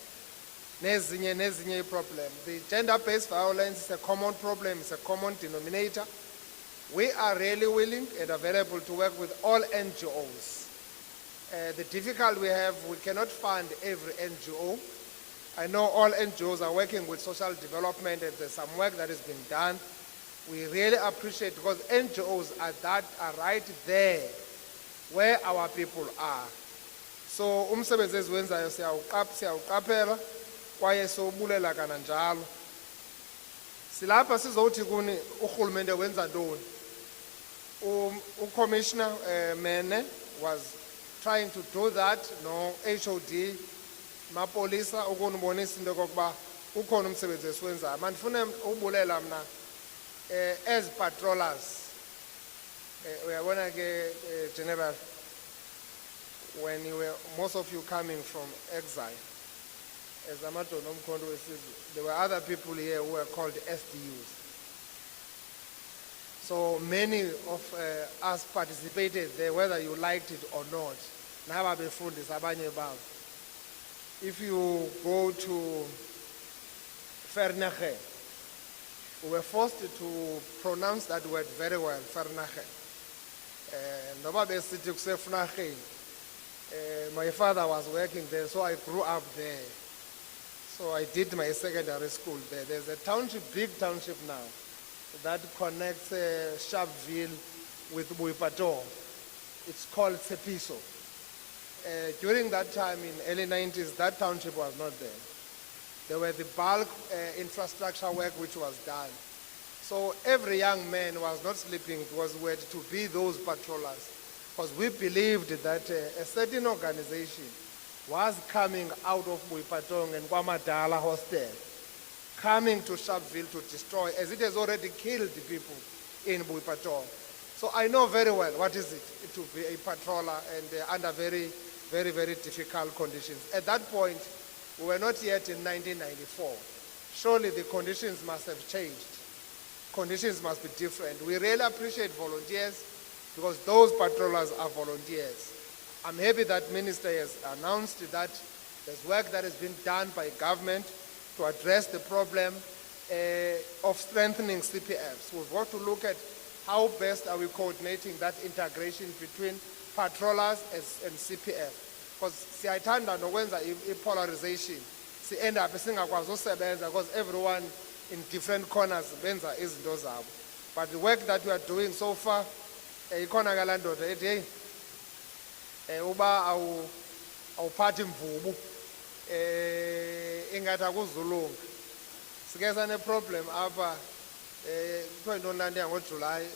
nezinye problem. The gender-based violence is a common problem, it's a common denominator. We are really willing and available to work with all NGOs. The difficulty we have, we cannot fund every NGO. I know all NGOs are working with social development and there's some work that has been done. We really appreciate because NGOs are right there where our people are. So umsebenzi eziwenzayo siyawuqaphela kwaye sobulela kananjalo. Silapha sizothi kuni urhulumente wenza ntoni. Commissioner Mene was trying to do that, no HOD, mapolisa ukunibonisa into kokuba ukhona umsebenzi esiwenzayo. Mandifune ubulela mna as patrollers. Uyabona ke General, when you were most of you coming from exile, as amadoda omkhonto wesizwe, there were other people here who were called SDUs. So many of us participated there, whether you liked it or not. If you go to Fernache, we were forced to pronounce that word very well, Fernache. My father was working there, so I grew up there. So I did my secondary school there. There's a township, big township now, that connects Sharpeville with Buipato. It's called Tsepiso. During that time in early 90s, that township was not there. There were the bulk infrastructure work which was done. So every young man was not sleeping, was where to be those patrollers. Because we believed that a certain organization was coming out of Buipatong and Kwamadala hostel, coming to Sharpeville to destroy, as it has already killed the people in Buipatong. So I know very well what is it to be a patroller and under very, very, very difficult conditions. At that point, we were not yet in 1994. Surely the conditions must have changed. Conditions must be different. We really appreciate volunteers because those patrollers are volunteers. I'm happy that Minister has announced that there's work that has been done by government to address the problem of strengthening CPFs. We've got to look at how best are we coordinating that integration between patrollers and CPF. Because siyayithanda nokwenza polarization. Si end up singakwazi usebenza because everyone in different corners benza izinto zabo. But the work that we are doing so far, ikhona ke la ndoda ethi hey uba awuphathi mvubu ingathi akuzulunga. Sike sane problem apha kuthiwa into nandi yangoJuly,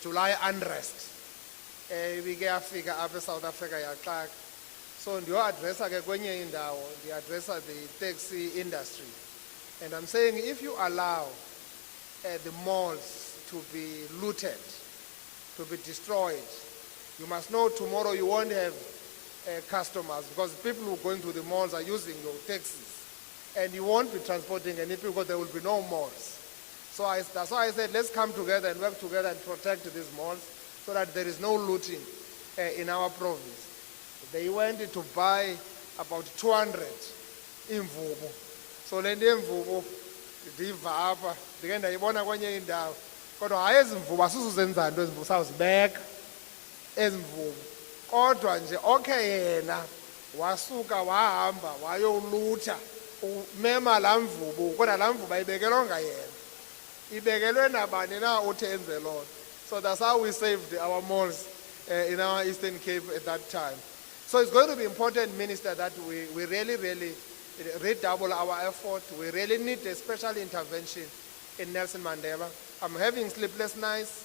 July unrest. Ibike yafika apha eSouth Africa yaxaka. So ndiyo-addressa ke kwenye indawo, ndiyo-addressa the taxi industry. And I'm saying if you allow the malls to be looted, to be destroyed, you must know tomorrow you won't have customers because people who are going to the malls are using your taxis. And you won't be transporting any people because there will be no malls. So that's why I said let's come together and work together and protect these malls so that there is no looting in our province. They went to buy about 200 imvubu. So le imvubu ndiva apha ndike ndayibona kwenye indawo kodwa hayi ezimvubu asizuzenzani into ezimvubu sawuzibeka ezimvubu kodwa nje okay yena wasuka wahamba wayolutha umema laa mvubu kodwa laa mvubu ayibekelwanga yena ibekelwe nabani na uthi enze loo. So that's how we saved our malls in our Eastern Cape at that time. So it's going to be important, Minister, that we really, really redouble our effort. We really need a special intervention in Nelson Mandela. I'm having sleepless nights,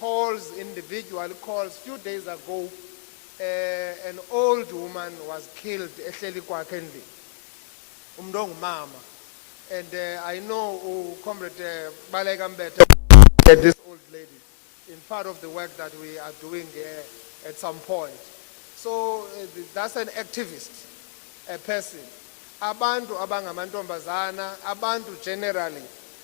calls, individual calls. A few days ago, an old woman was killed, ehleli kwakhe endlini. Umntu ongumama. And I know Comrade Baleka Mbete, this old lady, in part of the work that we are doing at some point. So that's an activist, a person. Abantu abangamantombazana, abantu generally,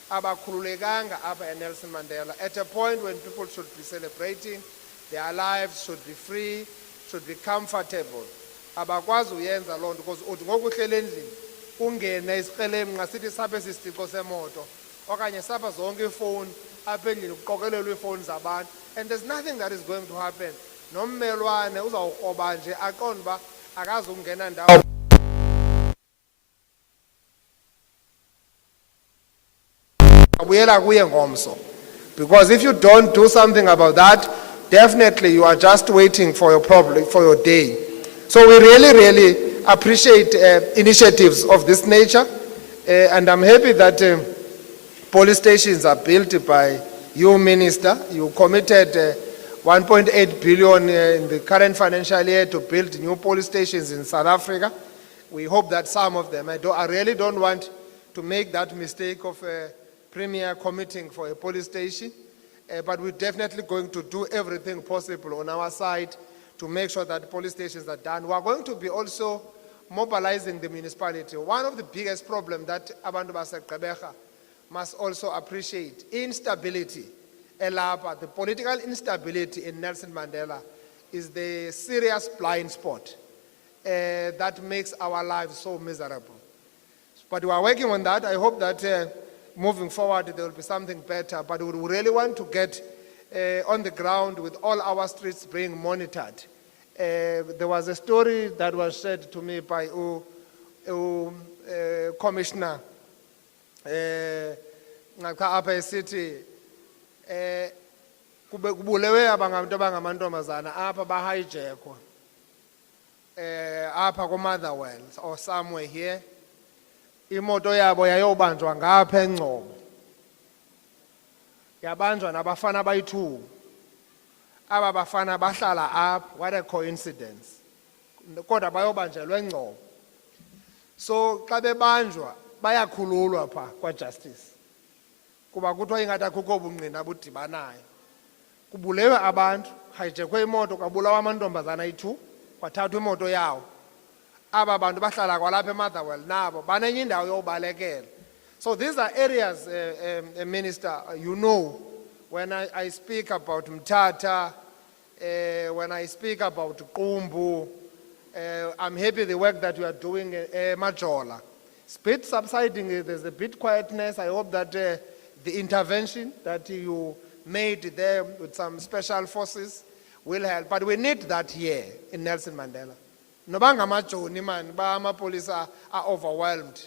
abakhululekanga apha in Nelson Mandela. At a point when people should be celebrating, their lives should be free, should be comfortable. Abakwazi uyenza loo nto because uthi ngoku uhleli endlini ungene isikrelemnqa sithi sapha esi sitixo semoto okanye sapha zonke ifowuni apha endlini kuqokelelwe iifowuni zabantu, and there's nothing that is going to happen. Nommelwane uzawukroba nje aqonde uba akazungena ndawo. Abuyela kuye ngomso. Because if you don't do something about that, definitely you are just waiting for your problem, for your day. So we really appreciate initiatives of this nature, and I'm happy that police stations are built by you, Minister. You committed 1.8 billion in the current financial year to build new police stations in South Africa. We hope that some of them, I really don't want to make that mistake of Premier committing for a police station, but we're definitely going to do everything possible on our side to make sure that police stations are done. We are going to be also mobilizing the municipality. One of the biggest problems that abantu baseGqeberha must also appreciate, instability. The political instability in Nelson Mandela is the serious blind spot that makes our lives so miserable. But we are working on that. I hope that moving forward there will be something better, but we really want to get on the ground with all our streets being monitored. There was a story that was shared to me by Commissioner Ngaka City. Kubulewe abantu abangamantombazana apha bahijackwa apha ko Motherwell or somewhere here. Imoto yabo yayobanjwa ngapha eNgcobo. Yabanjwa nabafana abayi-2. Aba bafana bahlala apha. What a coincidence. Kodwa bayobanjelwa eNgcobo. So xa bebanjwa bayakhululwa pha kwa-justice. Kuba kuthiwa ingathi akukho bungqina budibanayo. Kubulewe abantu, hijackwe imoto, kwabulawa amantombazana ayi-2, kwathathwa imoto yawo. Aba bantu bahlala kwalapha eMotherwell nabo banenye indawo yobalekela. So these are areas, Minister, you know, when I speak about Mthatha, when I speak about Qumbu, I'm happy the work that you are doing Majola. It's a bit subsiding, there's a bit quietness. I hope that the intervention that you made there with some special forces will help. But we need that here in Nelson Mandela. Nobanga majoni man ba amapolisa are overwhelmed.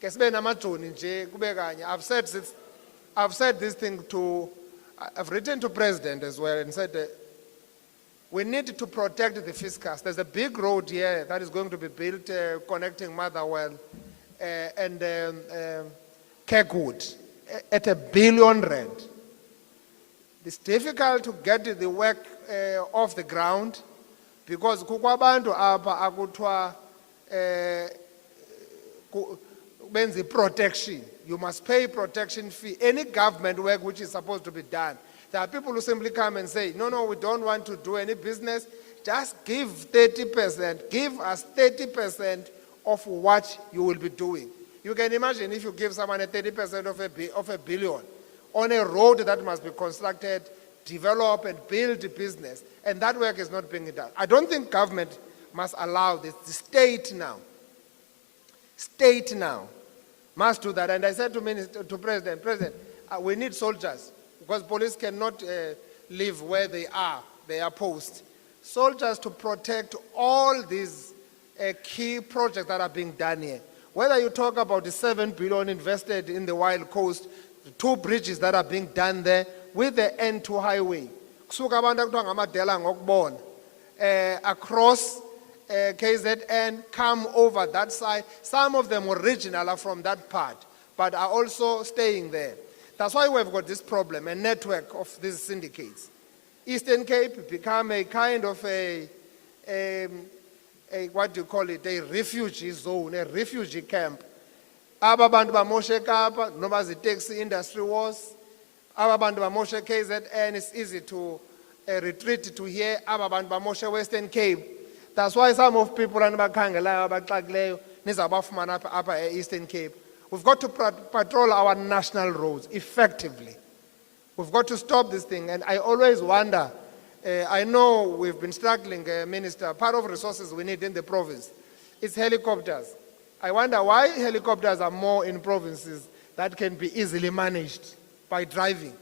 Kesbe na majoni nje kube kanye. I've said this thing to, I've written to President as well and said we need to protect the fiscus. There's a big road here that is going to be built connecting Motherwell and Kirkwood at R1 billion. It's difficult to get the work off the ground because kukwabantu apa akutwa benzi protection. You must pay protection fee. Any government work which is supposed to be done. There are people who simply come and say, no, we don't want to do any business. Just give 30%. Give us 30% of what you will be doing. You can imagine if you give someone a 30% of a billion on a road that must be constructed, develop and build a business, and that work is not being done. I don't think government must allow this. The state now must do that. And I said to President, we need soldiers because police cannot live where they are posts. Soldiers to protect all these key projects that are being done here. Whether you talk about the 7 billion invested in the Wild Coast, the 2 bridges that are being done there with the N2 highway, across KZN, come over that side. Some of them original are from that part, but are also staying there. That's why we've got this problem, a network of these syndicates. Eastern Cape become a kind of a what do you call it, a refugee zone, a refugee camp. Aba bantu bamoshe Kapa, noba the taxi industry was. Aba bantu bamoshe KZN, it's easy to retreat to here. Aba bantu bamoshe Western Cape. That's why some of people are not upper Eastern Cape. We've got to patrol our national roads effectively. We've got to stop this thing. And I always wonder, I know we've been struggling, Minister, part of resources we need in the province is helicopters. I wonder why helicopters are more in provinces that can be easily managed by driving.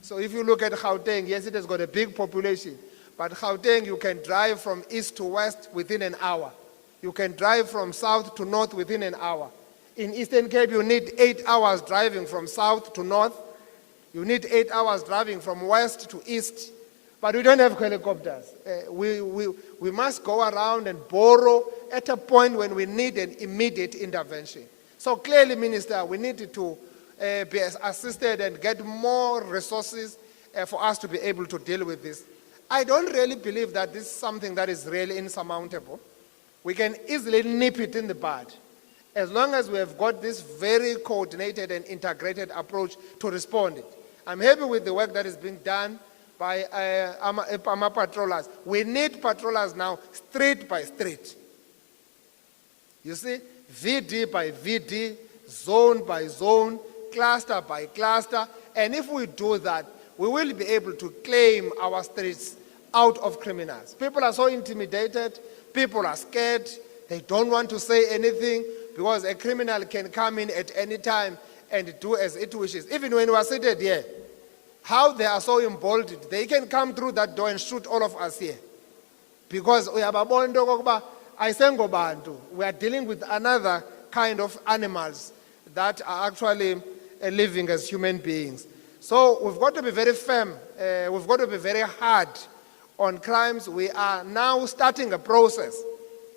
So if you look at Gauteng, yes, it has got a big population, but Gauteng, you can drive from east to west within an hour. You can drive from south to north within an hour. In Eastern Cape, you need 8 hours driving from south to north. You need 8 hours driving from west to east. But we don't have helicopters. We must go around and borrow at a point when we need an immediate intervention. So clearly, Minister, we need to be assisted and get more resources for us to be able to deal with this. I don't really believe that this is something that is really insurmountable. We can easily nip it in the bud, as long as we have got this very coordinated and integrated approach to respond it. I'm happy with the work that is being done by our patrollers. We need patrollers now, street by street. You see, VD by VD, zone by zone, cluster by cluster, and if we do that, we will be able to claim our streets out of criminals. People are so intimidated, people are scared, they don't want to say anything because a criminal can come in at any time and do as it wishes. Even when we are seated here, how they are so emboldened, they can come through that door and shoot all of us here. Because we are dealing with another kind of animals that are actually living as human beings. So we've got to be very firm, we've got to be very hard on crimes. We are now starting a process.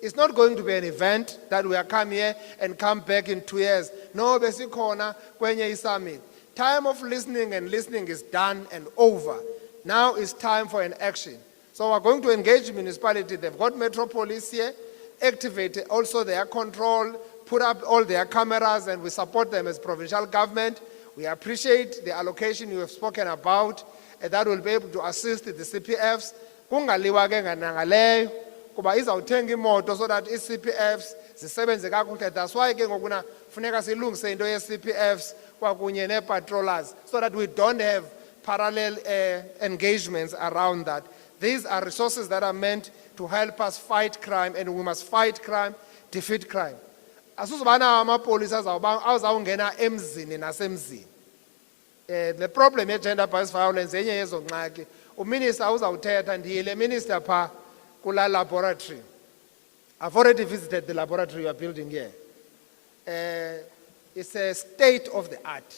It's not going to be an event that we are come here and come back in 2 years. No, besikhona kwenye summit. Time of listening and listening is done and over. Now it's time for an action. So we're going to engage municipality. They've got Metropolis here, activate also their control, put up all their cameras, and we support them as provincial government. We appreciate the allocation you have spoken about, and that will be able to assist the CPFs. Kungaliwa ke nganangaleyo kuba izawuthenga imoto so that i-CPFs zisebenze kakuhle. That's why ke ngokuna funeka silungise into ye-CPFs kwakunye ne-patrollers so that we don't have parallel engagements around that. These are resources that are meant to help us fight crime, and we must fight crime, defeat crime. Asuzobana amapolisa azawungena emzini nasemzini. The problem of gender-based violence enye yezo ngxaki. Uminister uzawuthetha ndiyile minister pha kula laboratory. I've already visited the laboratory you are building here. It's a state of the art.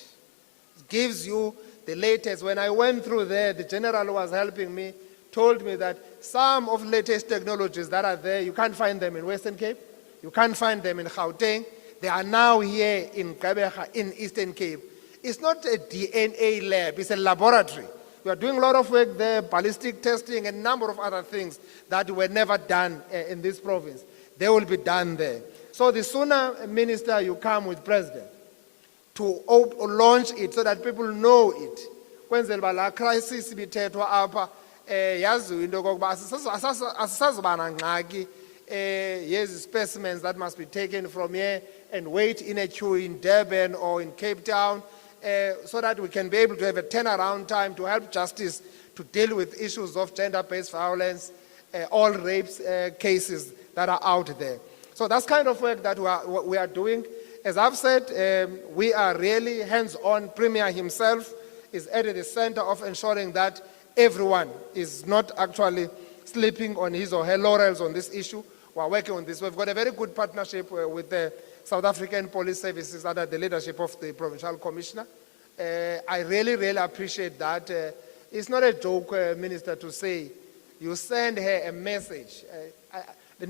It gives you the latest. When I went through there, the general who was helping me told me that some of the latest technologies that are there, you can't find them in Western Cape, you can't find them in Gauteng. They are now here in Gqeberha, in Eastern Cape. It's not a DNA lab, it's a laboratory. We are doing a lot of work there, ballistic testing, and a number of other things that were never done in this province. They will be done there. So the sooner, Minister, you come with President to launch it so that people know it. Kwenzela uba la crisis ibithethwa apha yaziwe into okokuba asisazuba nangxaki yezi specimens that must be taken from here and wait in a queue in Durban or in Cape Town, so that we can be able to have a turnaround time to help justice to deal with issues of gender-based violence, all rapes cases that are out there. So that's kind of work that we are doing. As I've said, we are really hands-on. Premier himself is at the center of ensuring that everyone is not actually sleeping on his or her laurels on this issue. We're working on this. We've got a very good partnership with the South African Police Services under the leadership of the Provincial Commissioner. I really, really appreciate that. It's not a joke, Minister, to say you send her a message. You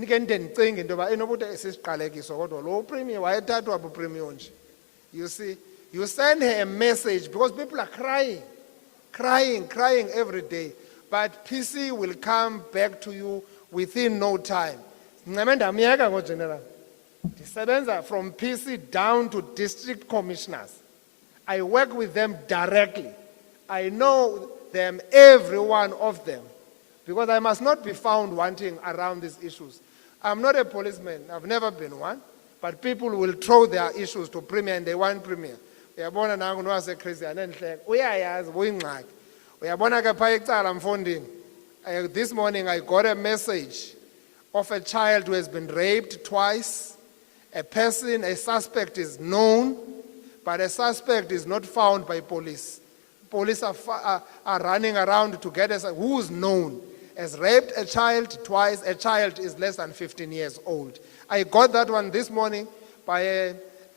see, you send her a message because people are crying every day. But PC will come back to you within no time. From PC down to district commissioners. I work with them directly. I know them, every one of them, because I must not be found wanting around these issues. I'm not a policeman, I've never been one, but people will throw their issues to Premier and they want Premier. Uyabona nangu nwase crazy anenhle. Uyayazi buyingxaki. Uyabona ke pha ecala mfondini. This morning I got a message of a child who has been raped twice. A suspect is known, but a suspect is not found by police. Police are running around to get us who's known has raped a child twice. A child is less than 15 years old. I got that one this morning by a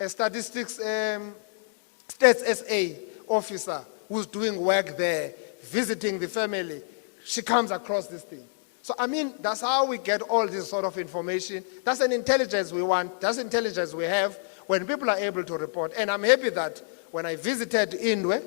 statistics Stats SA officer who's doing work there, visiting the family. She comes across this thing. So, I mean, that's how we get all this sort of information. That's an intelligence we want. That's intelligence we have when people are able to report. And I'm happy that when I visited Indwe,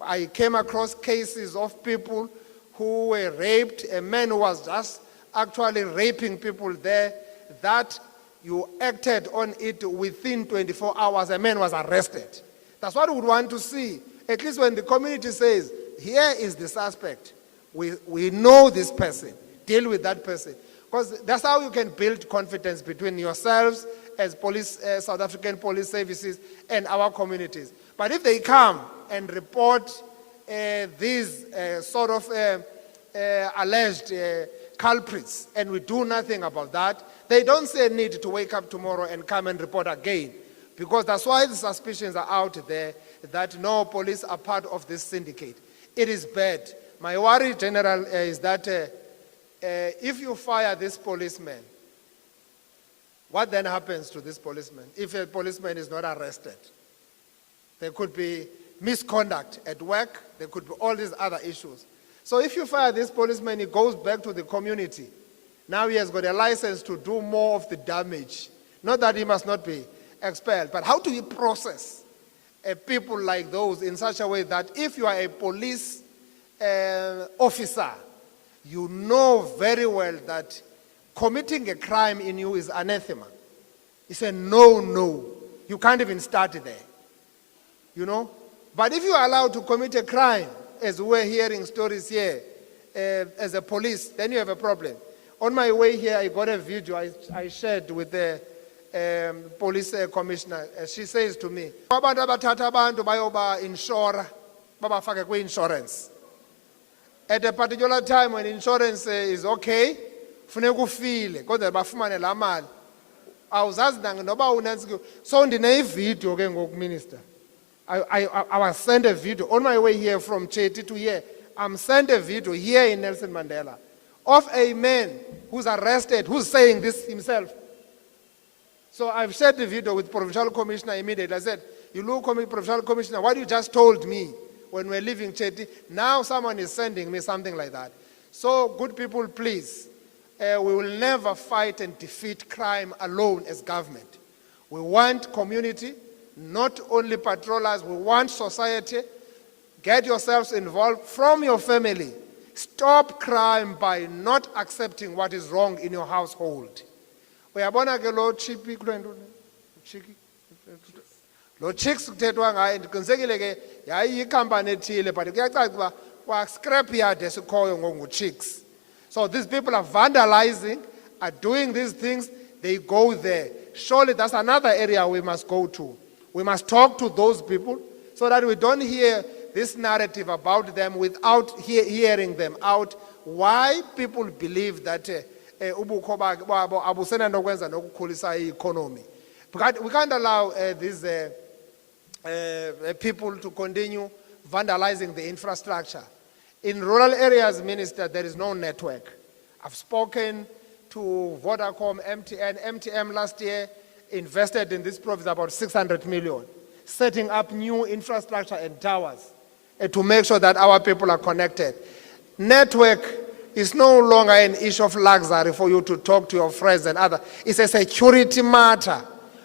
I came across cases of people who were raped, a man who was just actually raping people there, that you acted on it within 24 hours, a man was arrested. That's what we would want to see. At least when the community says, here is the suspect, we know this person, deal with that person. Because that's how you can build confidence between yourselves as police, South African police services and our communities. But if they come and report these sort of alleged culprits and we do nothing about that, they don't see a need to wake up tomorrow and come and report again. Because that's why the suspicions are out there that no police are part of this syndicate. It is bad. My worry, General, is that if you fire this policeman, what then happens to this policeman if a policeman is not arrested? There could be misconduct at work. There could be all these other issues. So if you fire this policeman, he goes back to the community. Now he has got a license to do more of the damage. Not that he must not be expelled, but how do you process people like those in such a way that if you are a police officer, you know very well that committing a crime in you is anathema. It's a no. You can't even start there. You know? But if you are allowed to commit a crime, as we're hearing stories here, as a police, then you have a problem. On my way here, I got a video I shared with the police commissioner. She says to me, abantu abathatha abantu bayoba insura, babafake kwi-insurance. At a particular time when insurance is okay, funeka ufile kodwa bafumane la mali. Awuzazi nanga noba unantsiki. So ndine-video ke ngoku, Minister. I was sent a video on my way here from Chatty to here. I'm sent a video here in Nelson Mandela of a man who's arrested, who's saying this himself. So I've shared the video with Provincial Commissioner immediately. I said, you look, Provincial Commissioner, what you just told me when we're leaving Chatty, now someone is sending me something like that. So good people, please, we will never fight and defeat crime alone as government. We want community, not only patrollers, we want society. Get yourselves involved from your family. Stop crime by not accepting what is wrong in your household. Uyabona ke lo chippy lo chicks kuthethwa ngaye ndiqinisekile ke yayi ikhampani ethile but kuyacaca ukuba kwa scrap yard esikhoyo ngongu chicks. So these people are vandalizing, are doing these things, they go there. Surely that's another area we must go to. We must talk to those people so that we don't hear this narrative about them without hearing them out. Why people believe that ubukho babo abusena nokwenza nokukhulisa i-economy. We can't allow these people to continue vandalizing the infrastructure. In rural areas, Minister, there is no network. I've spoken to Vodacom, MTN. MTN last year invested in this province about 600 million, setting up new infrastructure and towers to make sure that our people are connected. Network is no longer an issue of luxury for you to talk to your friends and others. It's a security matter.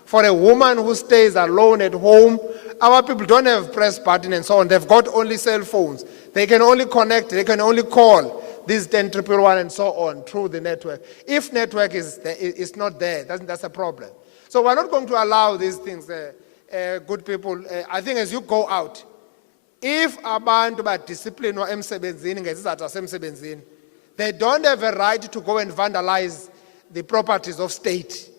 For a woman who stays alone at home, our people don't have press button and so on. They've got only cell phones. They can only connect, they can only call this 10-111 and so on through the network. If network is not there, that's a problem. So we're not going to allow these things, good people. I think as you go out, if abantu ba discipline or emsebenzini ngezizathu zasemsebenzini, they don't have a right to go and vandalize the properties of state.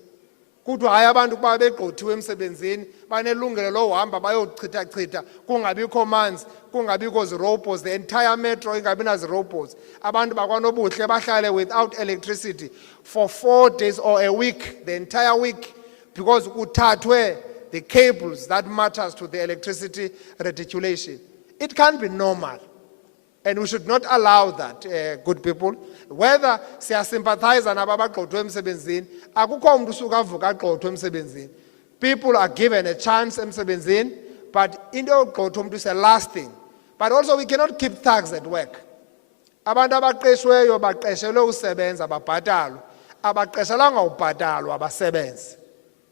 Kuthiwa hayi abantu kuba begqothiwe emsebenzini banelungelo lohamba bayochitha kungabikho manzi kungabikho zirobos, the entire metro ingabi nazirobos, abantu bakwanobuhle bahlale without electricity for 4 days or a week, the entire week, because kuthathwe the cables that matters to the electricity reticulation. It can't be normal. And we should not allow that, good people. Whether siya sympathize nababagxothwe emsebenzini, akukho umuntu usuka avuka agxothwe emsebenzini. People are given a chance emsebenzini, but into yogxothwa umuntu is a last thing. But also we cannot keep thugs at work. Abantu abaqeshweyo baqeshelwe usebenza babhatalwe. Abaqeshelanga ubhatalwa abasebenzi.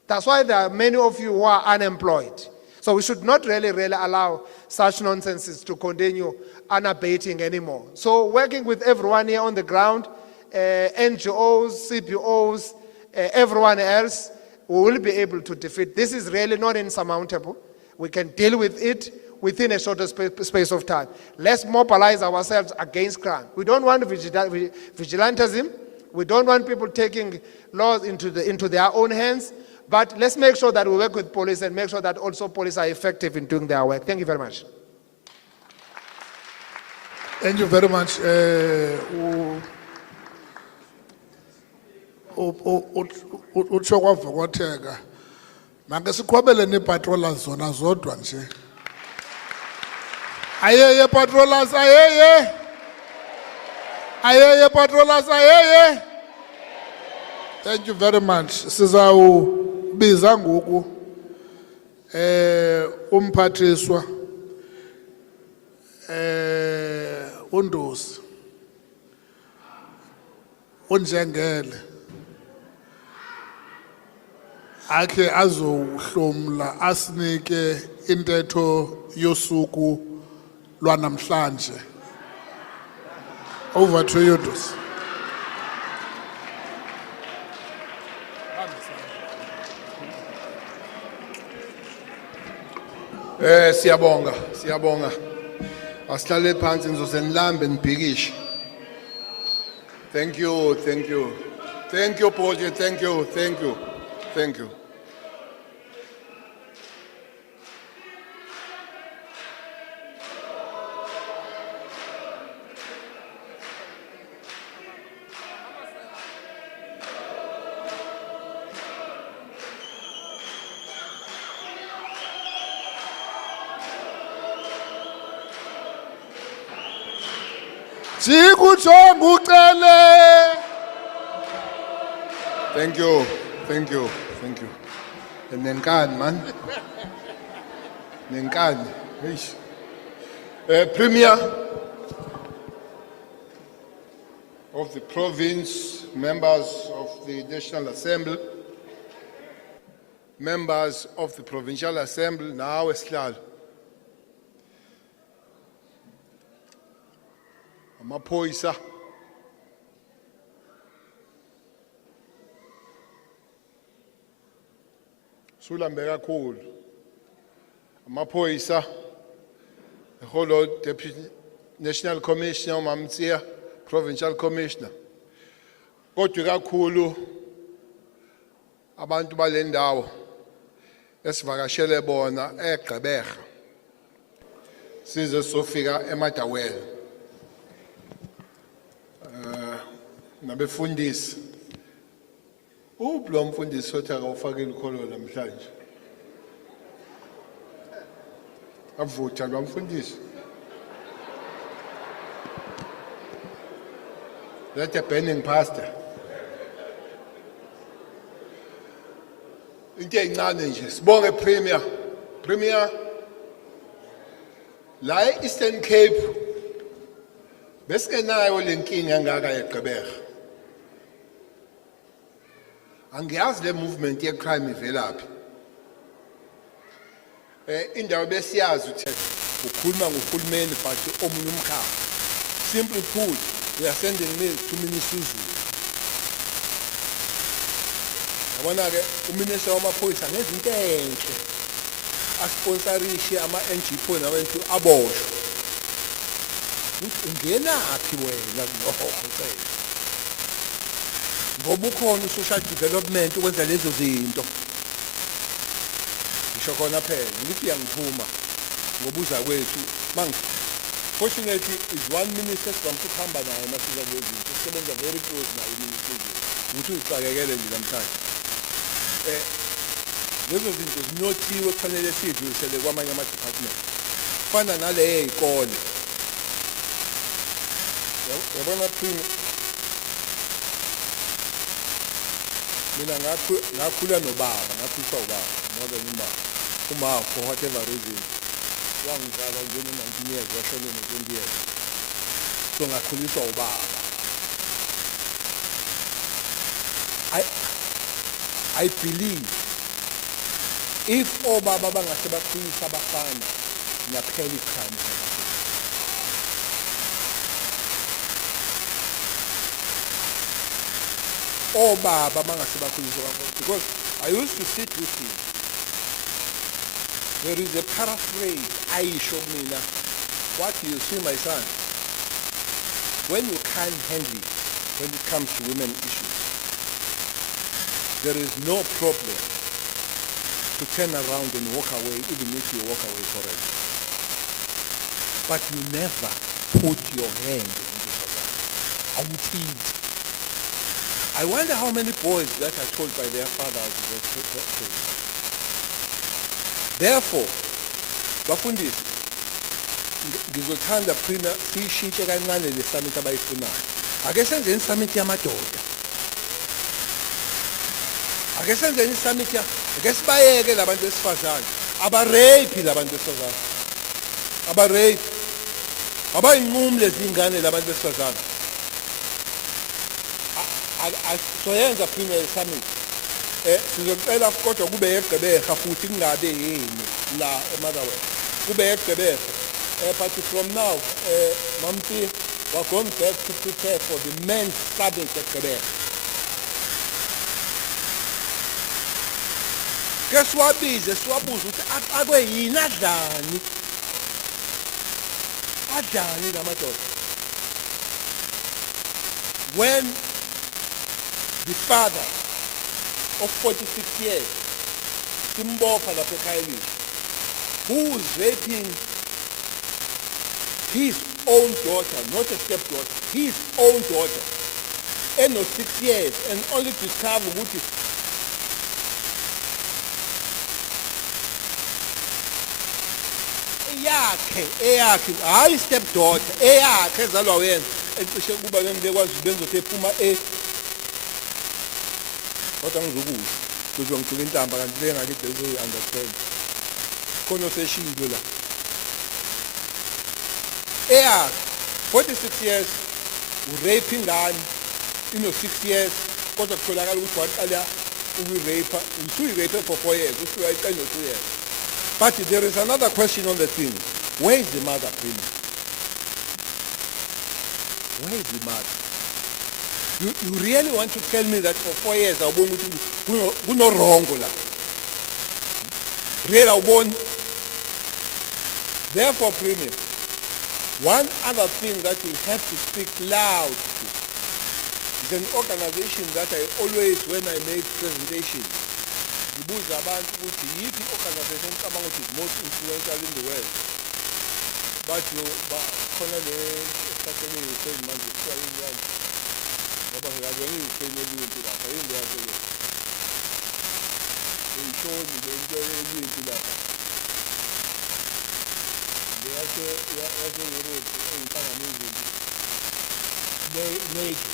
That's why there are many of you who are unemployed. So we should not really allow such nonsenses to continue unabating anymore. So working with everyone here on the ground, NGOs, CPOs, everyone else, we will be able to defeat. This is really not insurmountable. We can deal with it within a shorter space of time. Let's mobilize ourselves against crime. We don't want vigilantism. We don't want people taking laws into their own hands. But let's make sure that we work with police and make sure that also police are effective in doing their work. Thank you very much. Thank you very much. Utsho kwavokotheka. Make sikhwabele nepatrollers zona zodwa nje. Ayeye patrollers ayeye. Ayeye patrollers ayeye. Thank you very much. Sizawubiza ngoku umphathiswa uNdosi unjengele akhe azohlomla asinike intetho yosuku lwanamhlanje. Over to you, Ndosi. Siyabonga. Asihlale phansi ngizoze nilambe nibhikishe. Thank you. Thank you, Paul. Thank you. Sikujonga ucele. Thank you. Nenkani man. Nenkani. Premier of the province, members of the National Assembly, members of the Provincial Assembly, now esihlalo. Amaphoyisa. Sulambe kakhulu. Amaphoyisa. Holo Deputy National Commissioner Mamtsia, Provincial Commissioner. Kodwa kakhulu abantu balendawo esivakashele bona eGqeberha. Size sofika eMotherwell. Nabefundisi. Lo mfundisi othi akawufakile ukholo namhlanje. Avutha lo mfundisi. That's a burning pastor. Into encane nje sibonge Premier la eEastern Cape besikenayo lenkinga engaka eGqeberha. Angiyazi le movement ye crime ivelaphi. Indawo besiyazi ukuthi ukhuluma ngohulumeni but omunye umkhaya. Simply put, they are sending me to Minister. Yabona ke uMinister wamaphoyisa ngezinto enhle. Asponsorishe ama-NGO nabantu aboshwe. Ungenaphi wena ngicela. Ngoba ukhona social development ukwenza lezo zinto. Ngisho khona phela ngithi uyangiphuma ngobuza kwethu fortunately is one minister sizokuhamba naye masiza lezi zinto sisebenza very close naye minister ukuthi uxakekele nje namhlanje. Lezo zinto zinothiwe kufanele sidlulisele kwamanye ama department. fana nale ey'kole yabona Prima mina ngakhula nobaba ngakhuliswa ubaba more than uma for whatever reason wangizala nje 19 years washone no 20 years so ngakhuliswa ubaba I believe if obaba bangase bakhulisa abafana ngiyaphela ikhaya obaba bangase bakhulisa abafana because I used to sit with him. There is a paraphrase ayisho kumina what you see my son when you can't handle it when it comes to women issues there is no problem to turn around and walk away even if you walk away forever. But you never put your hand on the shoulder. I wonder how many boys that are told by their fathers that. Therefore, bafundisi ngizothanda Prima siyishintshe kancane le summit abayifunayo. Ake senzeni summit yamadoda. Ake senzeni summit ake sibayeke labantu besifazane abarape labantu besifazane abarape abayinqumi lezi ingane labantu besifazane soyenza Prima summit sizocela kodwa kube yeGqeberha futhi kungabe yini la eMotherwell kube yeGqeberha but from now Mamti we're going back to prepare for the men's summit at Gqeberha. Ke siwabize siwabuze ukuthi akwe yini adlani lamadoda when the father of 46 years simbopha lapha ekhaya who is raping his own daughter, not a stepdaughter, his own daughter, and 6 years, and only discover what is eyakhe hayi stepdaughter eyakhe ezalwa wena ecishe kuba ngekwazi benzothi ephuma kodwa ngizokusho ukuthi ngicula intamba kanti le ngakade uzoyi-understand khona oseshilo la 46 years urape ingane 6 years kodwa kutholakala ukuthi waqala ukuyirape usuyirape for 4 years usuyayiqeda no 2 years. But there is another question on the thing. Where is the mother, Prima? Where is the mother? You really want to tell me that for 4 years I'll be no wrong? Really, I'll be. Therefore, Prima, one other thing that we have to speak loud to is an organization that I always, when I make presentations, ngibuza abantu ukuthi yiphi organization engicabanga ukuthi is most influential in the world. But khona le esikhathini manje kuthiwa yini yani ngoba ngiyabona iy'feyineliyinto lapha yini yakho le uyishoni le nto eyinto lapha le yase-Europe eyinhlangano ezinto NATO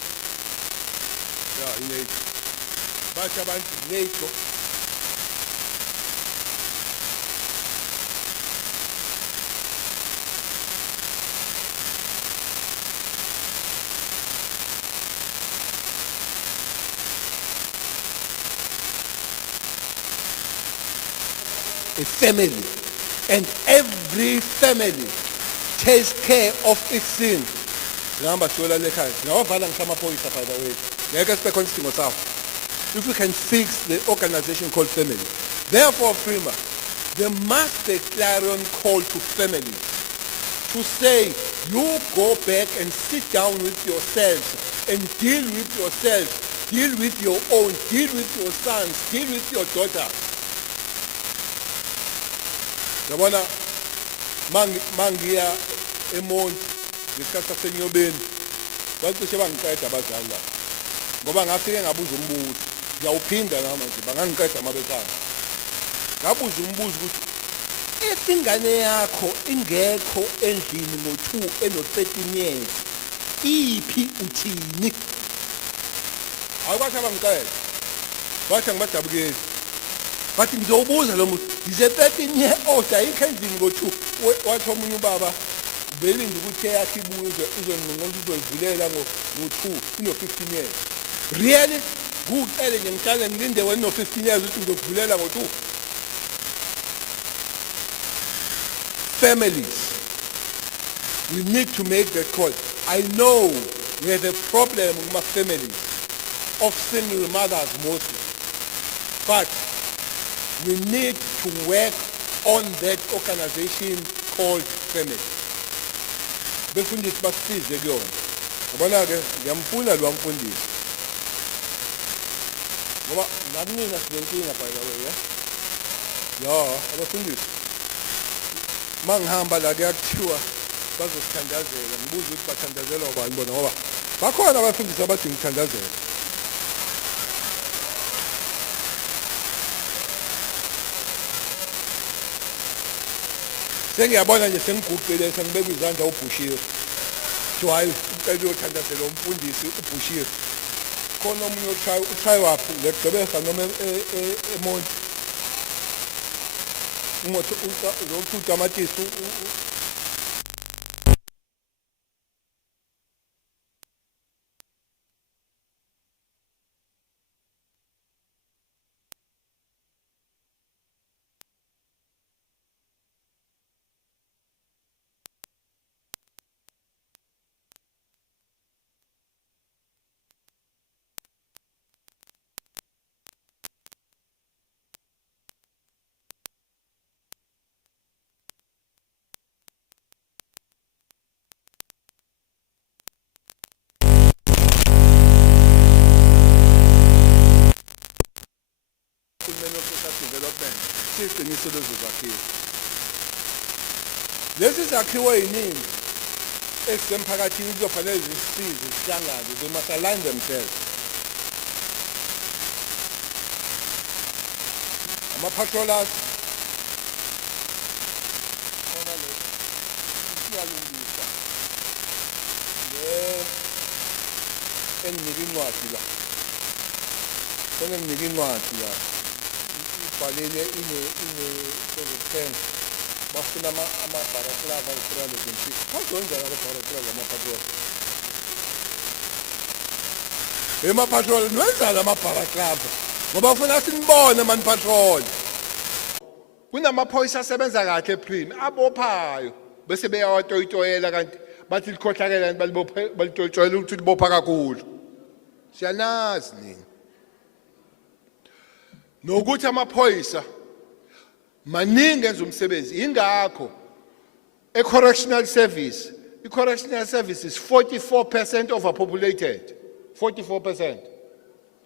ya i-NATO bathi abantu NATO a family, and every family takes care of its sin. If we can fix the organization called family. Therefore, Prima, there must be a clarion call to family to say, you go back and sit down with yourselves and deal with yourselves, deal with your own, deal with your sons, deal with your daughters. Yabona mangiya eMonti ngesikhathi sasenyobeni bacishe bangiqeda abazali la ngoba ngafike ngabuza umbuzo ngiyawuphinda namanje bangangiqeda amabekhaya ngabuza umbuzo ukuthi if ingane yakho ingekho endlini ngo2 eno13 years iphi uthini awukwathi abangicela wathi ngibadabukeli bathi ngizobuza lo muntu yize 13 year old ayikho endlini ngo2 wathi omunye ubaba belinde ukuthi yakhe ibuze uzonqonqoza uzoyivulela ngo2 ino 15 years really kucele nje ngicela ngilinde wena no 15 years ukuthi ngizokuvulela ngo2 families we need to make that call. I know we have a problem with my families of single mothers mostly, but we need to work on that organization called family. Befundisi basize kuyona. Yabona ke ngiyamfuna lo mfundisi. Ngoba nakunina sinenkinga by the way, yeah, abafundisi. Mangihamba la kuyakuthiwa bazosithandazela ngibuza ukuthi bathandazelwa ubani bona ngoba bakhona abafundisi abadinga ukuthandazela. Sengiyabona nje sengiguqile sengibeka izandla uBushire. So hayi ucela uyothandazela umfundisi uBushire. Khona omunye utry waphi legqebeza noma eMonti. Umoto uzothutha amatisi siqinise lezo zakhiwo. Lezi zakhiwo eziningi ezisemphakathini kuzofanele zisize sihlangane, they must align themselves. Ama-patrollers siyalungisa enginika incwadi la khona nginika incwadi la ibhalile ine bafuna ama-baraklava u-306 bazonjani ama-baraklava ama-patrol ema-patrol niwenzani ama-baraklava ngoba ufuna sinibone mani-patrol. Kunamaphoyisa asebenza kahle ePrim abophayo bese beyawatoyitoyela kanti bathi likhohlakela balitoyitoyela ukuthi libopha kakhulu. Siyanazi nini nokuthi amaphoyisa maningi enza umsebenzi ingakho correctional service i-correctional service is 44% overpopulated. 44%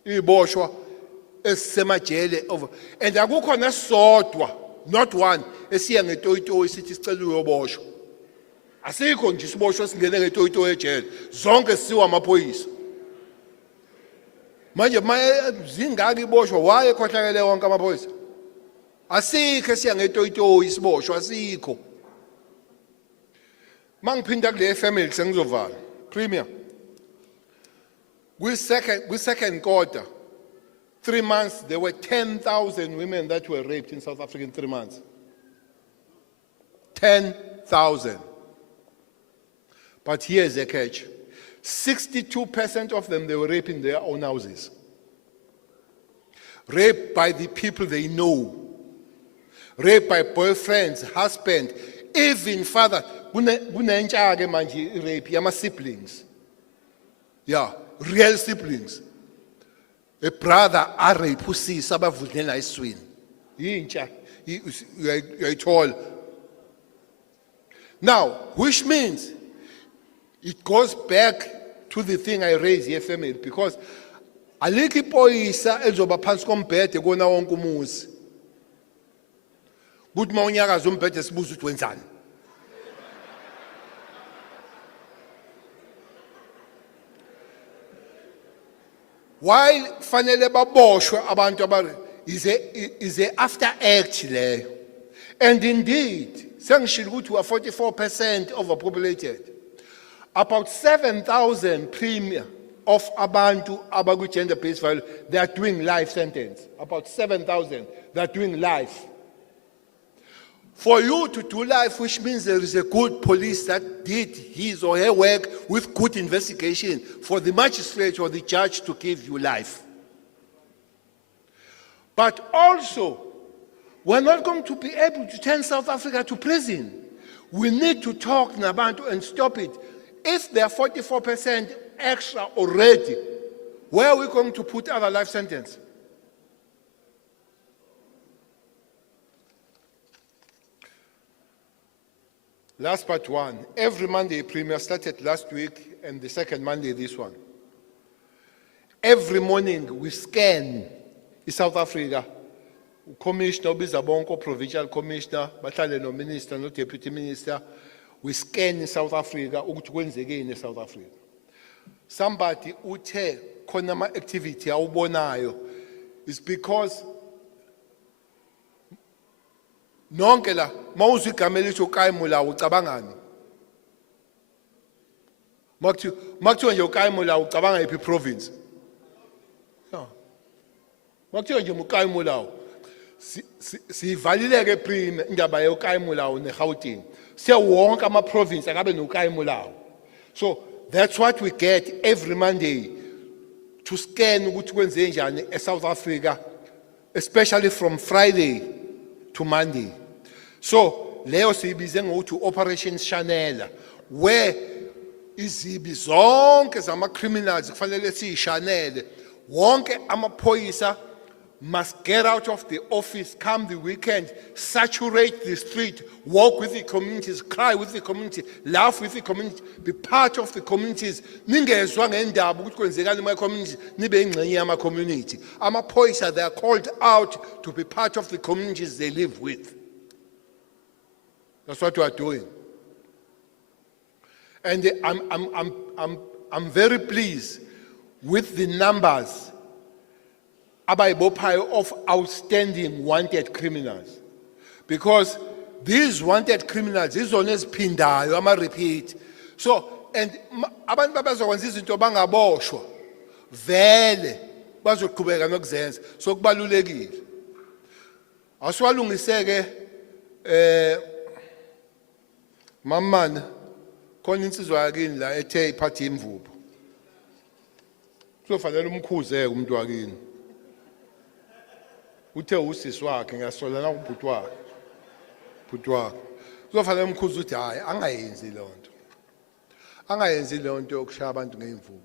iboshwa esemajele over and akukho nesodwa not one esiya ngetoyitoyi sithi sicela uyoboshwa. Asikho nje isiboshwa singene ngetoyitoyi ejele zonke siwa amaphoyisa. Manje zingaki iboshwa waye ekhohlakele wonke amaphoyisa. Asikho esiya ngetoyitoyi isiboshwa asikho. Mangiphinda kule family sengizovala premier we second quarter 3 months, there were 10,000 women that were raped in South Africa in 3 months. 10,000. But here's the catch. 62% of them, they were raped in their own houses. Raped by the people they know. Raped by boyfriends, husband, even father. Kunentsha-ke manje rape yama siblings. Yeah, real siblings. A brother a rape usisa abavudlela iswini. Yintsha, you're tall. Now, which means it goes back to the thing I raised here, family, because alikho iphoyisa elizoba phansi kombhede kona wonke umuzi. Kuthi mawunyakaza umbhede sibuza ukuthi wenzani. While fanele baboshwe abantu is a after act leyo And indeed, sengishilo ukuthi we are 44% overpopulated. About 7,000 premier of abantu abaku gender-based violence, they are doing life sentence. About 7,000, they are doing life. For you to do life, which means there is a good police that did his or her work with good investigation, for the magistrate or the judge to give you life. But also, we're not going to be able to turn South Africa to prison. We need to talk Nabantu and stop it. If there are 44% extra already, where are we going to put other life sentence? Last but one, every Monday premier started last week and the second Monday this one. Every morning we scan in South Africa. Commissioner, Bizabonko, provincial commissioner, bahlale no minister, no deputy minister, we scan in South Africa, ukuthi kwenzeke in South Africa. Somebody uthe khona ama activity awubonayo is because nonke la mawuzwi igama elithi uKayimulawo ucabangani? Makuthiwa nje uKayimulawo ucabanga yiphi province? No. Makuthiwa nje uKayimulawo sivalileke prime indaba yoKayimulawo neGauteng. Siyawonke ama province akabe noKayimulawo. So that's what we get every Monday to scan ukuthi kwenze njani eSouth Africa, especially from Friday to Monday. So leyo siyibize ngokuthi Operation Chanela, where izibi zonke zama criminals kufanele siyishanele. Wonke amaphoyisa must get out of the office come the weekend, saturate the street, walk with the communities, cry with the community, laugh with the community, be part of the communities. Ningezwa ngendaba ukuthi kwenzekani ema community, nibe ingxenye yama community. Amaphoyisa, they are called out to be part of the communities they live with. That's what we are doing. And I'm very pleased with the numbers of outstanding wanted criminals. Because these wanted criminals, these one is pindayo, I'm repeat. So, and abantu babazokwenza izinto bangaboshwa vele bazoqhubeka nokuzenza. So kubalulekile. Asiwalungiseke mamana khona insizwa yakini la ethe iphathi imvubu. Kuzofanele umkhuze umuntu wakini. Uthe usisi wakhe ngasolana ubhuti wakhe. Bhuti wakhe. Kuzofanele umkhuze uthi hayi angayenzi lonto. Angayenzi lonto yokushaya abantu ngeimvubu.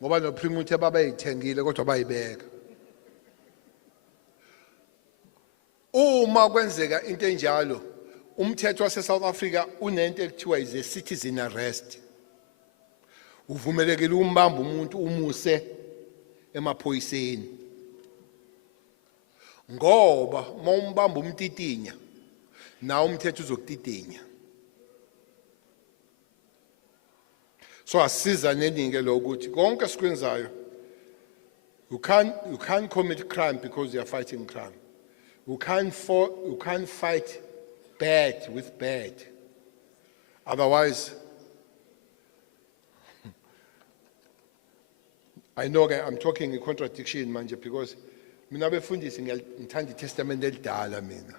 Ngoba no prime uthe babayithengile kodwa bayibeka. Uma kwenzeka into enjalo, umthetho wase South Africa unento ekuthiwa is a citizen arrest. Uvumelekile umbamba umuntu umuse emaphoyiseni. Ngoba mawumbamba umtitinya na umthetho uzokutitinya. So asiza neningi lokuthi konke sikwenzayo, you can't commit crime because you are fighting crime. You can't fight bad with bad. Otherwise, I know I'm talking in contradiction manje because mina befundisi ngithanda iTestament elidala mina.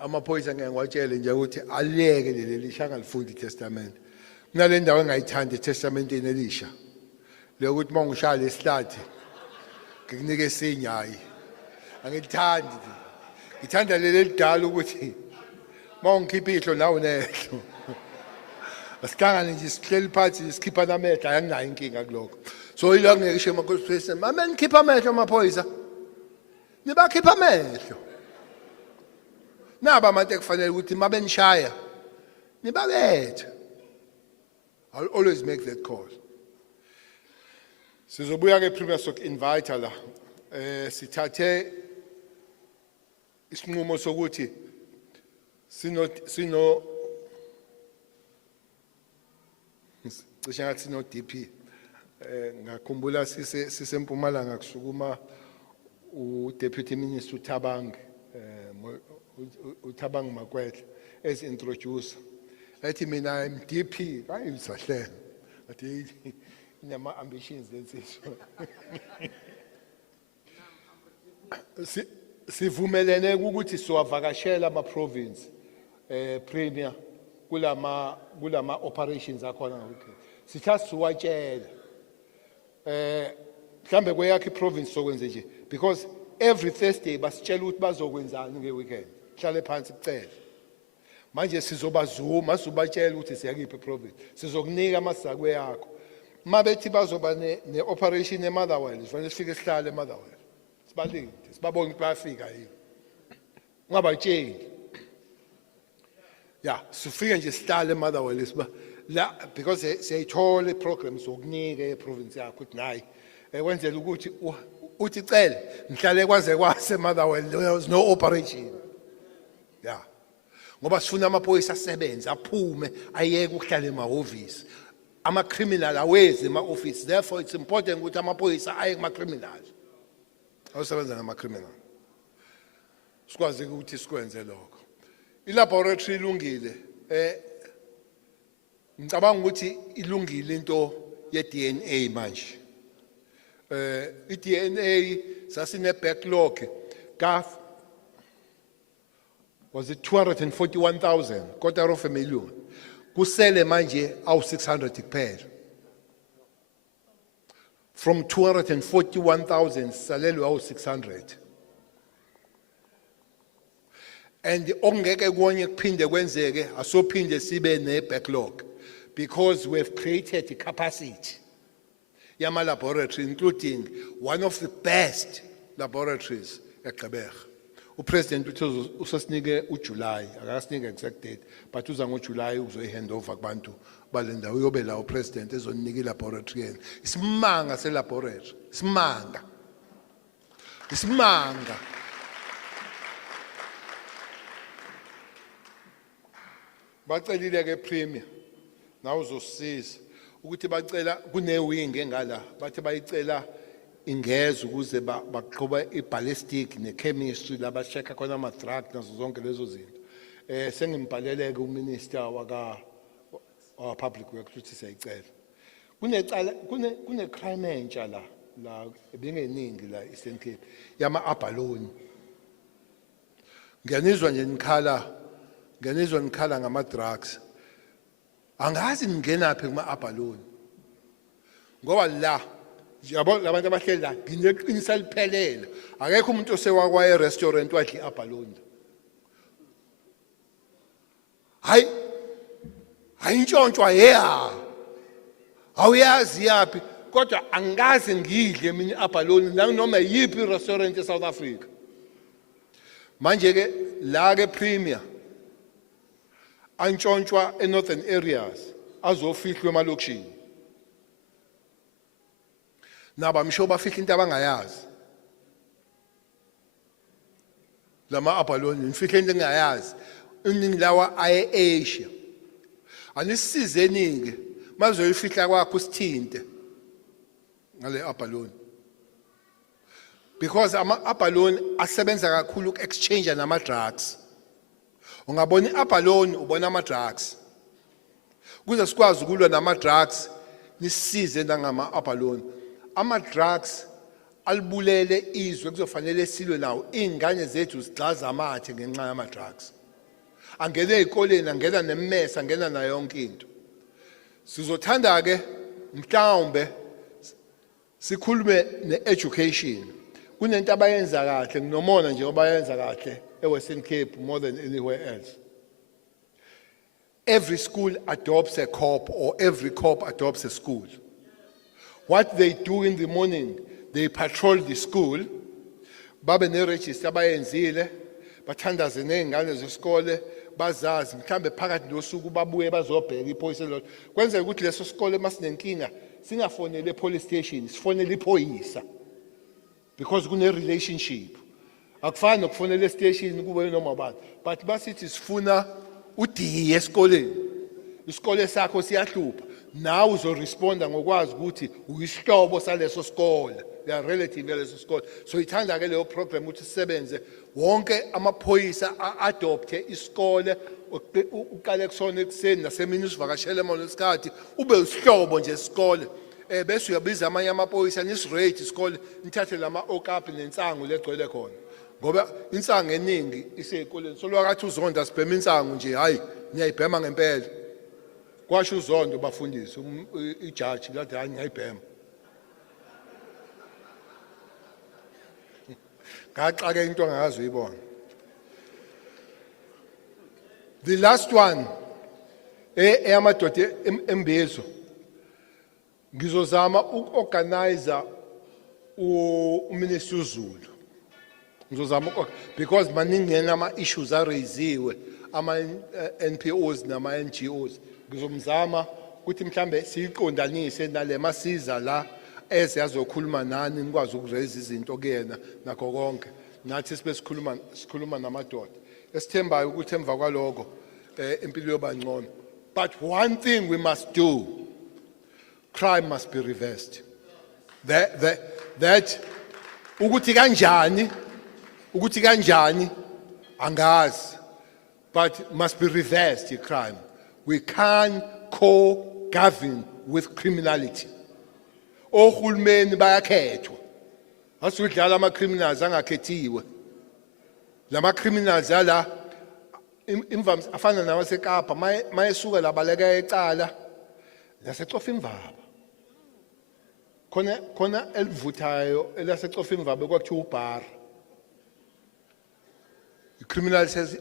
Amaphoyisa ngiyakwatshela nje ukuthi aliyeke leli lisha ngalifundi iTestament. Mina le ndawo engayithanda iTestament elisha. Lokuthi mangishaya lesihlathi ngikunike esinyayi. Angithandi. Ngithanda leli lidala ukuthi mawungikhipha ihlo nawe nehlo. Asihlangane nje sihleli phansi sikhipha namehlo ayanginayo inkinga kuloko. So yilo ngeke emakhosini president, mama nikhipha amehlo amaphoyisa. Nibakhipha amehlo. Naba abantu ekufanele ukuthi mabe nishaya nibabethe. I'll always make that call. Sizobuya ke premier sok invite la sithathe isinqumo sokuthi sino cishe ngathi sino DP ngakhumbula sisempumalanga kusukuma Deputy Minister Utabang Utabang Makwet as introducer. Ethi mina I'm DP, hayi usahle. Athi inama ambitions lensizwe. Sivumelene ukuthi siwavakashela ama province premier kulama operations akhona ukuthi sithatha siwatshela mhlambe kweyakhe province sokwenze nje because every Thursday basitshela ukuthi bazokwenzani ngeweekend hlale phansi kucela manje sizobazuma sizobatshela ukuthi siyakiphi province sizokunika amasakwe yakho mabethi bazoba ne operation eMotherwell kufanele sifike sihlale eMotherwell sibalinde sibabone ukuthi bayafika yini ungabatsheli yeah sifike nje sihlale eMotherwell siba la because siyayithola iprogram sokunika eprovince yakho ukuthi nayi ekwenzela ukuthi uthi cele ngihlale kwaze kwase Motherwell there was no operation yeah ngoba sifuna amaphoyisa asebenze aphume ayeke ukuhlala emahhovisi ama criminal aweze ema office therefore it's important ukuthi amaphoyisa aye kuma criminal awusebenza nama criminal sikwazi ukuthi sikwenze lokho ilaboratory ilungile ngicabanga ukuthi ilungile into ye DNA manje i-DNA sasine backlog was it 241,000 quarter of a million kusele manje awu 600 kuphela from 241,000 salelwe awu 600 and ongeke konye kuphinde kwenzeke asophinde sibe ne backlog because we have created a capacity Yama laboratory, including one of the best laboratories at Gqeberha. President usasinike uJuly, akasinike exact date, but uza ngoJuly uzoyihand over kubantu balenda uyobe la upresident ezonika ilaboratory yena. Isimanga selaboratory, isimanga. Isimanga. Bacelile ke premier. Nawu uzosisiza. Ukuthi bacela kunewing engala bathi bayicela ingeza ukuze baqhoba iballistic nechemistry laba check khona ama drug nazo zonke lezo zinto sengimbhaleleke uminister wa public works ukuthi siyayicela kunecala kune crime entsha la ebingeningi la Eastern Cape yama abalone ngiyanizwa nje nikhala ngama drugs angazi ngingena phi kuma abalone ngoba la yabo labantu abahleli la ngineqinisa liphelele akekho umuntu osewakwaye restaurant wadli abalone hayi intshontsho yeya awuyazi yapi kodwa angazi ngidle mina abalone noma yipi restaurant eSouth Africa manje ke la ke premier antshontshwa enorthern areas azofihlwa emalokishini naba msho bafihla into abangayazi lama abalone nifihla into engayazi iningi lawa aye Asia anisize ningi mazoyifihla kwakho sithinte ngale abalone because ama abalone asebenza kakhulu exchange nama drugs ungabona iAbalone ubona ama drugs kuze sikwazi ukulwa nama drugs nisize nangama abalone ama drugs alibulele izwe kuzofanele silwe nawo ingane zethu zigxaza amathe ngenxa yama drugs angena ezikoleni angena nemmesa angena nayo yonke into sizothanda ke mhlawumbe sikhulume needucation kunento abayenza kahle nginomona nje obayenza kahle eWestern Cape more than anywhere else. Every school adopts a corp or every corp adopts a school. What they do in the morning, they patrol the school. Babe ne register bayenzile, bathandaze nezingane zesikole, bazazi mhlambe phakathi nosuku babuye bazobheka iphoyisa lo. Kwenza ukuthi leso sikole masinenkinga singafonele police station, sifonele iphoyisa. Because kune relationship. Akufani nokufonela station kube noma abantu but basithi sifuna udiye esikoleni isikole sakho siyahlupha nawe uzoresponda ngokwazi ukuthi uyisihlobo saleso sikole they are relative yaleso sikole. So ithanda ke leyo program ukuthi sisebenze wonke amaphoyisa a-adopte isikole uqale kusona ekuseni nasemini usivakashele mona lesikhathi ube usihlobo nje isikole. Bese uyabiza amanye amaphoyisa nisirate isikole nithathe lama okapi nensangu legcwele khona. Ngoba insangu eningi iseyikoleni. So lwakathi uzonda sibhema insangu nje hayi ngiyayibhema ngempela. Kwasho uzondo bafundisi ijaji lathi hayi ngiyayibhema. Ngaxa ke into angazi uyibona. The last one eyamadoda embizo. Ngizozama uku-organize uMinister uZulu. Ngizozama because maningi ama-issues araisiwe ama-NPOs nama-NGOs. Ngizomzama ukuthi mhlambe siyiqondanise nale masiza la eziyazokhuluma nani nikwazi ukuraise izinto kuyena nakho konke. Nathi sibe sikhuluma namadoda. Esithembayo ukuthi emva kwaloko impilo yoba ngcono. But one thing we must do, crime must be reversed. That ukuthi kanjani angazi, but must be reversed the crime. We can't co-govern with criminality. Ohulumeni bayakhethwa. Asudlala ama-criminals angakhethiwe. Lama criminals ala imvamsa afana nawaseKapa mayesuka labaleka ecala lasecofa imvaba. Khona elivuthayo elasecofa imvaba kwakuthiwa ubar. The criminal says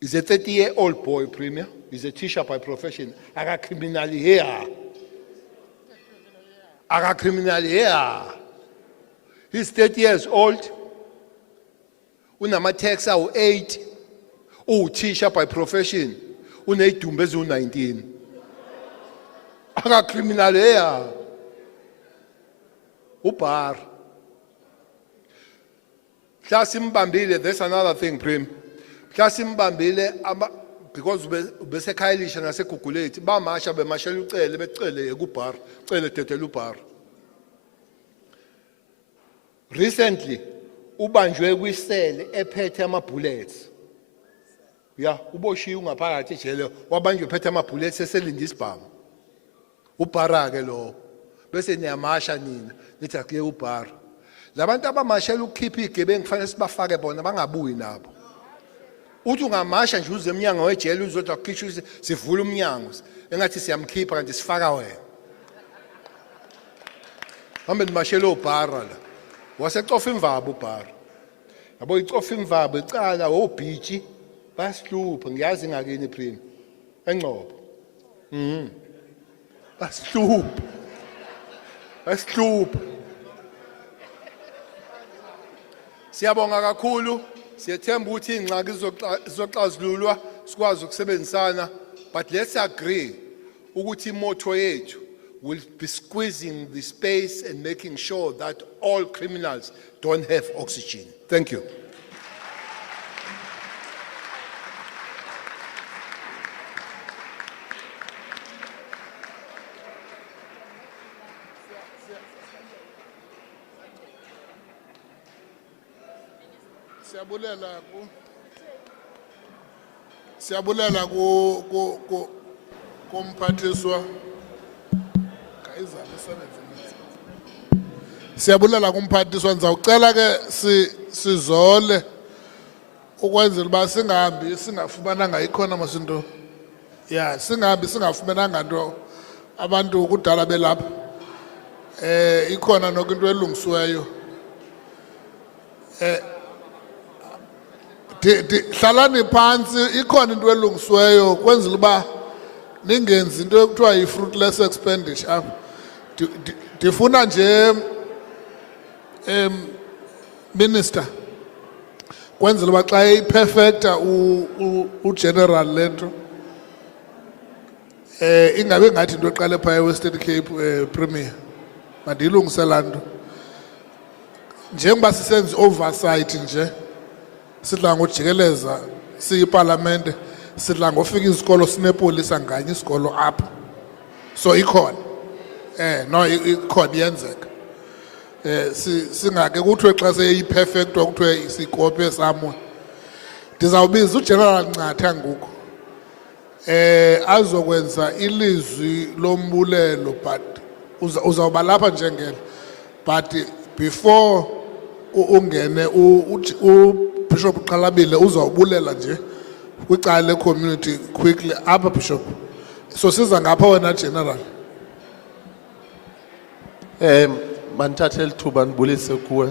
he's a 30-year-old boy, Premier. He's a teacher by profession. Aga criminal here. He's 30 years old. Unama-tax awu-8. Teacher by profession. Uney'dumbe eziwu-19. Aga criminal here. Ubar. Mhlasimbambile, there's another thing, Prim. Mhlasimbambile because besekhayilisha naseGugulethu bamasha bemashela ucele becele kubar, cele tetela ubar. Recently, ubanjwe kwisele ephethe ama-bullets. Yeah, uboshiwe ngaphakathi ejele wabanjwe ephethe ama-bullets eselinda isibhamu. Ubhara ke lo. Bese niyamasha nina nithi akuye ubhara. Labantu abamashela ukukhipha igebengu kufanele sibafake bona bangabuyi nabo. Uthi ungamasha nje uze emnyango wejele uzothi akukhishwe sivule umnyango engathi siyamkhipha kanti sifaka wena. Hambe nimashela ubhara la. Wasecofa imvaba ubhara. Yabo icofa imvaba icala obhiji basihlupha ngiyazi ngakini Prim. Engcobo. Basihlupha. Siyabonga kakhulu. Siyethemba ukuthi ingxaki izoxazululwa sikwazi ukusebenzisana, but let's agree ukuthi imotto yethu will be squeezing the space and making sure that all criminals don't have oxygen. Thank you. Siyabulela kumphathiswa Siyabulela kumphathiswa ngizawucela ke sizole ukwenzela uba singahambi singafumananga ikhona masinto singahambi singafumananga nto abantu kudala belapha ikhona noko into elungisiweyo hlalani phansi ikhona into elungisiweyo kwenzela uba ningenzi into ekuthiwa yi-fruitless expenditure apha ndifuna nje minister kwenzela uba xa iperfecta ugeneral le nto ingabe ngathi into eqale phaya eWestern Cape Premier mandiyilungise laa nto njengoba sisenza oversight nje sidla ngojikeleza siyipalamente sidla ngofika izikolo sinepolisa nganye isikolo apha so ikhona no ikhona iyenzeka singake kuthiwe xa seyiperfectwa kuthiwe sikope somewhere. Ndizawubiza uGeneral Ncatha ngoku. Azokwenza ilizwi lombulelo but uzawuba lapha njengelo. But before ungene uBishop Xalabile uzawubulela nje kwicala le-community quickly apha Bishop. So siza ngapha wena General. Mandithathe lithuba ndibulise kuwe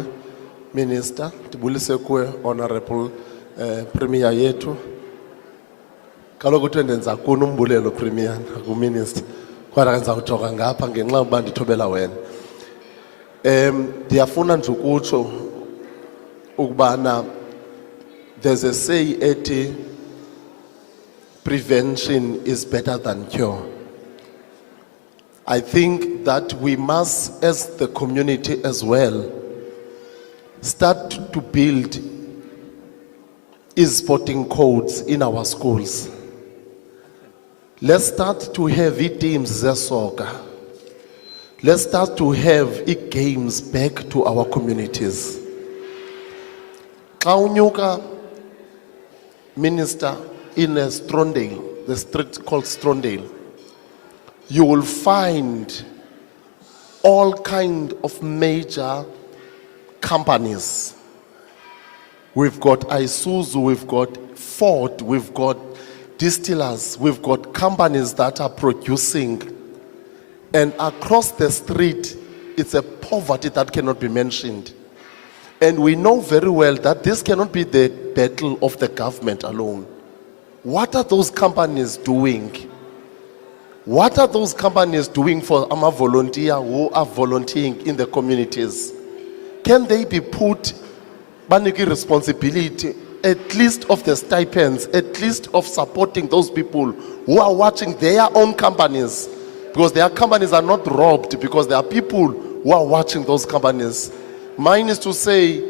Minister, ndibulise kuwe Honorable Premier yethu. Kaloku kuthiwe ndenza kuni umbulelo Premier akuMinister. Kodwa ndizawujoka ngapha ngenxa yokuba ndithobela wena. Ndiyafuna nje ukutsho ukubana there's a say ethi prevention is better than cure. I think that we must, as the community as well, start to build e-sporting codes in our schools. Let's start to have teams soccer. Let's start to have games back to our communities. Xa unyuka Minister in a Strondale, the street called Strondale, you will find all kind of major companies. We've got Isuzu, we've got Ford, we've got distillers, we've got companies that are producing. And across the street, it's a poverty that cannot be mentioned. And we know very well that this cannot be the battle of the government alone. What are those companies doing? What are those companies doing for our volunteers who are volunteering in the communities? Can they be put baniki responsibility, at least of the stipends, at least of supporting those people who are watching their own companies? Because their companies are not robbed, because there are people who are watching those companies. Mine is to say,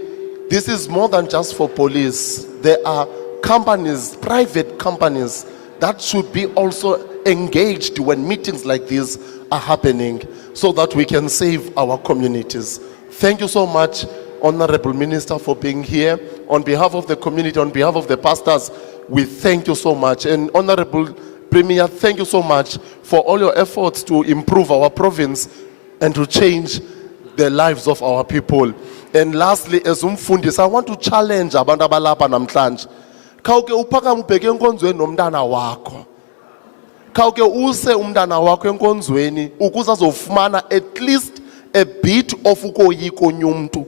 this is more than just for police. There are companies, private companies, that should be also engaged when meetings like this are happening so that we can save our communities. Thank you so much, Honorable Minister, for being here. On behalf of the community, on behalf of the pastors, we thank you so much. And Honorable Premier, thank you so much for all your efforts to improve our province and to change the lives of our people. And lastly, as umfundisi, I want to challenge abantu abalapha namhlanje. Khawuke uphakame ubheke enkonzweni nomntana wakho. Khawuke use umntana wakho enkonzweni ukuze azofumana at least a bit of ukoyika onyumntu.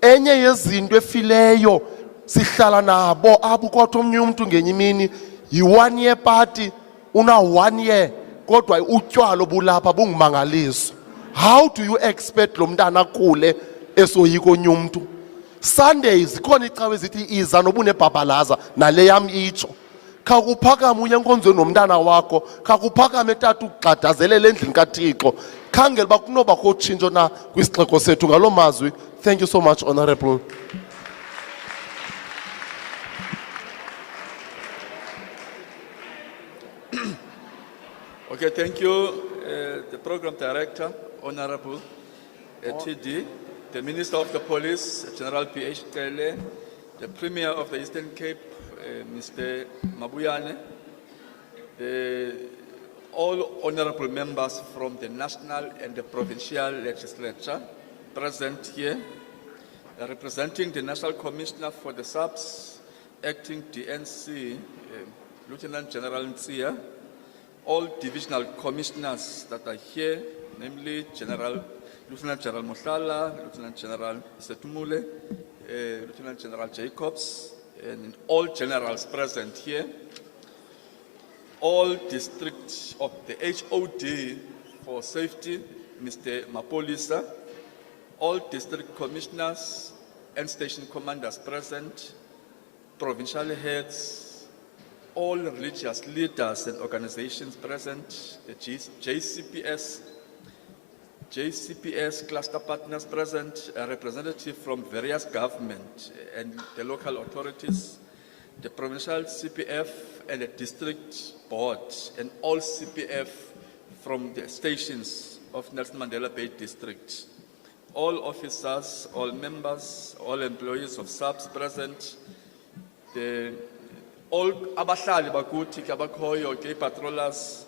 Enye yezinto efileyo sihlala nabo apho kwathi omnye umuntu ngenye imini yi-1 year party, una 1 year kodwa utywala obulapha bungumangaliso. How do you expect lo mntana akhule esoyika onye umuntu? Sundays khona icawe ezithi iza noba unebhabhalaza nale yam itsho. Khawukuphakame uye enkonzweni nomntana wakho, khawukuphakame tata ugxadazelele endlini kaThixo. Khangela uba kunobakho utshintsho na kwisixeko sethu ngaloo mazwi. Thank you so much, Honorable. Okay, thank you, the Program Director, Honorable TD, the Minister of the Police, General BH Cele, the Premier of the Eastern Cape, Mr. Mabuyane, all honorable members from the national and the provincial legislature present here, representing the National Commissioner for the SAPS, Acting DNC, Lieutenant General Nsia, all divisional commissioners that are here, namely Lieutenant General Mohlala, Lieutenant General Setumule, Lieutenant General Jacobs, and all generals present here, all districts of the HOD for safety, Mr. Mapolisa, all district commissioners and station commanders present, provincial heads, all religious leaders and organizations present, the JCPS cluster partners present, a representative from various government and the local authorities, the provincial CPF and the district board, and all CPF from the stations of Nelson Mandela Bay District. all officers, all members, all employees of SAPS present, all abahlali bakuthi ke abakhoyo ke patrollers,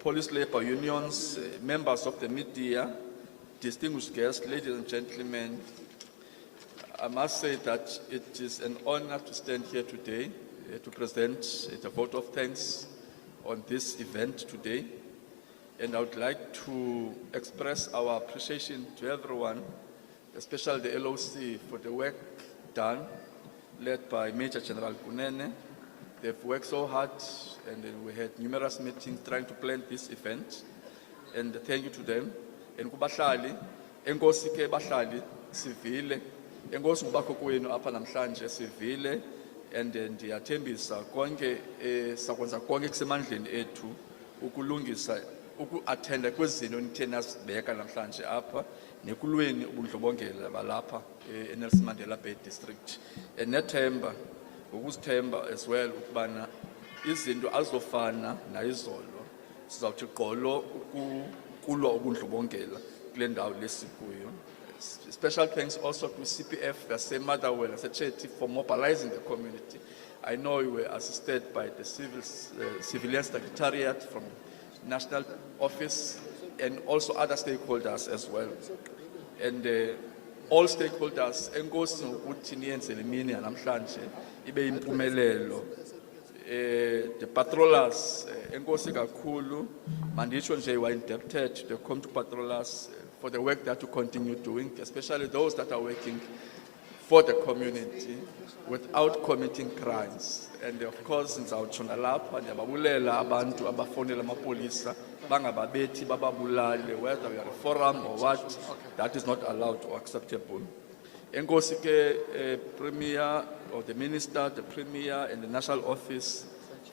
police labor unions, members of the media, distinguished guests, ladies and gentlemen, I must say that it is an honor to stand here today to present a vote of thanks on this event today. And I would like to express our appreciation to everyone, especially the LOC, for the work done, led by Major General Kunene. They've worked so hard, and then we had numerous meetings trying to plan this event. And thank you to them. And kubahlali, enkosi ke bahlali, sivile, enkosi ngubakho kwenu apha namhlanje sivile, and ndiyathembisa konke sakwenza konke kusemandleni ethu ukulungisa uku-attenda kwezinto nithe nasibeka namhlanje apha nekulweni ubundlobongela balapha eNelson Mandela Bay District. Nethemba ukuzithemba as well ukubana izinto azofana nayizolo sizawuthi gqolo ukulwa ubundlobongela kule ndawo lesikuyo. Special thanks also to CPF, Motherwell, Chatty for mobilizing the community. I know you were assisted by the Civilian Secretariat from National Office and also other stakeholders as well. And all stakeholders, enkosi ngokuthi niyenzele imini namhlanje ibe impumelelo. The patrollers, enkosi kakhulu, manditsho nje you are indebted to the community patrollers for the work that you continue doing, especially those that are working for the community without committing crimes. And of course, ngizawutshona lapha ndiyababulela abantu abafonela amapolisa bangababethi bababulale, whether we are a forum or what, that is not allowed or acceptable. Enkosi ke Premier or the Minister, the Premier and the National Office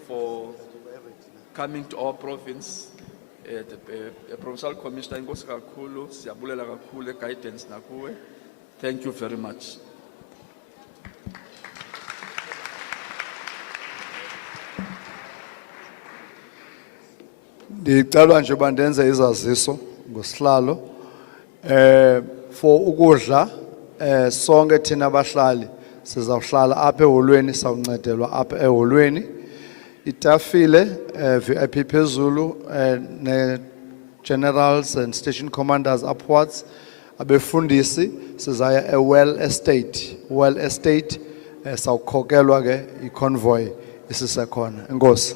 for coming to our province. The Provincial Commissioner enkosi kakhulu, siyabulela kakhulu guidance nakuwe. Thank you very much. Ndicela nje bandenze izaziso ngosihlalo for ukudla sonke thina abahlali sizawuhlala apha eholweni sawuncedelwa apha eholweni itafile VIP phezulu ne generals and station commanders upwards abefundisi sizaya well estate sawukhokelwa ke iconvoy isisekhona enkosi.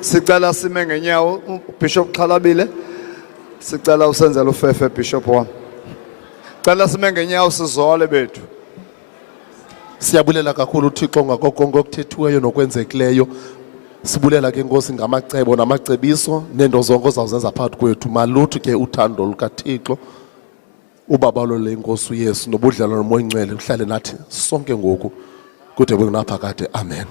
Sicela sime ngenyawo Bishop Xhalabile, sicela usenzele ufefe Bishop wami. Cela sime ngenyawo sizole bethu. Siyabulela kakhulu uThixo ngakho konke okuthethiweyo nokwenzekileyo. Sibulela ke Nkosi ngamacebo namacebiso nento zonke ozawuzenza phakathi kwethu. Malutho ke uthando lukaThixo ubaba lo lenkosi uYesu nobudlelwano nomoya ingcwele uhlale nathi sonke ngoku kude kwenaphakade. Amen.